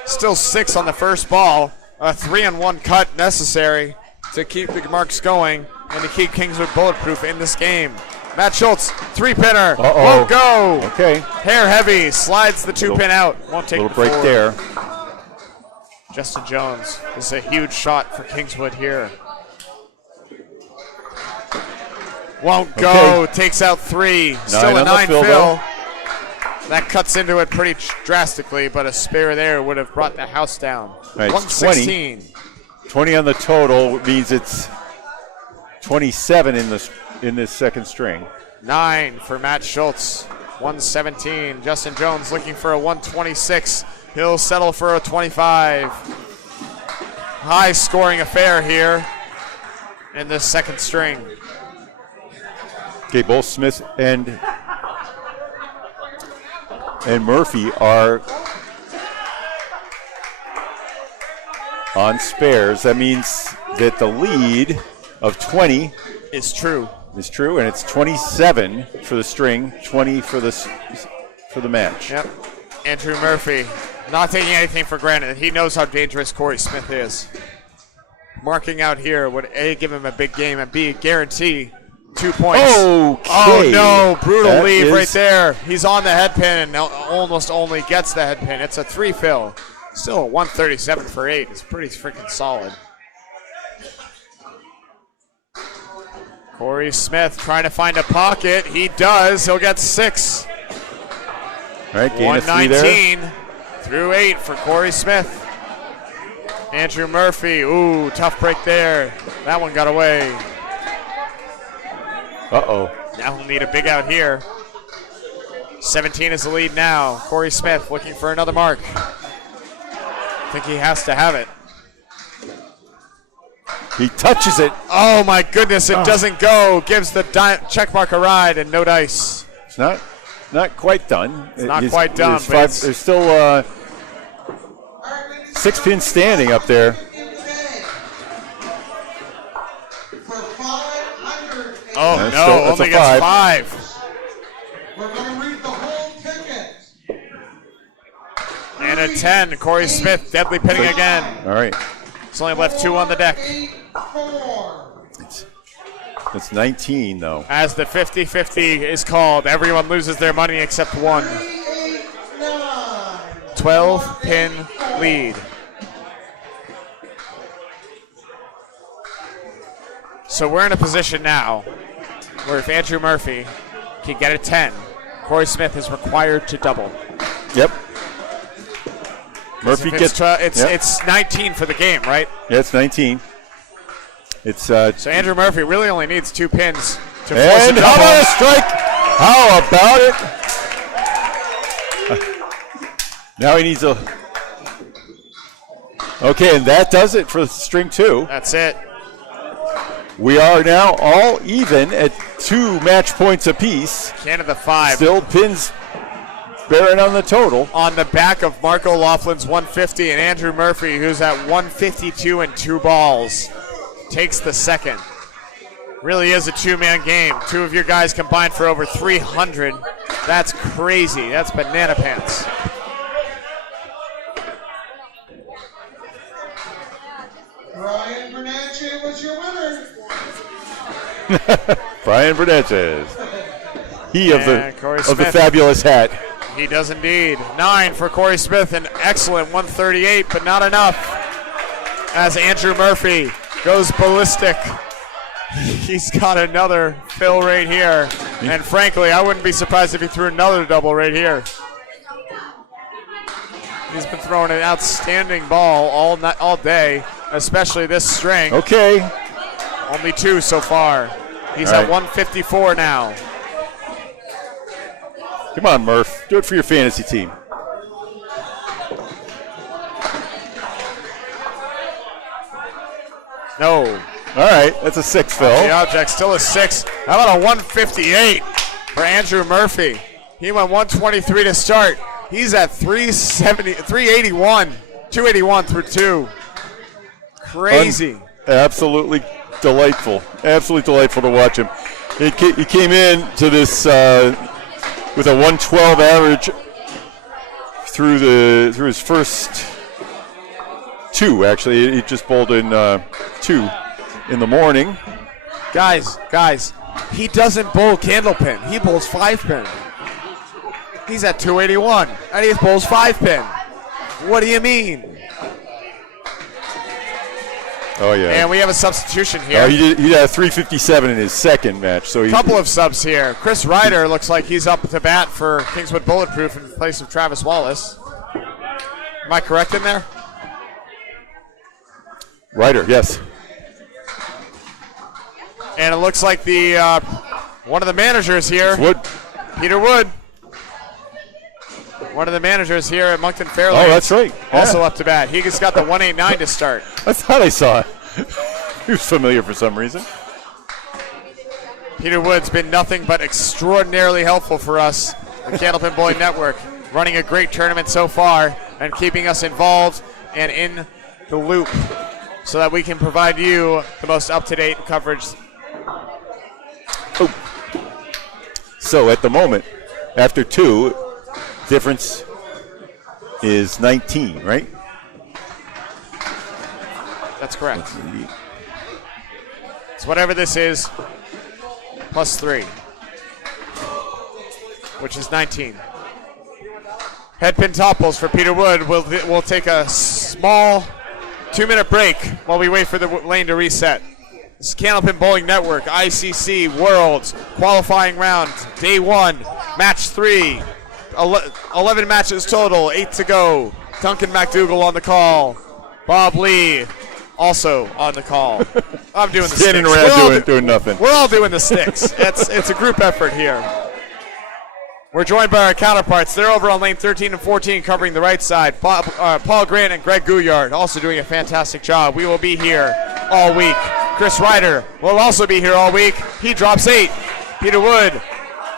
Still 6 on the first ball. A 3-1 cut necessary to keep the marks going and to keep Kingswood bulletproof in this game. Matt Schultz, 3-pinner. Uh-oh. Won't go. Okay. Hair heavy, slides the 2-pin out. Won't take Little the break 4. there. Justin Jones. This is a huge shot for Kingswood here. Won't go. Okay. Takes out 3. Still 9 a on the 9 fill, fill. though. That cuts into it pretty drastically, but a spare there would have brought the house down. Right, 116. 20 on the total means it's 27 in this second string. 9 for Matt Schultz. 117. Justin Jones looking for a 126. He'll settle for a 25. High scoring affair here in this second string. Okay, both Smith and Murphy are on spares. That means that the lead of 20 Is true. is true, and it's 27 for the string, 20 for the match. Yep. Andrew Murphy not taking anything for granted. He knows how dangerous Corey Smith is. Marking out here would A, give him a big game, and B, guarantee 2 points. Okay. Oh no, brutal That leave is- right there. He's on the head pin and almost only gets the head pin. It's a 3 fill. Still a 137 for 8. It's pretty freaking solid. Corey Smith trying to find a pocket. He does. He'll get 6. All right, gain of 3 there. 119 through 8 for Corey Smith. Andrew Murphy. Ooh, tough break there. That one got away. Uh-oh. Now he'll need a big out here. 17 is the lead now. Corey Smith looking for another mark. I think he has to have it. He touches it. Oh my goodness, it doesn't go. Gives the check mark a ride and no dice. It's not quite done. It's not quite done, but it's- There's still 6 pins standing up there. Oh That's no, still- that's only a gets 5. 5. We're going to read the whole ticket. And a 10. Corey Smith deadly pinning again. All right. It's only left 2 on the deck. 8-4. It's 19, though. As the 50-50 is called, everyone loses their money except one. 38-9. 12-pin lead. So we're in a position now where if Andrew Murphy can get a 10, Corey Smith is required to double. Yep. Murphy gets. It's 19 for the game, right? Yeah, it's 19. It's so Andrew Murphy really only needs 2 pins to force a and double. how about a strike? How about it? Now he needs a. Okay, and that does it for string 2. That's it. We are now all even at 2 match points apiece. Canada 5. Still pins bearing on the total. On the back of Mark O'Loughlin's 150 and Andrew Murphy, who's at 152 and 2 balls, takes the second. Really is a 2-man game. 2 of your guys combined for over 300. That's crazy. That's banana pants. Brian Bernacci was your winner. Brian Bernacci. He of Corey the Smith. fabulous hat. He does indeed. 9 for Corey Smith, an excellent 138, but not enough. As Andrew Murphy goes ballistic. He's got another fill right here. And frankly, I wouldn't be surprised if he threw another double right here. He's been throwing an outstanding ball all day, especially this string. Okay. Only 2 so far. He's All at right. 154 now. Come on, Murph. Do it for your fantasy team. No. All right, that's a 6, Phil. The object still a 6. How about a 158 for Andrew Murphy? He went 123 to start. He's at 381. 281 through 2. Crazy. Absolutely delightful. Absolutely delightful to watch him. He came in to this with a 112 average through his first 2. Actually, he just bowled in 2 in the morning. Guys, he doesn't bowl candlepin. He bowls 5-pin. He's at 281, and he bowls 5-pin. What do you mean? Oh yeah. And we have a substitution here. Oh, he had a 357 in his second match. So Couple of subs here. Chris Ryder looks like he's up to bat for Kingswood Bulletproof in place of Travis Wallace. Am I correct in there? Ryder, yes. And it looks like the one of the managers here, Wood. Peter Wood. One of the managers here at Moncton Fairlane. Oh, that's right. Also Yeah. up to bat. He just got the 189 to start. I thought I saw it. He was familiar for some reason. Peter Wood's been nothing but extraordinarily helpful for us, the Candlepin Bowling Network, running a great tournament so far and keeping us involved and in the loop so that we can provide you the most up-to-date coverage. Oh. So at the moment, after 2, difference is 19, right? That's correct. It's whatever this is, plus 3, which is 19. Headpin topples for Peter Wood. We'll take a small 2-minute break while we wait for the lane to reset. This is Candlepin Bowling Network, ICC Worlds, qualifying round, day 1, match 3. 11 matches total, 8 to go. Duncan MacDougall on the call. Bob Lee also on the call. I'm doing the Standing sticks. around doing nothing. We're all doing the sticks. It's a group effort here. We're joined by our counterparts. They're over on lane 13 and 14 covering the right side. Paul Grant and Greg Gouillard also doing a fantastic job. We will be here all week. Chris Ryder will also be here all week. He drops 8. Peter Wood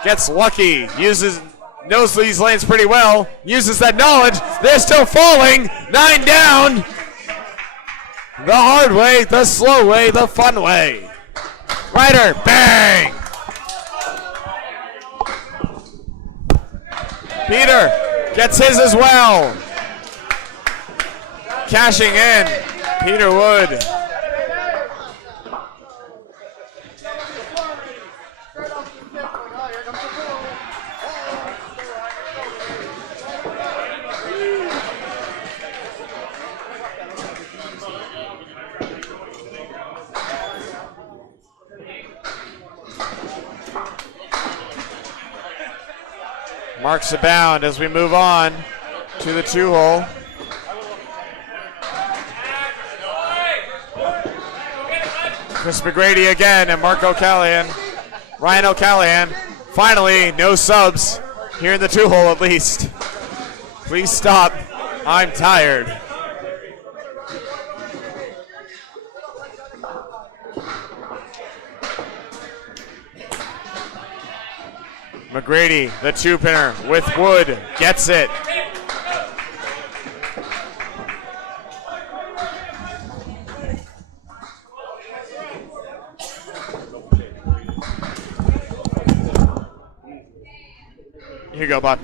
gets lucky, knows these lanes pretty well, uses that knowledge. They're still falling. 9 down. The hard way, the slow way, the fun way. Ryder, bang. Peter gets his as well. Cashing in, Peter Wood. Marks abound as we move on to the 2-hole. Chris McGrady again and Mark O'Callahan. Ryan O'Callahan. Finally, no subs here in the 2-hole at least. Please stop. I'm tired. McGrady, the 2-pinner with Wood, gets it. Here you go, bud.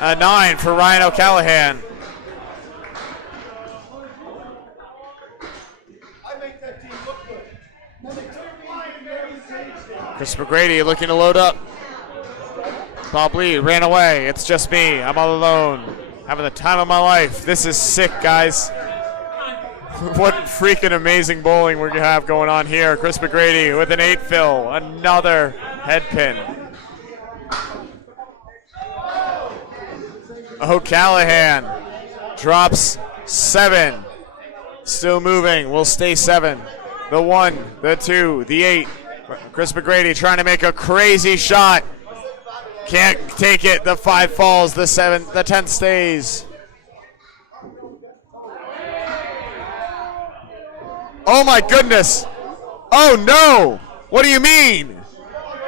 A 9 for Ryan O'Callahan. Chris McGrady looking to load up. Bob Lee ran away. It's just me. I'm all alone. Having the time of my life. This is sick, guys. What freaking amazing bowling we're going to have going on here. Chris McGrady with an 8 fill. Another head pin. O'Callahan drops 7. Still moving. Will stay 7. The 1, the 2, the 8. Chris McGrady trying to make a crazy shot. Can't take it. The 5 falls. The 7, the 10 stays. Oh my goodness. Oh no. What do you mean?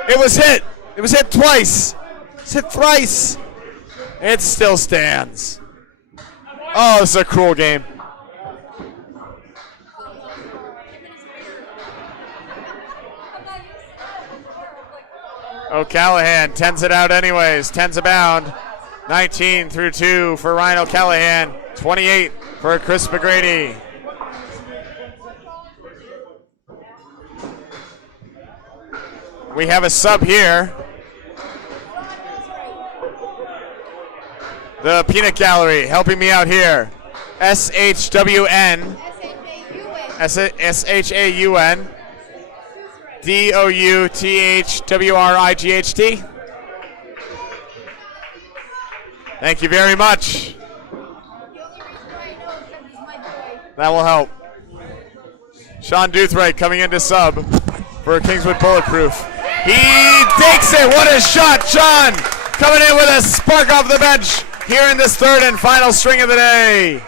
It was hit. It was hit twice. It's hit thrice. It still stands. Oh, this is a cruel game. O'Callahan 10s it out anyways. 10s abound. 19 through 2 for Ryan O'Callahan. 28 for Chris McGrady. We have a sub here. The Peanut Gallery helping me out here. SHWN. SHAUN. DOUTHWRIGHT. Thank you very much. That will help. Sean Duthright coming into sub for Kingswood Bulletproof. He takes it. What a shot, Sean! Coming in with a spark off the bench here in this 3rd and final string of the day.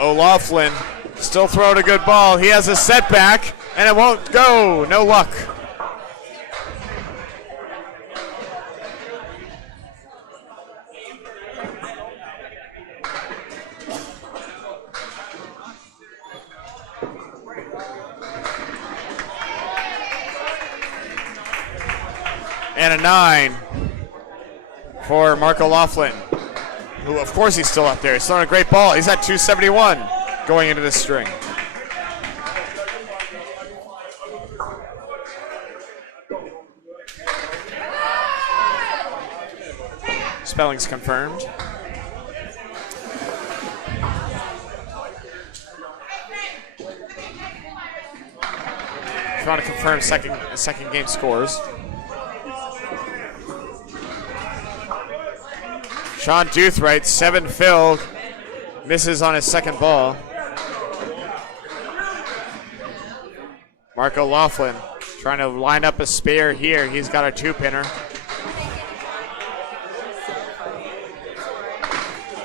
O'Laughlin still throwing a good ball. He has a setback, and it won't go. No luck. And a 9 for Mark O'Laughlin, who of course he's still up there. He's throwing a great ball. He's at 271 going into this string. Spelling's confirmed. Trying to confirm second game scores. Sean Duthright, 7 fill, misses on his second ball. Mark O'Laughlin trying to line up a spare here. He's got a 2-pinner.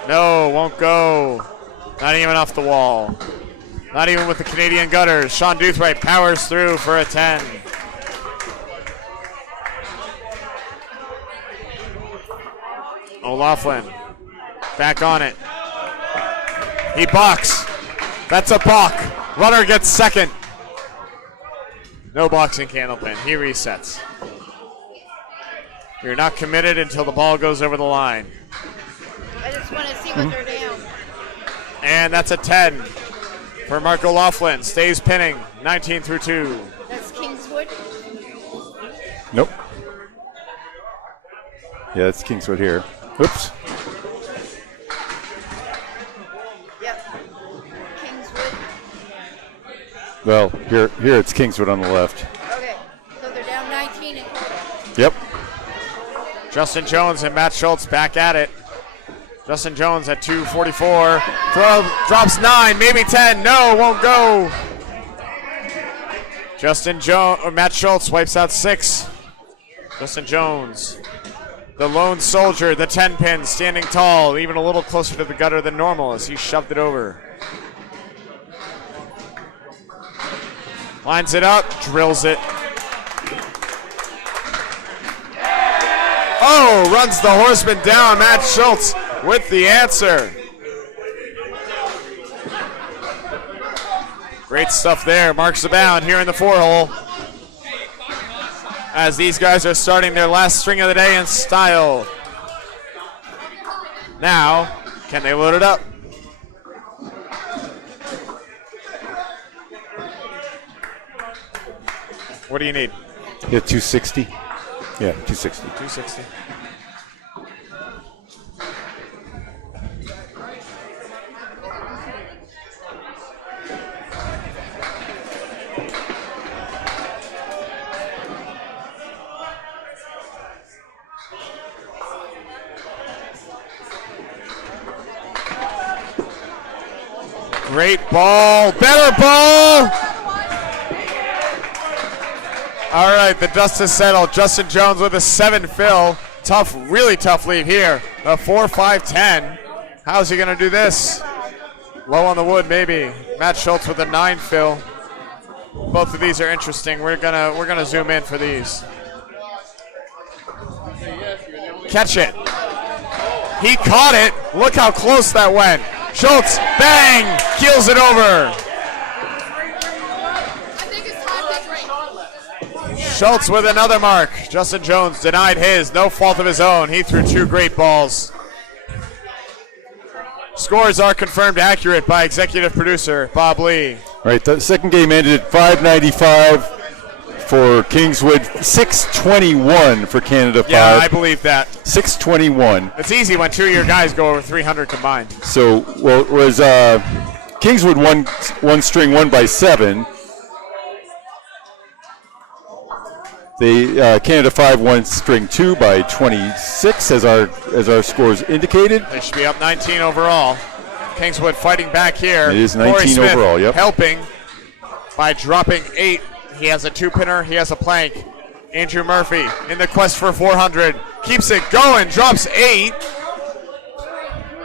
No, won't go. Not even off the wall. Not even with the Canadian gutters. Sean Duthright powers through for a 10. O'Laughlin back on it. He balks. That's a balk. Runner gets second. No boxing candlepin. He resets. You're not committed until the ball goes over the line. I just want to see what they're down. And that's a 10 for Mark O'Laughlin. Stays pinning. 19 through 2. That's Kingswood. Nope. Yeah, it's Kingswood here. Oops. Well, here it's Kingswood on the left. Okay, so they're down 19 in total. Yep. Justin Jones and Matt Schultz back at it. Justin Jones at 244. Throw drops 9, maybe 10. No, won't go. Matt Schultz wipes out 6. Justin Jones, the lone soldier, the 10 pin, standing tall, even a little closer to the gutter than normal as he shoved it over. Lines it up, drills it. Oh, runs the horseman down. Matt Schultz with the answer. Great stuff there. Marks the bound here in the 4-hole. As these guys are starting their last string of the day in style. Now, can they load it up? What do you need? Yeah, 260. Yeah, 260. 260. Great ball, better ball. All right, the dust has settled. Justin Jones with a 7 fill. Tough, really tough lead here. A 4-5-10. How's he gonna do this? Low on the wood, maybe. Matt Schultz with a 9 fill. Both of these are interesting. We're gonna zoom in for these. Catch it. He caught it. Look how close that went. Schultz, bang, keels it over. Schultz with another mark. Justin Jones denied his, no fault of his own. He threw 2 great balls. Scores are confirmed accurate by executive producer Bob Lee. Right, the second game ended at 595 for Kingswood, 621 for Canada 5. Yeah, I believe that. 621. It's easy when 2 of your guys go over 300 combined. So, well, it was Kingswood one string, 1 by 7. The Canada 5 won string 2 by 26, as our scores indicated. They should be up 19 overall. Kingswood fighting back here. It is Corey 19 Smith overall, yep. helping by dropping 8. He has a 2-pinner, he has a plank. Andrew Murphy in the quest for 400. Keeps it going, drops 8.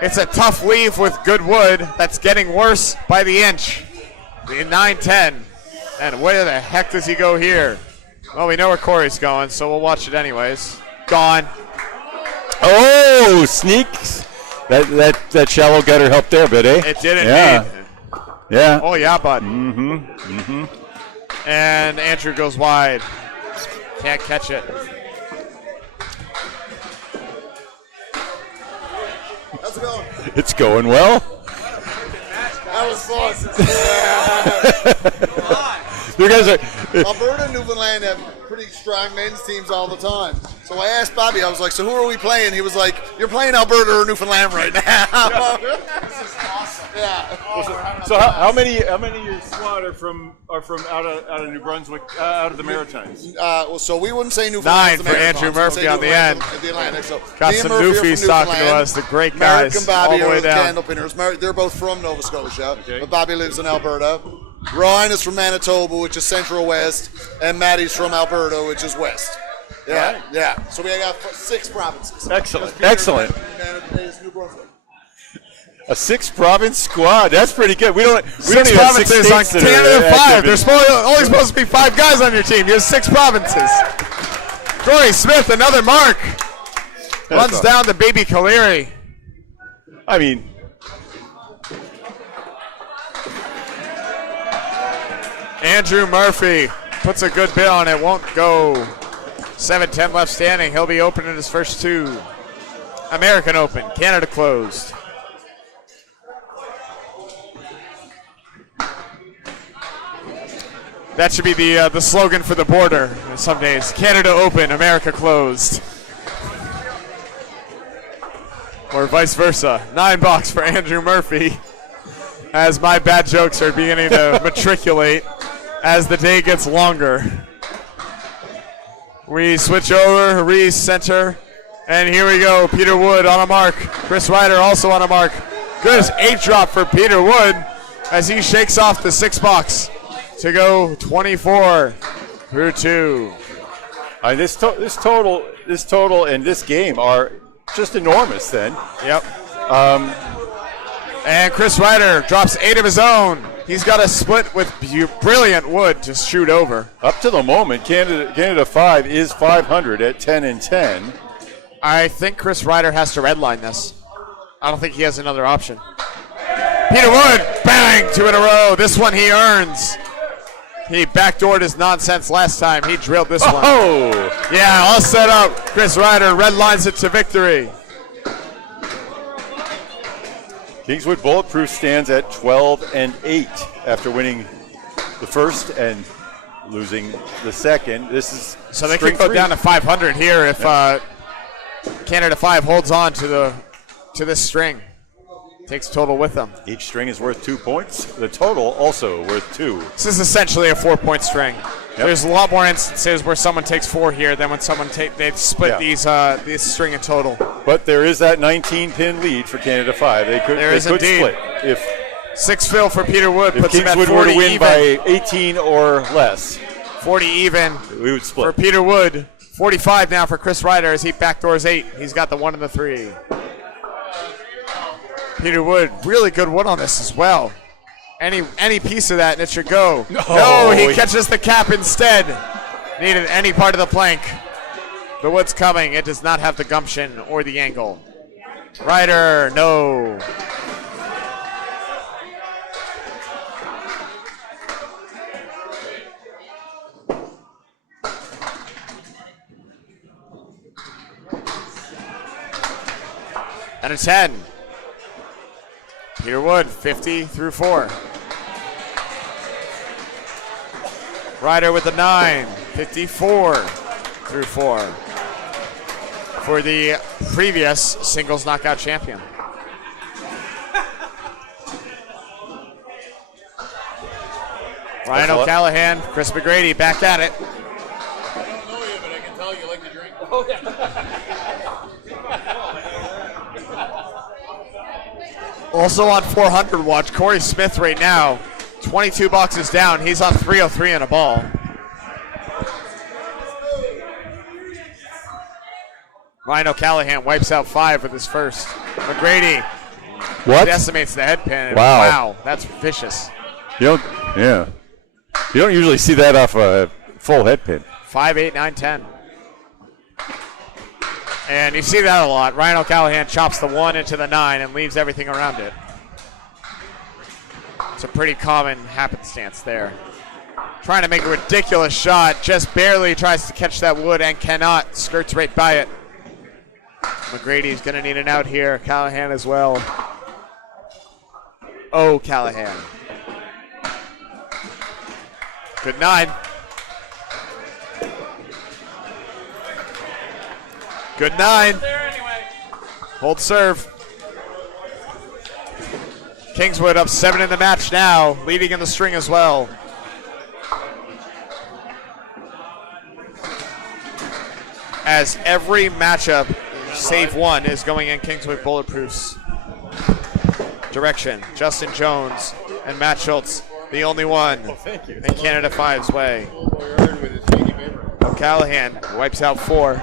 It's a tough leave with good wood that's getting worse by the inch. In 9-10. And where the heck does he go here? Well, we know where Corey's going, so we'll watch it anyways. Gone. Oh, sneaks. That shallow gutter helped there a bit, eh? It did indeed. Yeah. Yeah. Oh, yeah, bud. Mm-hmm. And Andrew goes wide. Can't catch it. How's it going? It's going well. That was fun. You guys are. Alberta and Newfoundland have pretty strong men's teams all the time. So I asked Bobby, I was like, so who are we playing? He was like, you're playing Alberta or Newfoundland right now. This is awesome. Yeah. So how many of your squad are from out of New Brunswick, out of the Maritimes? Well, so we wouldn't say Newfoundland. 9 for Andrew Murphy on the end. The Atlantic. So Got Lee and some Murphy are newfies from talking to Newfoundland. us, the great Merrick guys, and Bobby all the are way the down. candle pinners. They're both from Nova Scotia, Okay. but Bobby lives in Alberta. Ryan is from Manitoba, which is Central West, and Maddie's from Alberta, which is West. Yeah, Right. yeah. So we got 6 provinces. Excellent. Peter Excellent. is New Brunswick. A 6-province squad. That's pretty good. We don't even 6 have 6 provinces on states that are Canada 5. active in- There's only supposed to be 5 guys on your team. You have 6 provinces. Corey Smith, another mark. Runs awesome. down to Baby Kaleri. I mean, Andrew Murphy puts a good bit on it. Won't go. 7-10 left standing. He'll be open in his first 2. American Open. Canada closed. That should be the slogan for the border some days. Canada Open, America closed. Or vice versa. $9 for Andrew Murphy. as my bad jokes are beginning to matriculate as the day gets longer. We switch over, re-center, and here we go. Peter Wood on a mark. Chris Ryder also on a mark. Good as 8 drop for Peter Wood as he shakes off the 6 box to go 24 through 2. This total and this game are just enormous then. Yep. And Chris Ryder drops 8 of his own. He's got a split with brilliant Wood to shoot over. Up to the moment, Canada 5 is 500 at 10 and 10. I think Chris Ryder has to redline this. I don't think he has another option. Peter Wood, bang, 2 in a row. This one he earns. He backdoored his nonsense last time. He drilled this one. Oh! Yeah, all set up. Chris Ryder redlines it to victory. Kingswood Bulletproof stands at 12 and 8 after winning the first and losing the second. This is so they could go down to 500 here if Canada 5 holds on to this string. Takes total with them. Each string is worth 2 points. The total also worth 2. This is essentially a 4-point string. Yep. There's a lot more instances where someone takes 4 here than when someone they split these string in total. But there is that 19-pin lead for Canada 5. They could split if 6 fill for Peter Wood if puts him at Kingswood 40 were to win even. by 18 or less. 40 even. We would split. For Peter Wood. 45 now for Chris Ryder as he backdoors 8. He's got the 1 and the 3. Peter Wood, really good wood on this as well. Any piece of that and it should go. No, he catches the cap instead. Needed any part of the plank. The wood's coming. It does not have the gumption or the angle. Ryder, no. And a 10. Peter Wood, 50 through 4. Ryder with the 9, 54 through 4. For the previous singles knockout champion. Ryan O'Callahan, Chris McGrady back at it. I don't know you, but I can tell you like to drink. Oh, yeah. Also on 400 watch, Corey Smith right now, 22 boxes down. He's on 303 and a ball. Ryan O'Callahan wipes out 5 with his first. McGrady decimates the head pin. Wow, that's vicious. You don't usually see that off a full head pin. 5, 8, 9, 10. And you see that a lot. Ryan O'Callahan chops the 1 into the 9 and leaves everything around it. It's a pretty common happenstance there. Trying to make a ridiculous shot. Just barely tries to catch that wood and cannot. Skirts right by it. McGrady's going to need an out here. Callahan as well. Oh, Callahan. Good 9. Good 9. Hold serve. Kingswood up 7 in the match now, leading in the string as well. As every matchup, save 1, is going in Kingswood Bulletproof's direction. Justin Jones and Matt Schultz, the only one in Canada 5's way. O'Callahan wipes out 4.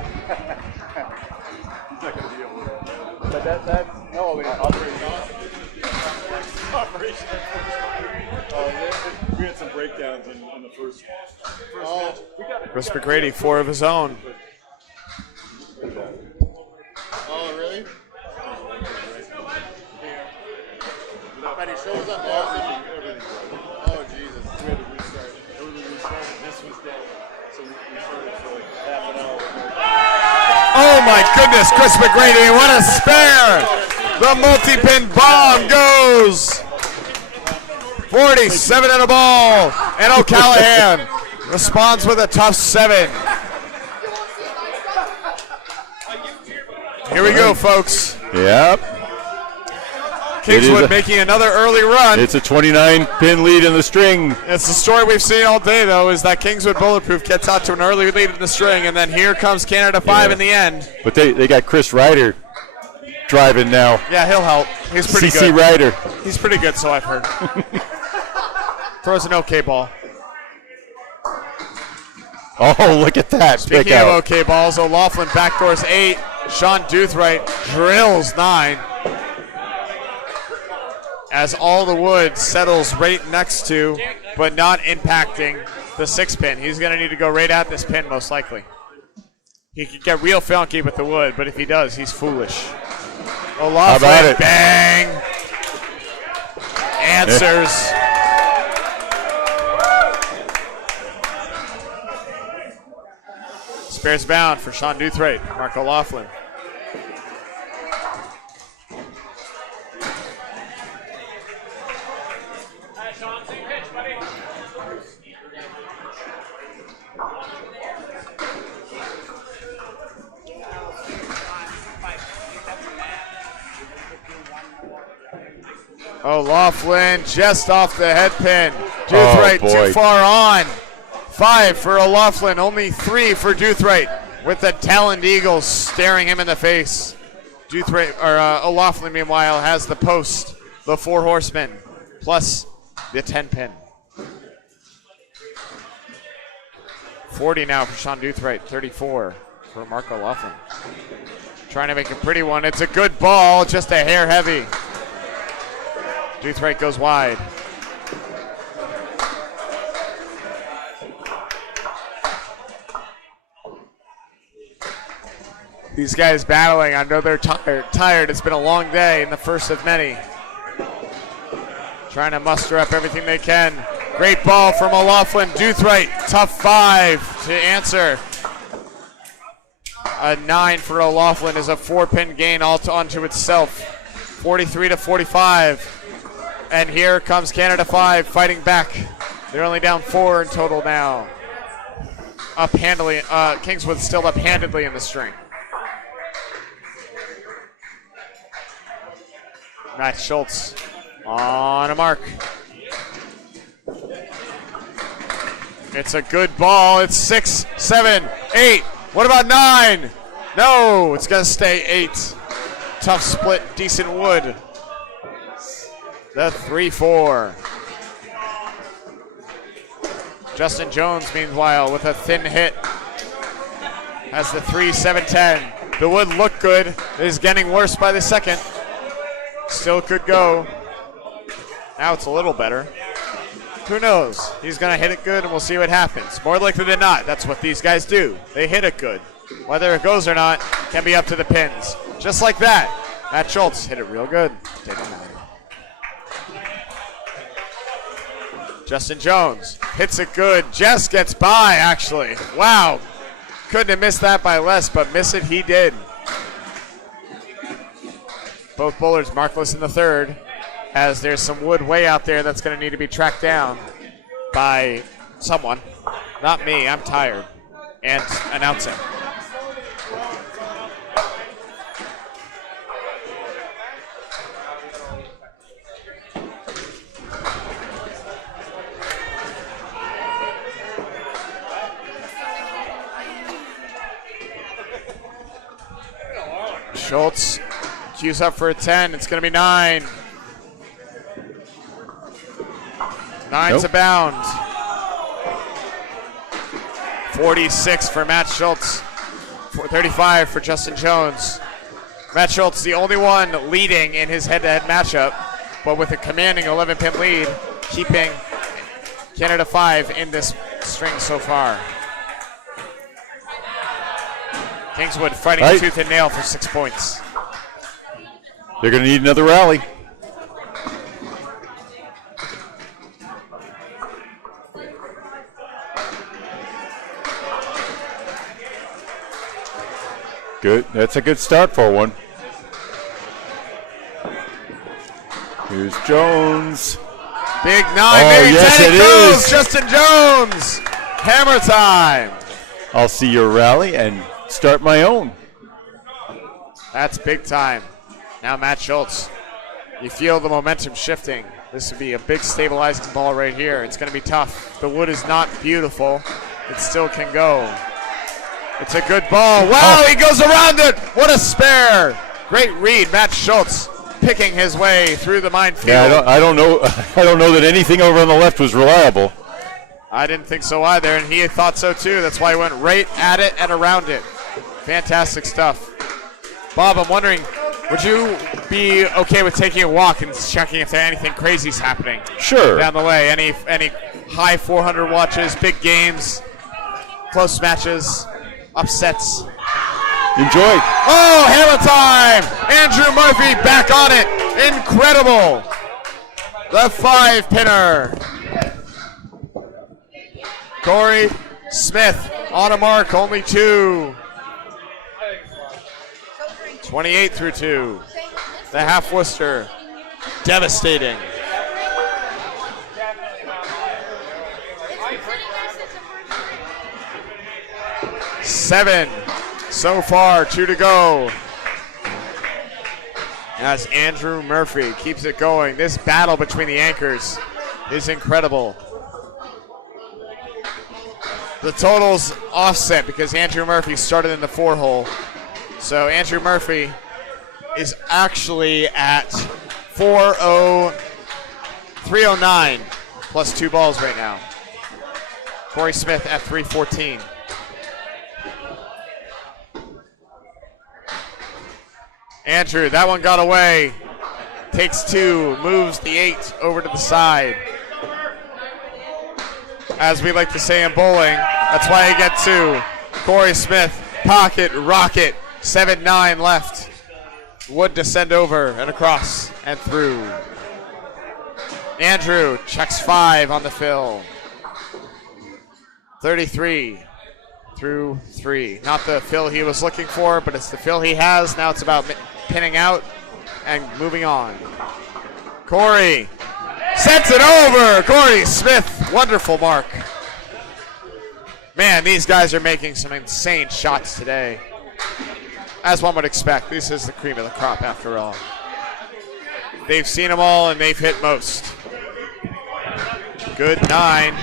We had some breakdowns in the first match. Chris McGrady, 4 of his own. Oh, really? But he shows up there. Oh, Jesus. We had to restart. Everything restarted. This was dead. So we started for like half an hour. Oh my goodness, Chris McGrady, what a spare! The multi-pin bomb goes! 47 in a ball, and O'Callahan responds with a tough 7. Here we go, folks. Yep. Kingswood making another early run. It's a 29-pin lead in the string. It's the story we've seen all day, though, is that Kingswood Bulletproof gets out to an early lead in the string, and then here comes Canada 5 in the end. But they got Chris Ryder driving now. Yeah, he'll help. He's pretty CC good. Ryder. He's pretty good, so I've heard. Throws an okay ball. Oh, look at that. Speaking of okay balls, O'Loughlin backdoors 8. Sean Doothright drills 9. As all the wood settles right next to, but not impacting the 6-pin. He's going to need to go right at this pin, most likely. He could get real funky with the wood, but if he does, he's foolish. O'Loughlin, bang! Answers. Spares bound for Sean Doothright, Mark O'Loughlin. O'Loughlin just off the head pin. Doothright too far on. 5 for O'Loughlin, only 3 for Doothright, with the Taloned Eagles staring him in the face. O'Loughlin, meanwhile, has the post, the 4 horsemen, plus the 10 pin. 40 now for Sean Doothright, 34 for Mark O'Loughlin. Trying to make a pretty one. It's a good ball, just a hair heavy. Doothright goes wide. These guys battling. I know they're tired. It's been a long day and the first of many. Trying to muster up everything they can. Great ball from O'Loughlin. Doothright, tough 5 to answer. A 9 for O'Loughlin is a 4-pin gain all onto itself. 43 to 45. And here comes Canada 5 fighting back. They're only down 4 in total now. Up handily, Kingswood still up handedly in the string. Matt Schultz on a mark. It's a good ball. It's 6, 7, 8. What about 9? No, it's going to stay 8. Tough split, decent wood. The 3-4. Justin Jones, meanwhile, with a thin hit, has the 3-7-10. The wood looked good. It is getting worse by the second. Still could go. Now it's a little better. Who knows? He's going to hit it good, and we'll see what happens. More likely than not, that's what these guys do. They hit it good. Whether it goes or not can be up to the pins. Just like that. Matt Schultz hit it real good. Didn't matter. Justin Jones hits it good. Jess gets by, actually. Wow. Couldn't have missed that by less, but miss it he did. Both bowlers markless in the third, as there's some wood way out there that's going to need to be tracked down by someone. Not me, I'm tired. And announcing. Schultz cues up for a 10. It's going to be 9. 9's a bound. 46 for Matt Schultz. 35 for Justin Jones. Matt Schultz, the only one leading in his head-to-head matchup, but with a commanding 11-pin lead, keeping Canada 5 in this string so far. Kingswood fighting tooth and nail for 6 points. They're going to need another rally. Good. That's a good start for one. Here's Jones. Big 9, maybe yes, 10 it goes. is. Justin Jones. Hammer time. I'll see your rally and start my own. That's big time. Now Matt Schultz. You feel the momentum shifting. This would be a big stabilizing ball right here. It's going to be tough. The wood is not beautiful. It still can go. It's a good ball. Wow, he goes around it. What a spare. Great read, Matt Schultz picking his way through the minefield. Yeah, I don't know. I don't know that anything over on the left was reliable. I didn't think so either, and he thought so too. That's why he went right at it and around it. Fantastic stuff. Bob, I'm wondering, would you be okay with taking a walk and checking if anything crazy's happening? Sure. Down the way, any high 400 watches, big games, close matches, upsets. Enjoy. Oh, hammer time! Andrew Murphy back on it. Incredible. The 5-pinner. Corey Smith on a mark, only 2. 28 through 2. The half Worcester. Devastating. 7 so far, 2 to go. As Andrew Murphy keeps it going. This battle between the anchors is incredible. The total's offset because Andrew Murphy started in the 4-hole. So Andrew Murphy is actually at 309 plus 2 balls right now. Corey Smith at 314. Andrew, that one got away. Takes 2, moves the 8 over to the side. As we like to say in bowling, that's why I get 2. Corey Smith, pocket, rocket, 7-9 left. Wood to send over and across and through. Andrew checks 5 on the fill. 33 through 3. Not the fill he was looking for, but it's the fill he has. Now it's about pinning out and moving on. Corey sets it over. Corey Smith, wonderful mark. Man, these guys are making some insane shots today. As one would expect, this is the cream of the crop after all. They've seen them all and they've hit most. Good 9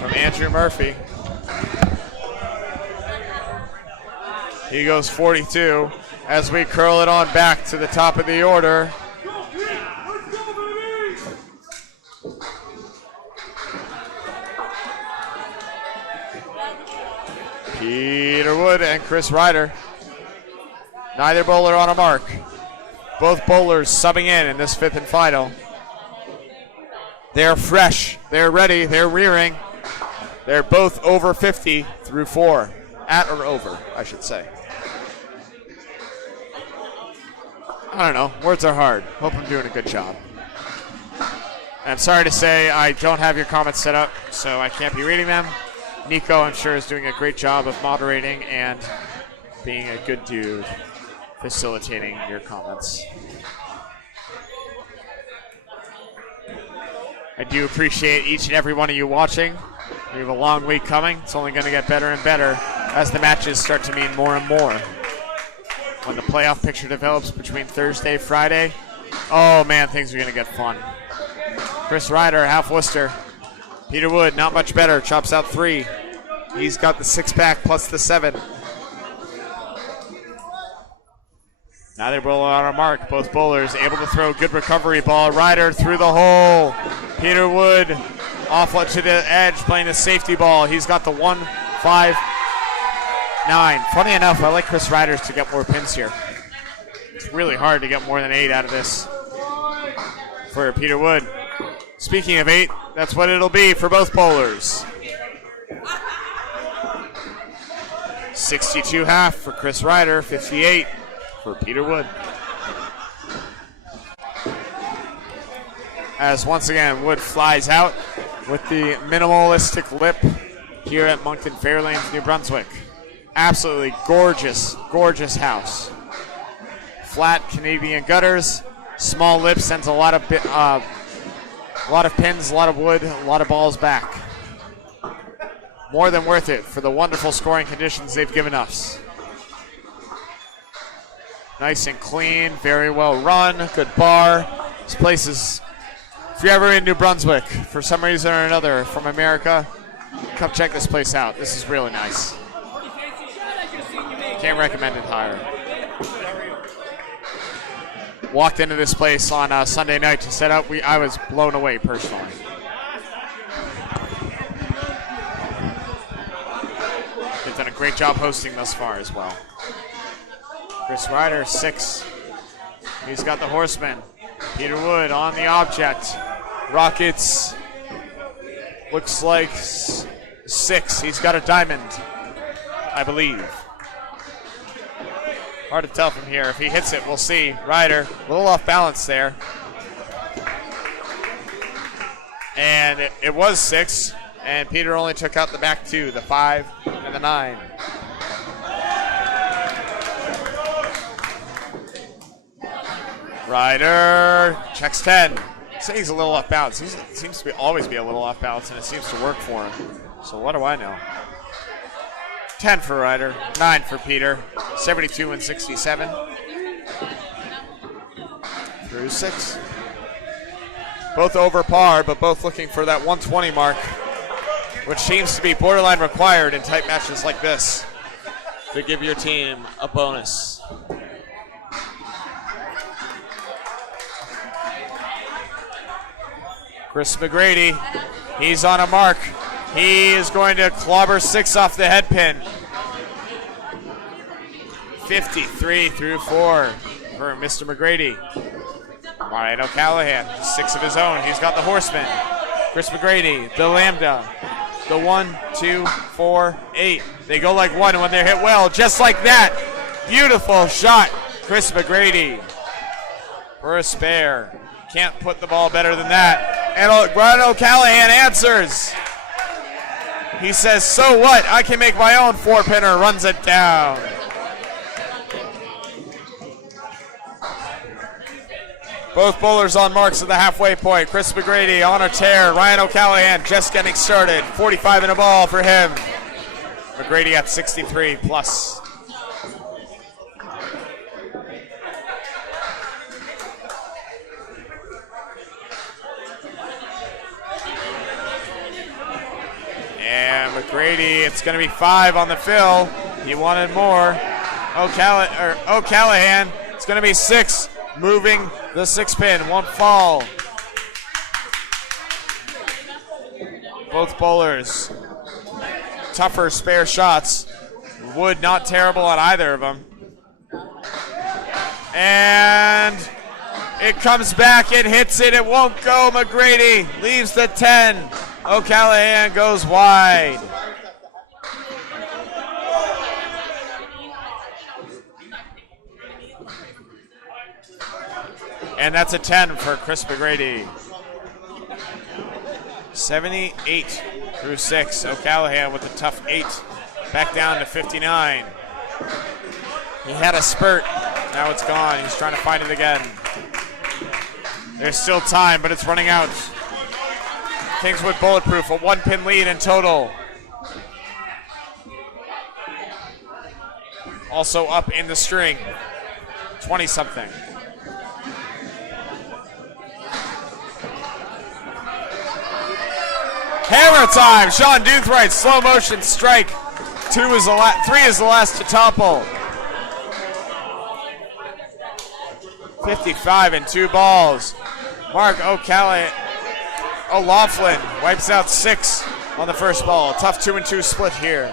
from Andrew Murphy. He goes 42 as we curl it on back to the top of the order. Peter Wood and Chris Ryder. Neither bowler on a mark. Both bowlers subbing in this 5th and final. They're fresh, they're ready, they're rearing. They're both over 50 through 4. At or over, I should say. I don't know, words are hard. Hope I'm doing a good job. And sorry to say I don't have your comments set up, so I can't be reading them. Nico, I'm sure, is doing a great job of moderating and being a good dude, facilitating your comments. I do appreciate each and every one of you watching. We have a long week coming. It's only going to get better and better as the matches start to mean more and more. When the playoff picture develops between Thursday, Friday, oh man, things are going to get fun. Chris Ryder, half Worcester. Peter Wood, not much better, chops out 3. He's got the 6-pack plus the 7. Neither bowler on a mark. Both bowlers able to throw good recovery ball. Ryder through the hole. Peter Wood off to the edge playing the safety ball. He's got the 1, 5, 9. Funny enough, I like Chris Ryder's to get more pins here. It's really hard to get more than 8 out of this for Peter Wood. Speaking of 8, that's what it'll be for both bowlers. 62 half for Chris Ryder, 58 for Peter Wood. As once again, Wood flies out with the minimalistic lip here at Moncton Fairlanes, New Brunswick. Absolutely gorgeous, gorgeous house. Flat Canadian gutters, small lip sends a lot of pins, a lot of wood, a lot of balls back. More than worth it for the wonderful scoring conditions they've given us. Nice and clean, very well run, good bar. This place is, if you're ever in New Brunswick for some reason or another from America, come check this place out. This is really nice. Can't recommend it higher. Walked into this place on Sunday night to set up. I was blown away personally. They've done a great job hosting thus far as well. Chris Ryder, 6. He's got the horseman. Peter Wood on the object. Rockets, looks like 6. He's got a diamond, I believe. Hard to tell from here. If he hits it, we'll see. Ryder, a little off balance there. And it was 6, and Peter only took out the back 2, the 5 and the 9. Ryder checks 10. Say he's a little off balance. He seems to always be a little off balance, and it seems to work for him. So what do I know? 10 for Ryder, 9 for Peter, 72 and 67. Through 6. Both over par, but both looking for that 120 mark, which seems to be borderline required in tight matches like this to give your team a bonus. Chris McGrady, he's on a mark. He is going to clobber 6 off the head pin. 53 through 4 for Mr. McGrady. Ryan O'Callahan, 6 of his own. He's got the horseman. Chris McGrady, the lambda. The 1, 2, 4, 8. They go like 1 when they're hit well, just like that. Beautiful shot, Chris McGrady. For a spare. Can't put the ball better than that. And Ryan O'Callahan answers. He says, so what? I can make my own 4-pinner, runs it down. Both bowlers on marks at the halfway point. Chris McGrady on a tear. Ryan O'Callahan just getting started. 45 in a ball for him. McGrady at 63 plus. And McGrady, it's going to be 5 on the fill. He wanted more. O'Callahan, it's going to be 6. Moving the 6-pin, won't fall. Both bowlers, tougher spare shots. Wood not terrible on either of them. And it comes back, it hits it, it won't go. McGrady leaves the 10. O'Callahan goes wide. And that's a 10 for Chris McGrady. 78 through 6. O'Callahan with a tough 8. Back down to 59. He had a spurt. Now it's gone. He's trying to find it again. There's still time, but it's running out. Kingswood bulletproof, a 1-pin lead in total. Also up in the string. 20-something. Hammer time! Sean Doothright, slow motion strike. 3 is the last to topple. 55 and 2 balls. Mark O'Laughlin wipes out 6 on the first ball. Tough 2-2 split here.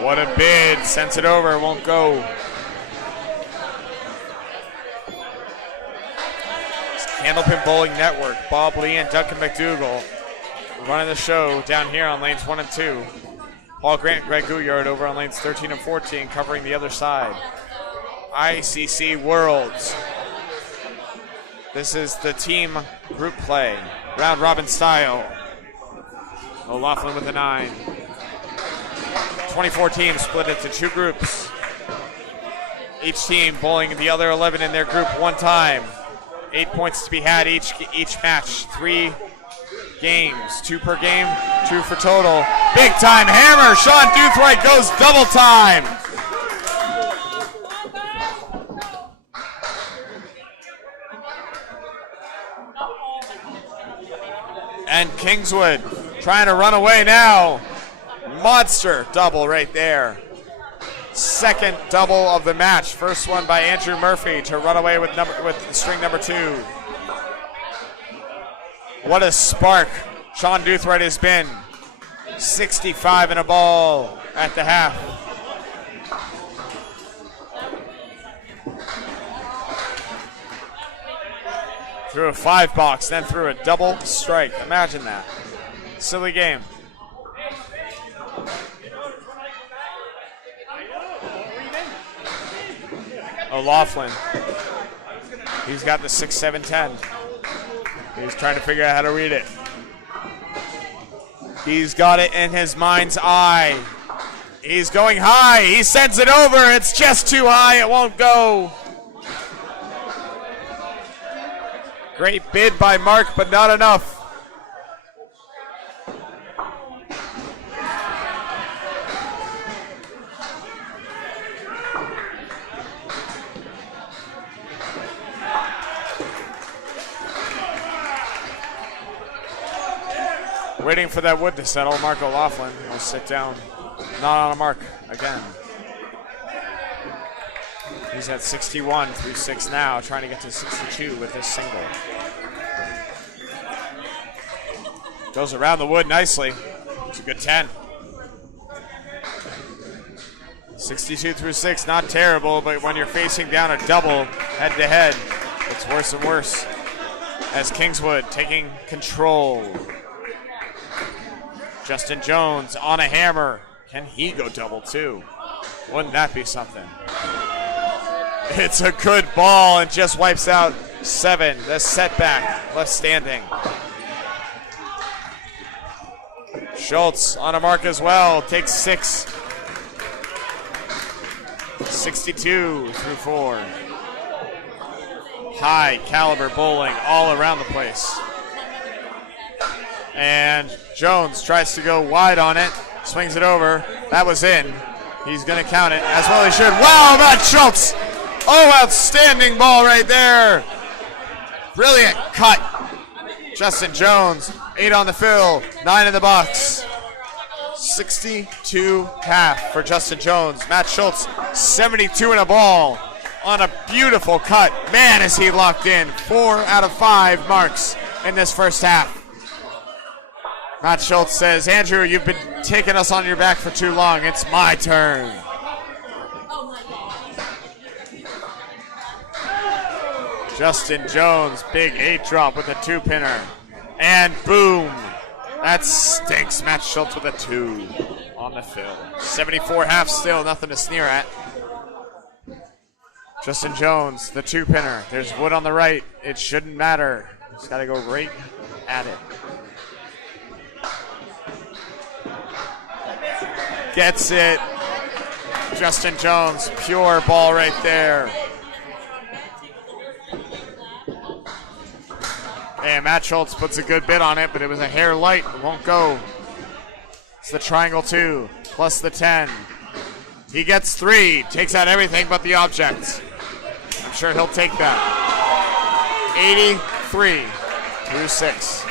What a bid. Sends it over. Won't go. Candlepin Bowling Network. Bob Lee and Duncan MacDougall running the show down here on lanes 1 and 2. Paul Grant, Greg Gouillard over on lanes 13 and 14 covering the other side. ICC Worlds. This is the team group play. Round robin style. O'Laughlin with a 9. 24 teams split into 2 groups. Each team bowling the other 11 in their group one time. 8 points to be had each match. 3 games, 2 per game, 2 for total. Big time hammer. Sean Doothright goes double time. And Kingswood trying to run away now. Monster double right there. Second double of the match. First one by Andrew Murphy to run away with string number 2. What a spark Sean Doothright has been. 65 in a ball at the half. Threw a 5 box, then threw a double strike. Imagine that. Silly game. O'Loughlin. He's got the 6, 7, 10. He's trying to figure out how to read it. He's got it in his mind's eye. He's going high. He sends it over. It's just too high. It won't go. Great bid by Mark, but not enough. Waiting for that wood to settle. Mark O'Loughlin will sit down. Not on a mark again. He's at 61 through 6 now, trying to get to 62 with this single. Goes around the wood nicely. It's a good 10. 62 through 6, not terrible, but when you're facing down a double head to head, it's worse and worse. As Kingswood taking control. Justin Jones on a hammer. Can he go double too? Wouldn't that be something? It's a good ball and just wipes out 7. The setback left standing. Schultz on a mark as well. Takes 6. 62 through 4. High caliber bowling all around the place. And Jones tries to go wide on it. Swings it over. That was in. He's going to count it as well he should. Wow, Matt Schultz. Oh, outstanding ball right there. Brilliant cut. Justin Jones, 8 on the fill, 9 in the box. 62 half for Justin Jones. Matt Schultz, 72 in a ball on a beautiful cut. Man, is he locked in. 4 out of 5 marks in this first half. Matt Schultz says, Andrew, you've been taking us on your back for too long. It's my turn. Justin Jones, big 8 drop with a 2-pinner. And boom. That stinks. Matt Schultz with a 2 on the fill. 74 half still, nothing to sneer at. Justin Jones, the 2-pinner. There's wood on the right. It shouldn't matter. Just got to go right at it. Gets it. Justin Jones, pure ball right there. And Matt Schultz puts a good bid on it, but it was a hair light. It won't go. It's the triangle 2 plus the 10. He gets 3, takes out everything but the object. I'm sure he'll take that. 83 through 6.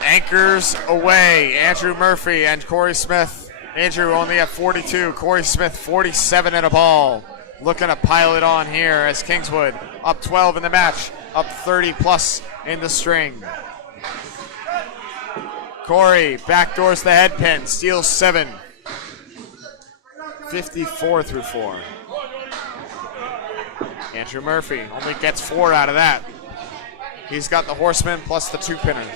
Anchors away. Andrew Murphy and Corey Smith. Andrew only at 42. Corey Smith 47 in a ball. Looking to pile it on here as Kingswood up 12 in the match, up 30 plus in the string. Corey backdoors the head pin, steals 7. 54 through 4. Andrew Murphy only gets 4 out of that. He's got the horseman plus the 2-pinner.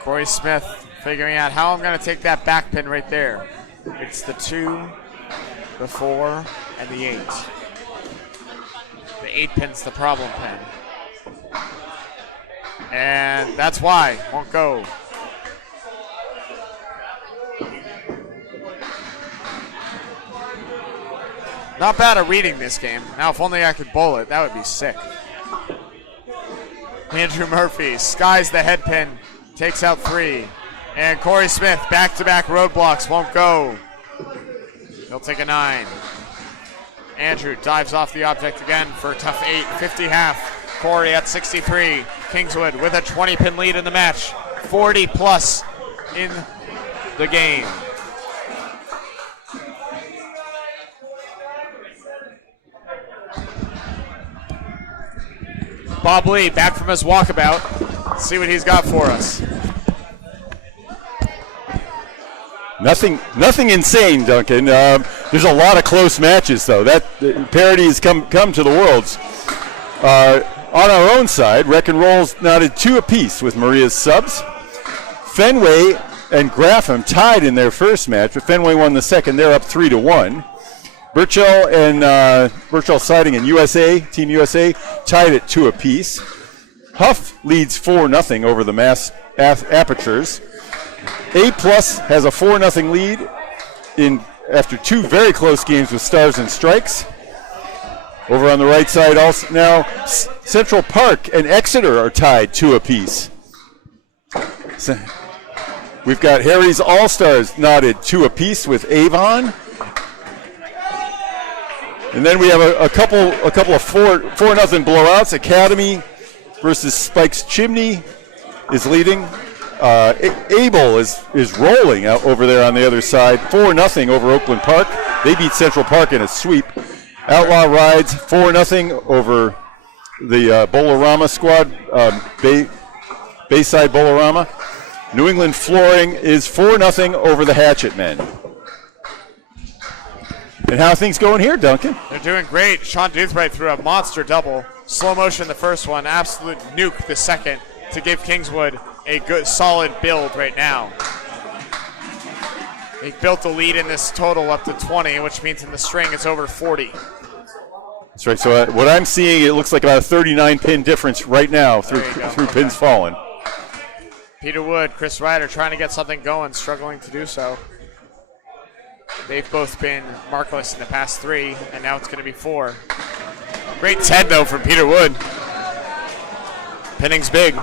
Corey Smith figuring out how I'm going to take that back pin right there. It's the 2, the 4, and the 8. 8 pin's the problem pin. And that's why. Won't go. Not bad at reading this game. Now, if only I could bowl it, that would be sick. Andrew Murphy skies the head pin, takes out 3. And Corey Smith, back-to-back roadblocks, won't go. He'll take a 9. Andrew dives off the object again for a tough 8, 50 half. Corey at 63. Kingswood with a 20-pin lead in the match. 40 plus in the game. Bob Lee back from his walkabout. Let's see what he's got for us. Nothing insane, Duncan. There's a lot of close matches, though. That parity has come to the Worlds. On our own side, Wreck and Roll's knotted 2 apiece with Maria's subs. Fenway and Grafham tied in their first match, but Fenway won the second. They're up 3-1. Burchell and Burchell Siding and USA, Team USA, tied at 2 apiece. Huff leads 4-0 over the Mass Apertures. A Plus has a 4-0 lead after 2 very close games with Stars and Strikes. Over on the right side, also now Central Park and Exeter are tied 2 apiece. So we've got Harry's All-Stars knotted 2 apiece with Avon. And then we have a couple of 4-0 blowouts. Academy versus Spike's Chimney is leading. Abel is rolling out over there on the other side. 4-0 over Oakland Park. They beat Central Park in a sweep. Outlaw Rides 4-0 over the Bolorama squad, Bayside Bolorama. New England Flooring is 4-0 over the Hatchet Men. And how are things going here, Duncan? They're doing great. Sean Doothright threw a monster double. Slow motion the first one, absolute nuke the second to give Kingswood a good, solid build right now. They built the lead in this total up to 20, which means in the string it's over 40. That's right. So what I'm seeing, it looks like about a 39-pin difference right now through pins fallen. Peter Wood, Chris Ryder trying to get something going, struggling to do so. They've both been markless in the past 3, and now it's going to be 4. Great 10, though, from Peter Wood. Pinning's big.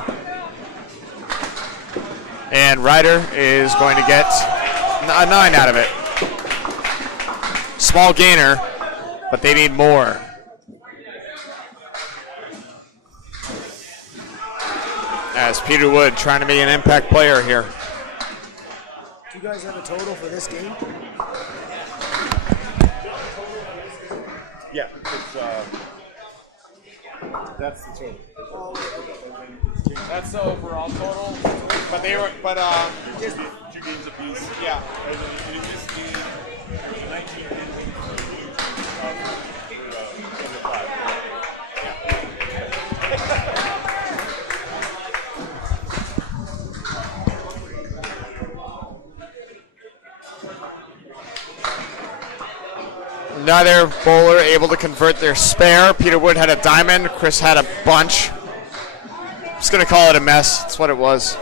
And Ryder is going to get a 9 out of it. Small gainer, but they need more. As Peter Wood trying to be an impact player here. Do you guys have a total for this game? Yeah, that's the total. That's the overall total. But they were, Just 2 games apiece. yeah. In this game, there's 19 Neither bowler able to convert their spare. Peter Wood had a diamond. Chris had a bunch. I'm just going to call it a mess. That's what it was.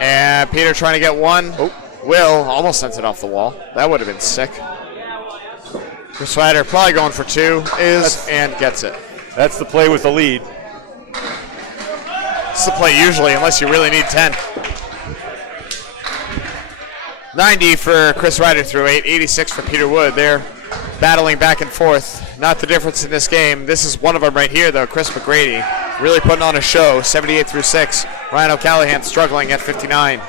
And Peter trying to get 1. Oh, Will almost sent it off the wall. That would have been sick. Chris Ryder probably going for 2. And gets it. That's the play with the lead. It's the play usually, unless you really need 10. 90 for Chris Ryder through 8, 86 for Peter Wood. They're battling back and forth. Not the difference in this game. This is one of them right here, though. Chris McGrady really putting on a show. 78 through 6. Ryan O'Callahan struggling at 59.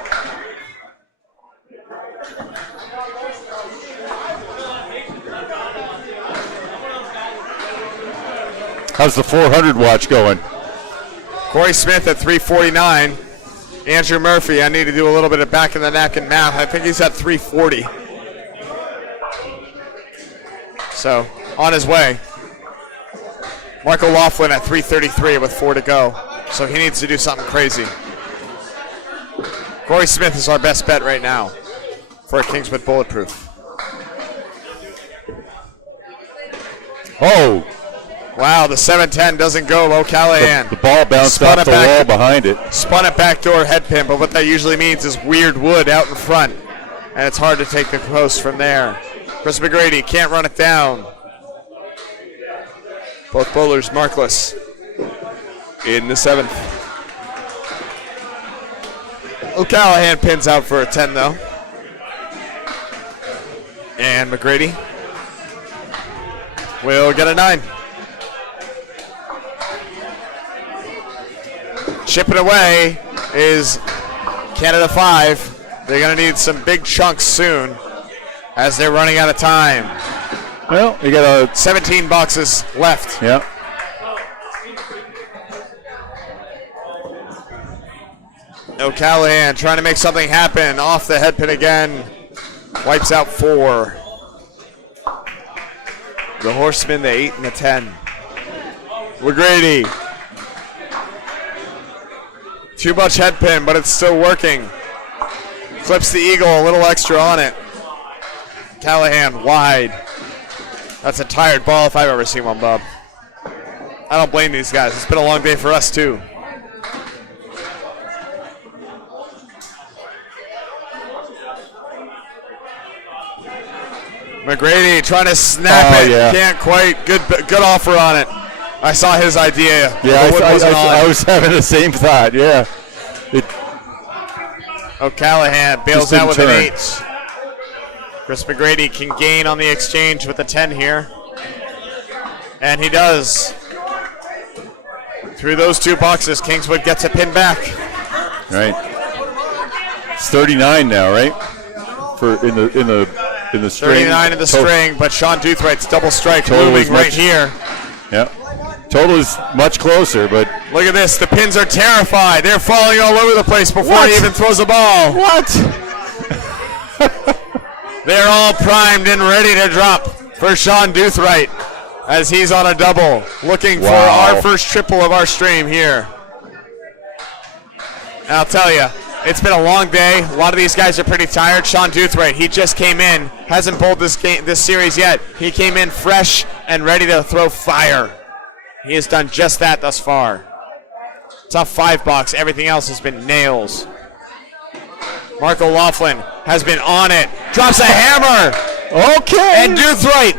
How's the 400 watch going? Corey Smith at 349. Andrew Murphy, I need to do a little bit of back of the neck and math. I think he's at 340. So, on his way. Michael Laughlin at 333 with 4 to go. So he needs to do something crazy. Corey Smith is our best bet right now for a Kingswood Bulletproof. Oh, Wow, the 7-10 doesn't go. O'Callahan. The ball bounced Spun off it the back. wall behind it. Spun it backdoor head pin, but what that usually means is weird wood out in front, and it's hard to take the post from there. Chris McGrady can't run it down. Both bowlers markless in the 7th. O'Callahan pins out for a 10 though. And McGrady will get a 9. Chipping away is Canada 5. They're going to need some big chunks soon as they're running out of time. Well, you got 17 boxes left. Yeah. O'Callahan trying to make something happen. Off the head pin again. Wipes out 4. The Horsemen, the 8 and the 10. McGrady. Too much head pin, but it's still working. Clips the eagle, a little extra on it. Callahan wide. That's a tired ball if I've ever seen one, Bob. I don't blame these guys. It's been a long day for us, too. McGrady trying to snap it. Yeah. Can't quite. Good offer on it. I saw his idea. Yeah, I was having the same thought. Yeah. O'Callahan bails Just out with didn't an turn. 8. Chris McGrady can gain on the exchange with a 10 here. And he does. Through those 2 boxes, Kingswood gets a pin back. Right. It's 39 now, right? For in the string. 39 in the string, but Sean Doothwright's double strike Total looming is right much- here. Yeah. Total is much closer, but Look at this. The pins are terrified. They're falling all over the place before What? he even throws a ball. what? They're all primed and ready to drop for Sean Doothwright as he's on a double, looking for Wow. our first triple of our stream here. And I'll tell you, it's been a long day. A lot of these guys are pretty tired. Sean Doothwright, he just came in, hasn't bowled this series yet. He came in fresh and ready to throw fire. He has done just that thus far. Tough 5 box. Everything else has been nails. Mark O'Loughlin has been on it. Drops a hammer. Okay. And Doothwright.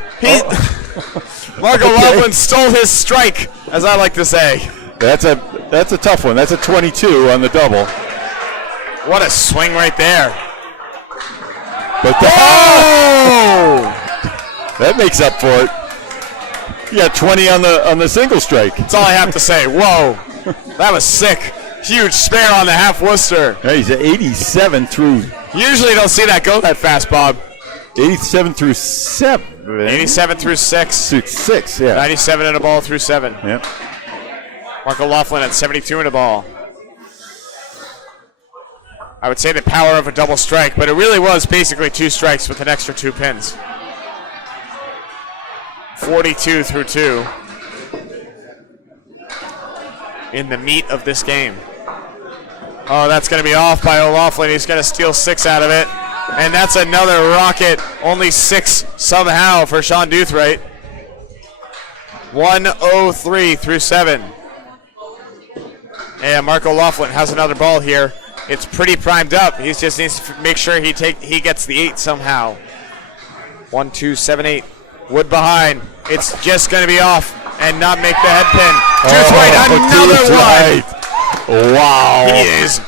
Mark O'Loughlin stole his strike, as I like to say. That's a tough one. That's a 22 on the double. What a swing right there. But that makes up for it. You got 20 on the single strike. That's all I have to say. Whoa. That was sick. Huge spare on the half Worcester. Yeah, he's at 87 through Usually don't see that go that fast, Bob. 87 through 7. 87 through 6. Through 6, yeah. 97 in a ball through 7. Yeah. Mark O'Loughlin at 72 in a ball. I would say the power of a double strike, but it really was basically 2 strikes with an extra 2 pins. 42 through 2 in the meat of this game. Oh, that's going to be off by O'Loughlin. He's going to steal 6 out of it. And that's another rocket. Only 6 somehow for Sean Doothwright. 103 through 7. And Mark O'Loughlin has another ball here. It's pretty primed up. He just needs to make sure he gets the 8 somehow. 1, 2, 7, 8. Wood behind. It's just going to be off and not make the head pin. Doothwright, another one. Wow. He is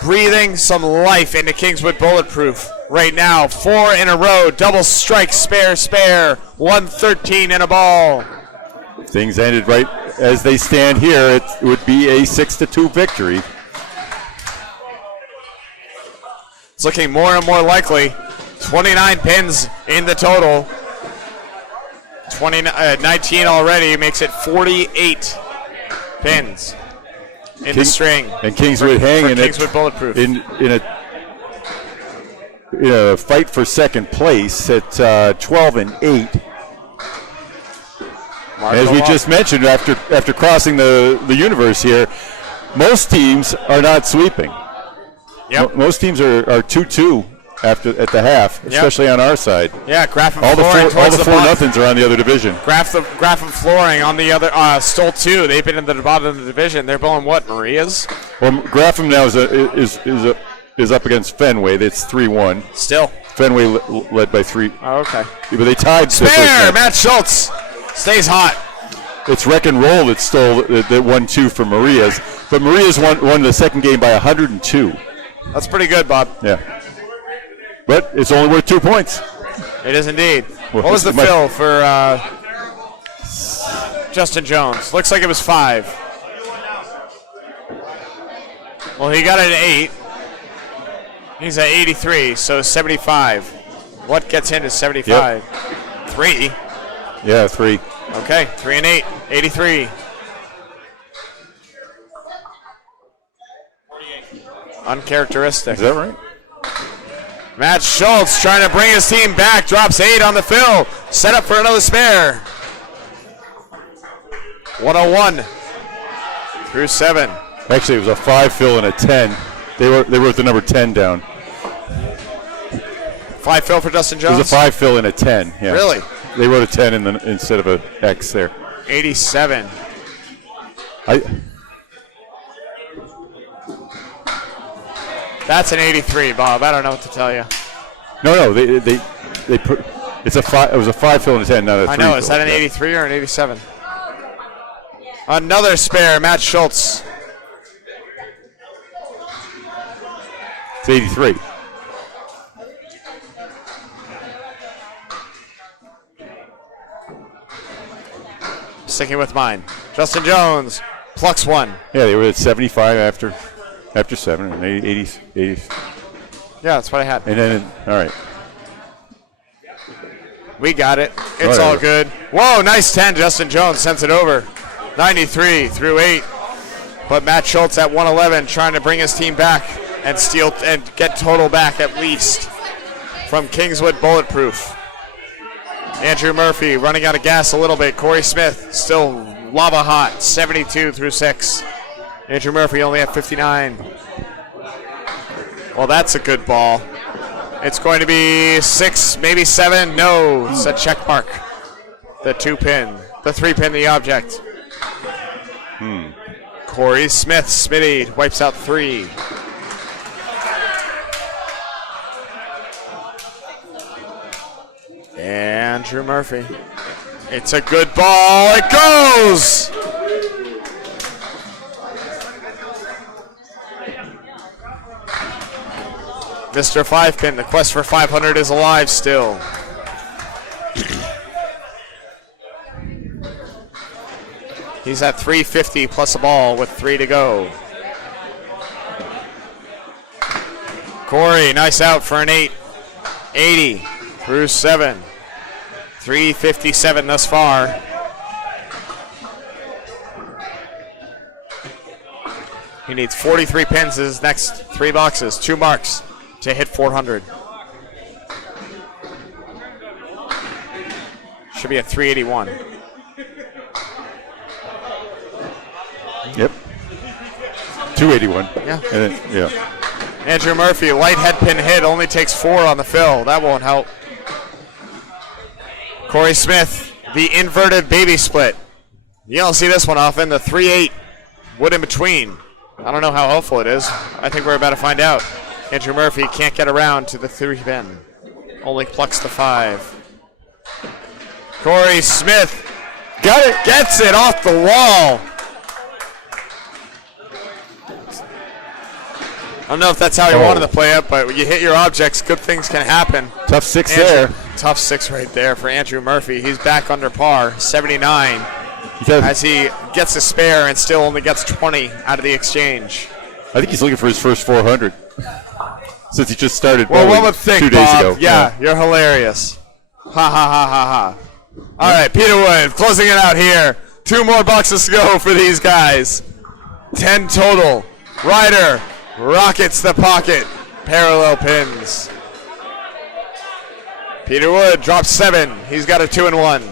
breathing some life into Kingswood Bulletproof right now. 4 in a row. Double strike, spare. 113 in a ball. Things ended right as they stand here. It would be a 6-2 victory. It's looking more and more likely. 29 pins in the total. 19 already makes it 48 pins in the string. And Kingswood hanging for Kingswood Bulletproof. in a fight for second place at 12 and 8. As we just mentioned, after crossing the universe here, most teams are not sweeping. Yep. Most teams are 2-2 at the half, especially on our side. Yeah, Graph and All the Flooring four, all towards the the 4-0s are on the other division. Graph and Flooring on the other, Stoll 2. They've been in the bottom of the division. They're bowling what, Maria's? Well, Grapham now is up against Fenway. That's 3-1. Still. Fenway led by 3. Oh, okay. But they tied. Spare! Matt Schultz stays hot. It's Wreck and Roll that stole that 1-2 from Maria's. But Maria's won the second game by 102. That's pretty good, Bob. Yeah. But it's only worth 2 points. It is indeed. Well, what was the fill for Justin Jones? Looks like it was 5. Well, he got it at 8. He's at 83, so 75. What gets into 75? Yep. 3. Yeah, 3. Okay, 3 and 8, 83. Uncharacteristic. Is that right? Matt Schultz trying to bring his team back. Drops 8 on the fill. Set up for another spare. 101 through 7. Actually, it was a 5 fill and a 10. They wrote the number 10 down. 5 fill for Justin Jones? It was a 5 fill and a 10. Yeah. Really? They wrote a 10 instead of a X there. 87. That's an 83, Bob. I don't know what to tell you. No. They put. It's a 5. It was a 5 fill and a 10, not a 3. I know. Is that an 83 or an 87? Another spare, Matt Schultz. It's 83. Sticking with mine. Justin Jones plucks 1. Yeah, they were at 75 after 7 and 80. Yeah, that's what I had. And then, all right. We got it. It's all good. Whoa, nice 10. Justin Jones sends it over. 93 through 8. But Matt Schultz at 111 trying to bring his team back and steal and get total back at least from Kingswood Bulletproof. Andrew Murphy running out of gas a little bit. Corey Smith still lava hot. 72 through 6. Andrew Murphy only at 59. Well, that's a good ball. It's going to be 6, maybe 7. No, it's a check mark. The 2-pin, the 3-pin, the object. Corey Smith, Smitty wipes out 3. Andrew Murphy. It's a good ball. It goes! Mr. 5-pin, the quest for 500 is alive still. He's at 350 plus a ball with 3 to go. Corey, nice out for an 8. 80 through 7. 357 thus far. He needs 43 pins in his next 3 boxes, 2 marks to hit 400. Should be at 381. Yep. 281. Yeah. And yeah. Andrew Murphy, light head pin hit, only takes 4 on the fill. That won't help. Corey Smith, the inverted baby split. You don't see this one often. The 3-8 wood in between. I don't know how helpful it is. I think we're about to find out. Andrew Murphy can't get around to the 3-pin. Only plucks the 5. Corey Smith got it, gets it off the wall. I don't know if that's how you wanted to play it, but when you hit your objects, good things can happen. Tough 6 there. Tough 6 right there for Andrew Murphy. He's back under par, 79, as he gets a spare and still only gets 20 out of the exchange. I think he's looking for his first 400 since he just started. Well, one would think, 2 days Bob. ago. Yeah, you're hilarious. Ha ha ha ha ha. All right, Peter Wood closing it out here. 2 more boxes to go for these guys. 10 total. Ryder rockets the pocket. Parallel pins. Peter Wood drops 7. He's got a 2-1.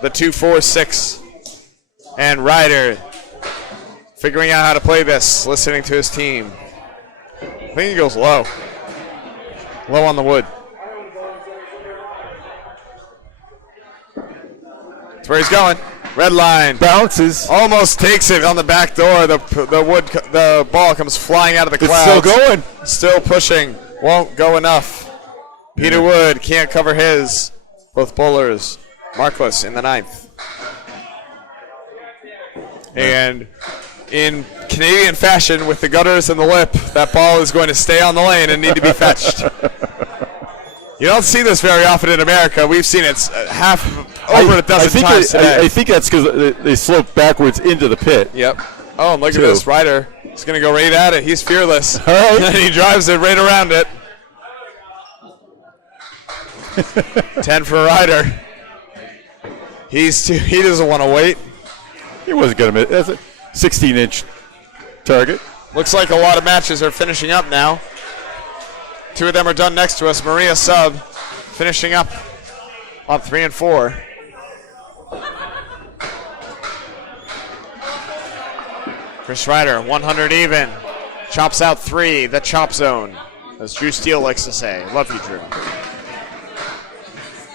The 2-4-6. And Ryder figuring out how to play this, listening to his team. I think he goes low. Low on the wood. That's where he's going. Red line. Bounces. Almost takes it on the back door. The ball comes flying out of the It's clouds. still going. Still pushing. Won't go enough. Peter Wood can't cover his. Both bowlers markless in the 9th. And in Canadian fashion, with the gutters and the lip, that ball is going to stay on the lane and need to be fetched. You don't see this very often in America. We've seen it over a dozen times today. I think that's because they slope backwards into the pit. Yep. Oh, and look at this. Ryder. He's going to go right at it. He's fearless. All right. And he drives it right around it. 10 for Ryder. He doesn't want to wait. He wasn't going to miss. That's a 16-inch target. Looks like a lot of matches are finishing up now. 2 of them are done next to us. Maria Sub finishing up on 3 and 4. Chris Ryder, 100 even. Chops out 3, the chop zone, as Drew Steele likes to say. Love you, Drew.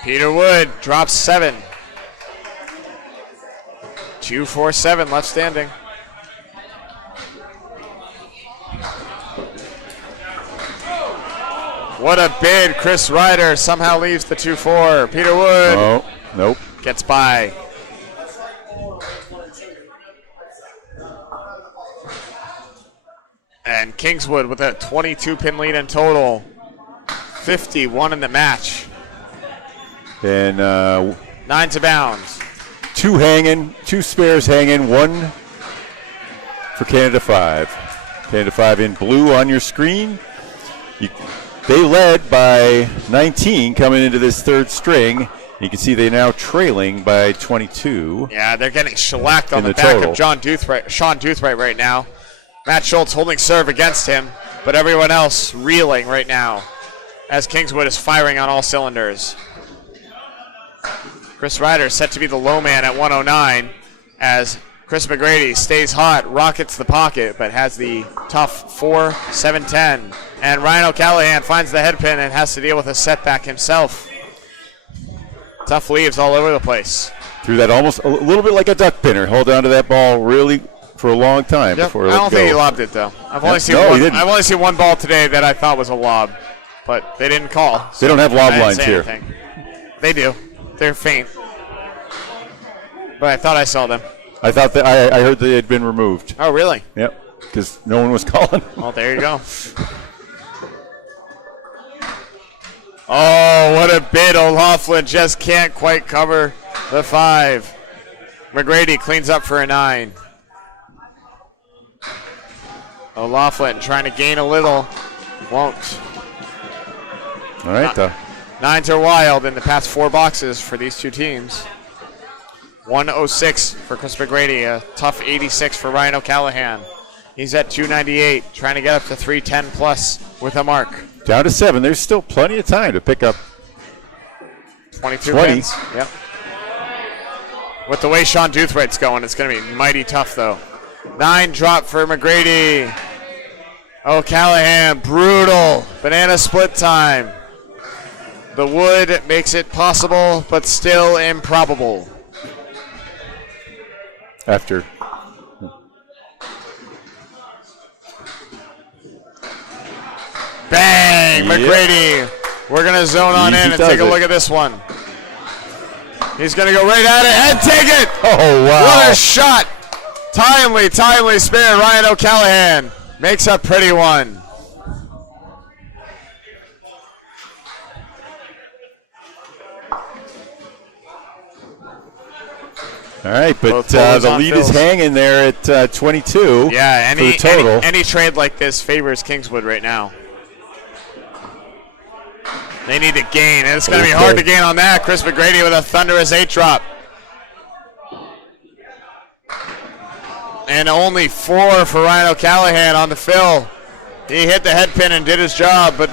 Peter Wood drops 7. 2-4-7 left standing. What a bid. Chris Ryder somehow leaves the 2-4. Peter Wood. Oh, nope. Gets by. And Kingswood with a 22-pin lead in total. 51 in the match. And 9 to bounds. 2 hanging, 2 spares hanging, 1 for Canada 5. Canada 5 in blue on your screen. They led by 19 coming into this 3rd string. You can see they're now trailing by 22. Yeah, they're getting shellacked on in the the back total. of Sean Doothright right now. Matt Schultz holding serve against him, but everyone else reeling right now as Kingswood is firing on all cylinders. Chris Ryder set to be the low man at 109 as Chris McGrady stays hot, rockets the pocket, but has the tough 4-7-10. And Ryan O'Callahan finds the headpin and has to deal with a setback himself. Tough leaves all over the place. Threw that almost a little bit like a duck pinner. Hold on to that ball really for a long time before it I let don't go. think he lobbed it, though. I've only seen one ball today that I thought was a lob, but they didn't call. They don't have lob lines here. Anything. They do. They're faint. But I thought I saw them. I thought that I heard they had been removed. Oh, really? Yep, because no one was calling. Well, there you go. Oh, what a bid. O'Loughlin just can't quite cover the 5. McGrady cleans up for a 9. O'Loughlin trying to gain a little. Won't. All right. 9s are wild in the past 4 boxes for these 2 teams. 106 for Chris McGrady, a tough 86 for Ryan O'Callahan. He's at 298, trying to get up to 310 plus with a mark. Down to 7. There's still plenty of time to pick up 22 20. pins. Yep. With the way Sean Doothwright's going, it's going to be mighty tough, though. 9 drop for McGrady. O'Callahan, brutal. Banana split time. The wood makes it possible, but still improbable. after. Bang! Yep. McGrady. We're going to zone on Easy in and does take a it. look at this one. He's going to go right at it and take it! Oh, wow. What a shot! Timely spare. Ryan O'Callahan makes a pretty one. All right, but Both bowlers the on lead is fills. hanging there at 22. Yeah, for the total. any trade like this favors Kingswood right now. They need to gain, and it's going to be hard to gain on that. Chris McGrady with a thunderous 8 drop. And only 4 for Ryan O'Callahan on the fill. He hit the head pin and did his job, but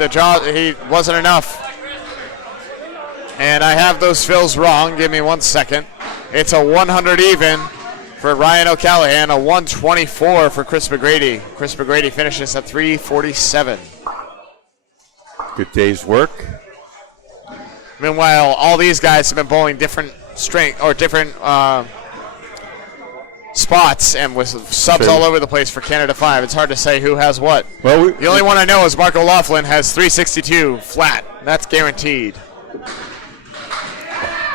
he wasn't enough. And I have those fills wrong. Give me 1 second. It's a 100 even for Ryan O'Callahan, a 124 for Chris McGrady. Chris McGrady finishes at 347. Good day's work. Meanwhile, all these guys have been bowling different strength or different spots and with subs all over the place for Canada 5. It's hard to say who has what. Well, the only one I know is Mark O'Loughlin has 362 flat. That's guaranteed.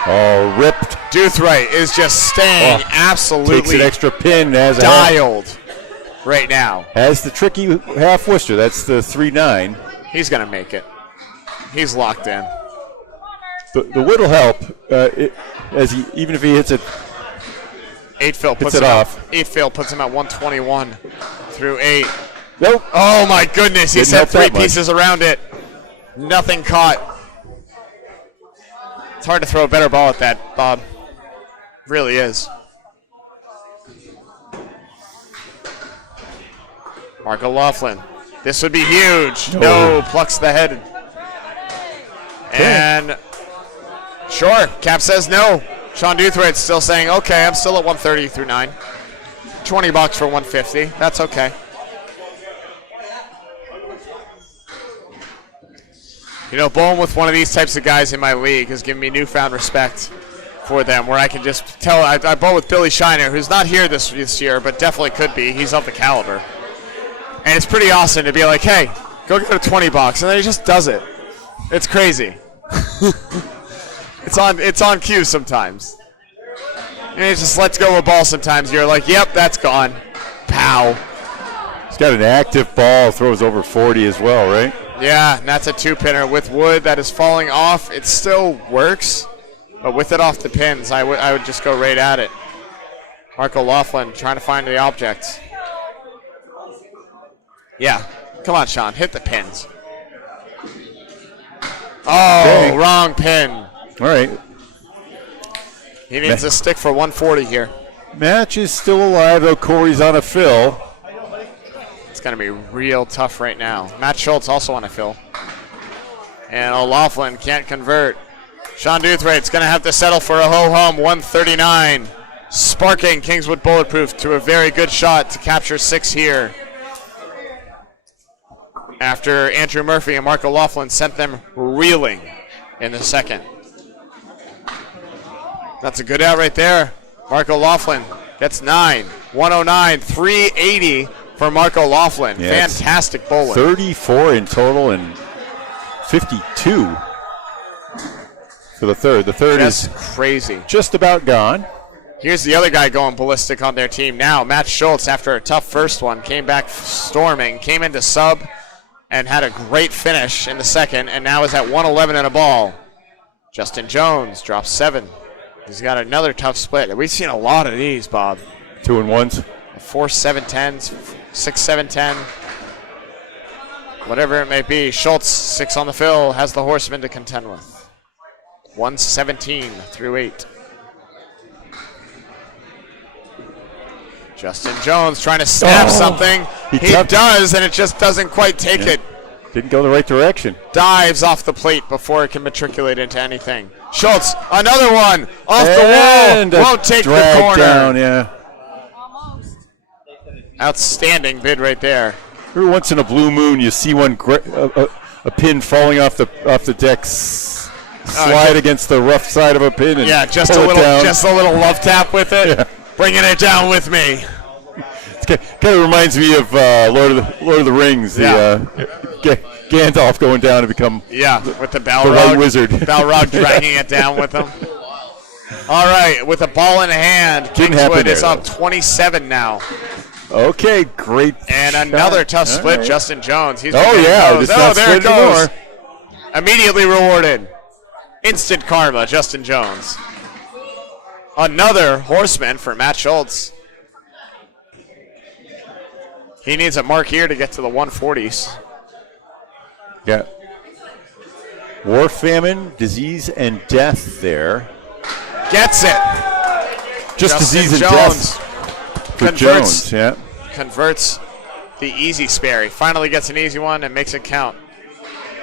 Oh, ripped. Doothright is just staying absolutely Takes an extra pin as dialed right now. Has the tricky half Worcester. That's the 3-9. He's going to make it. He's locked in. The wood will help, even if he hits it. 8 fill puts it him off. 8 fill puts him at 121 through 8. Nope. Oh my goodness! He Didn't set help 3 that much. pieces around it. Nothing caught. It's hard to throw a better ball at that, Bob. Really is. Mark O'Loughlin. This would be huge. No, plucks the head. And sure, Cap says no. Sean Doothwright's still saying, okay, I'm still at 130 through 9. 20 bucks for 150. That's okay. You know, bowling with one of these types of guys in my league has given me newfound respect for them, where I can just tell. I bowl with Billy Shiner, who's not here this year, but definitely could be. He's of the caliber. And it's pretty awesome to be like, hey, go get a 20 bucks. And then he just does it. It's crazy. It's on cue sometimes. And he just lets go of a ball sometimes. You're like, yep, that's gone. Pow. He's got an active ball, throws over 40 as well, right? Yeah, and that's a 2-pinner. With wood that is falling off, it still works. But with it off the pins, I would just go right at it. Mark O'Loughlin trying to find the object. Yeah. Come on, Sean. Hit the pins. Oh, Okay. wrong pin. All right. He needs a stick for 140 here. Match is still alive, though. Corey's on a fill. It's going to be real tough right now. Matt Schultz also on a fill. And O'Loughlin can't convert. Sean Doothwright's going to have to settle for a ho-hum 139. Sparking Kingswood Bulletproof to a very good shot to capture 6 here. After Andrew Murphy and Mark O'Loughlin sent them reeling in the second. That's a good out right there. Mark O'Loughlin gets 9. 109, 380 for Mark O'Loughlin. Yeah, fantastic bowling. 34 in total and 52 for the third. The third That's is crazy. just about gone. Here's the other guy going ballistic on their team now. Matt Schultz, after a tough first one, came back storming, came into sub, and had a great finish in the second, and now is at 111 and a ball. Justin Jones drops 7. He's got another tough split. We've seen a lot of these, Bob. 2 and 1s. 4-7-10s, 6-7-10. Whatever it may be. Schultz, 6 on the fill, has the horseman to contend with. 117 through 8. Justin Jones trying to snap something. He does, and it just doesn't quite take it. Didn't go the right direction. Dives off the plate before it can matriculate into anything. Schultz, another one off And the wall. Won't take the drag corner. down, yeah. Outstanding bid right there. Every once in a blue moon, you see one a pin falling off the deck, slide against the rough side of a pin, and just pull a it little, down. just a little love tap with it, Yeah. bringing it down with me. It kind of reminds me of Lord of the Rings. Yeah. Gandalf going down to become with the Balrog, the White Wizard. Balrog dragging it down with him. All right, with a ball in hand, Didn't happen Kingswood is there, up 27 now. Okay, great. And shot. another tough split, All right. Justin Jones. He's Oh, yeah, goes. it's not There it split goes. anymore. Immediately rewarded. Instant karma, Justin Jones. Another horseman for Matt Schultz. He needs a mark here to get to the 140s. Yeah. War, famine, disease, and death there. Gets it. Just Justin disease and Jones death for Jones. Yeah. Converts the easy spare. He finally gets an easy one and makes it count.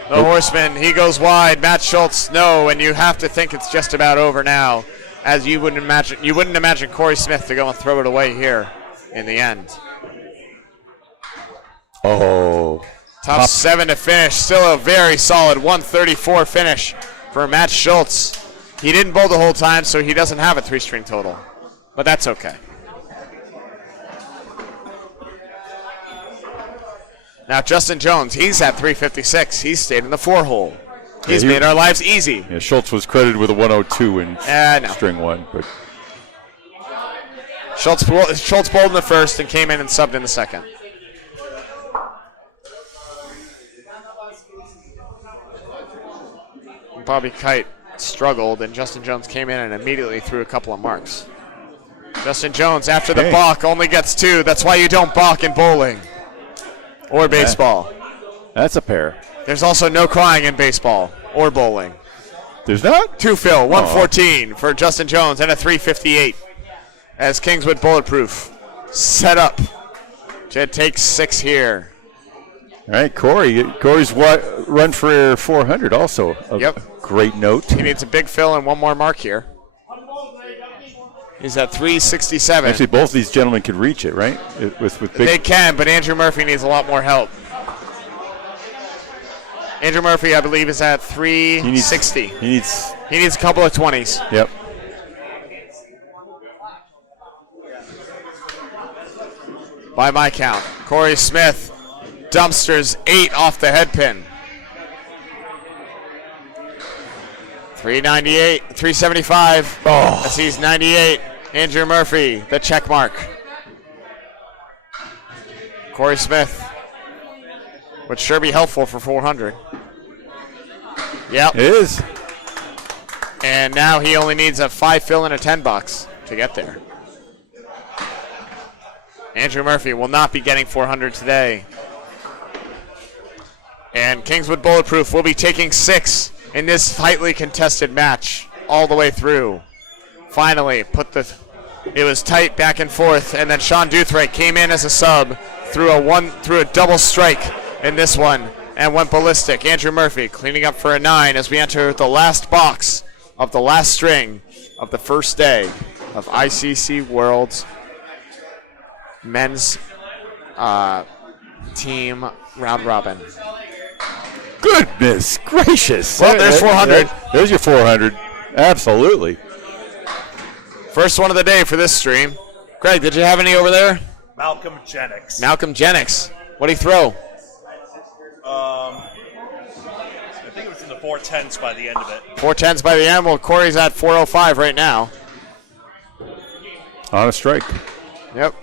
The horseman, he goes wide. Matt Schultz, no, and you have to think it's just about over now, as you wouldn't imagine Corey Smith to go and throw it away here in the end. Oh, Top 7 to finish. Still a very solid 134 finish for Matt Schultz. He didn't bowl the whole time, so he doesn't have a 3-string total. But that's okay. Now Justin Jones, he's at 356. He's stayed in the 4-hole. He's made our lives easy. Yeah, Schultz was credited with a 102 in No. string 1, but Schultz bowled in the first and came in and subbed in the second. Bobby Kite struggled, and Justin Jones came in and immediately threw a couple of marks. Justin Jones, after the balk, only gets 2. That's why you don't balk in bowling or baseball. That's a pair. There's also no crying in baseball or bowling. There's not? 2 fill, 114 for Justin Jones and a 358 as Kingswood Bulletproof set up to take 6 here. All right, Corey's run for 400 also. Great note. He needs a big fill and one more mark here. He's at 367. Actually, both these gentlemen could reach it, right? With big. They can, but Andrew Murphy needs a lot more help. Andrew Murphy, I believe, is at 360. He needs a couple of 20s. Yep. By my count, Corey Smith dumpsters 8 off the head pin. 398, 375. As he's 98. Andrew Murphy, the check mark. Corey Smith would sure be helpful for 400. Yep. It is. And now he only needs a 5 fill and a 10 bucks to get there. Andrew Murphy will not be getting 400 today. And Kingswood Bulletproof will be taking 6 in this tightly contested match all the way through. Finally, it was tight back and forth, and then Sean Duthright came in as a sub, threw a double strike in this one, and went ballistic. Andrew Murphy cleaning up for a 9 as we enter the last box of the last string of the first day of ICC World's men's team round robin. Goodness gracious. Well, there's 400. There's your 400. Absolutely. First one of the day for this stream. Greg, did you have any over there? Malcolm Jennings. Malcolm Jennings. What'd he throw? I think it was in the 410s by the end of it. 410s by the end. Well, Corey's at 405 right now. On a strike. Yep.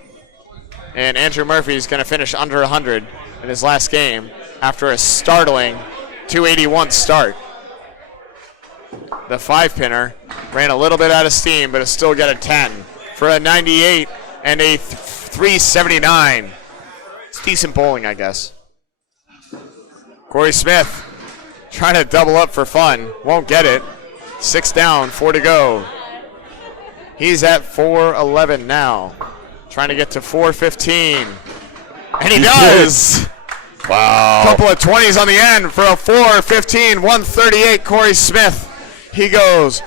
And Andrew Murphy's going to finish under 100 in his last game after a startling 281 start. The 5-pinner ran a little bit out of steam, but has still got a 10 for a 98 and a 379. It's decent bowling, I guess. Corey Smith trying to double up for fun. Won't get it. 6 down, 4 to go. He's at 411 now. Trying to get to 415. And he does. Wow. Couple of 20s on the end for a 415, 138 Corey Smith. He goes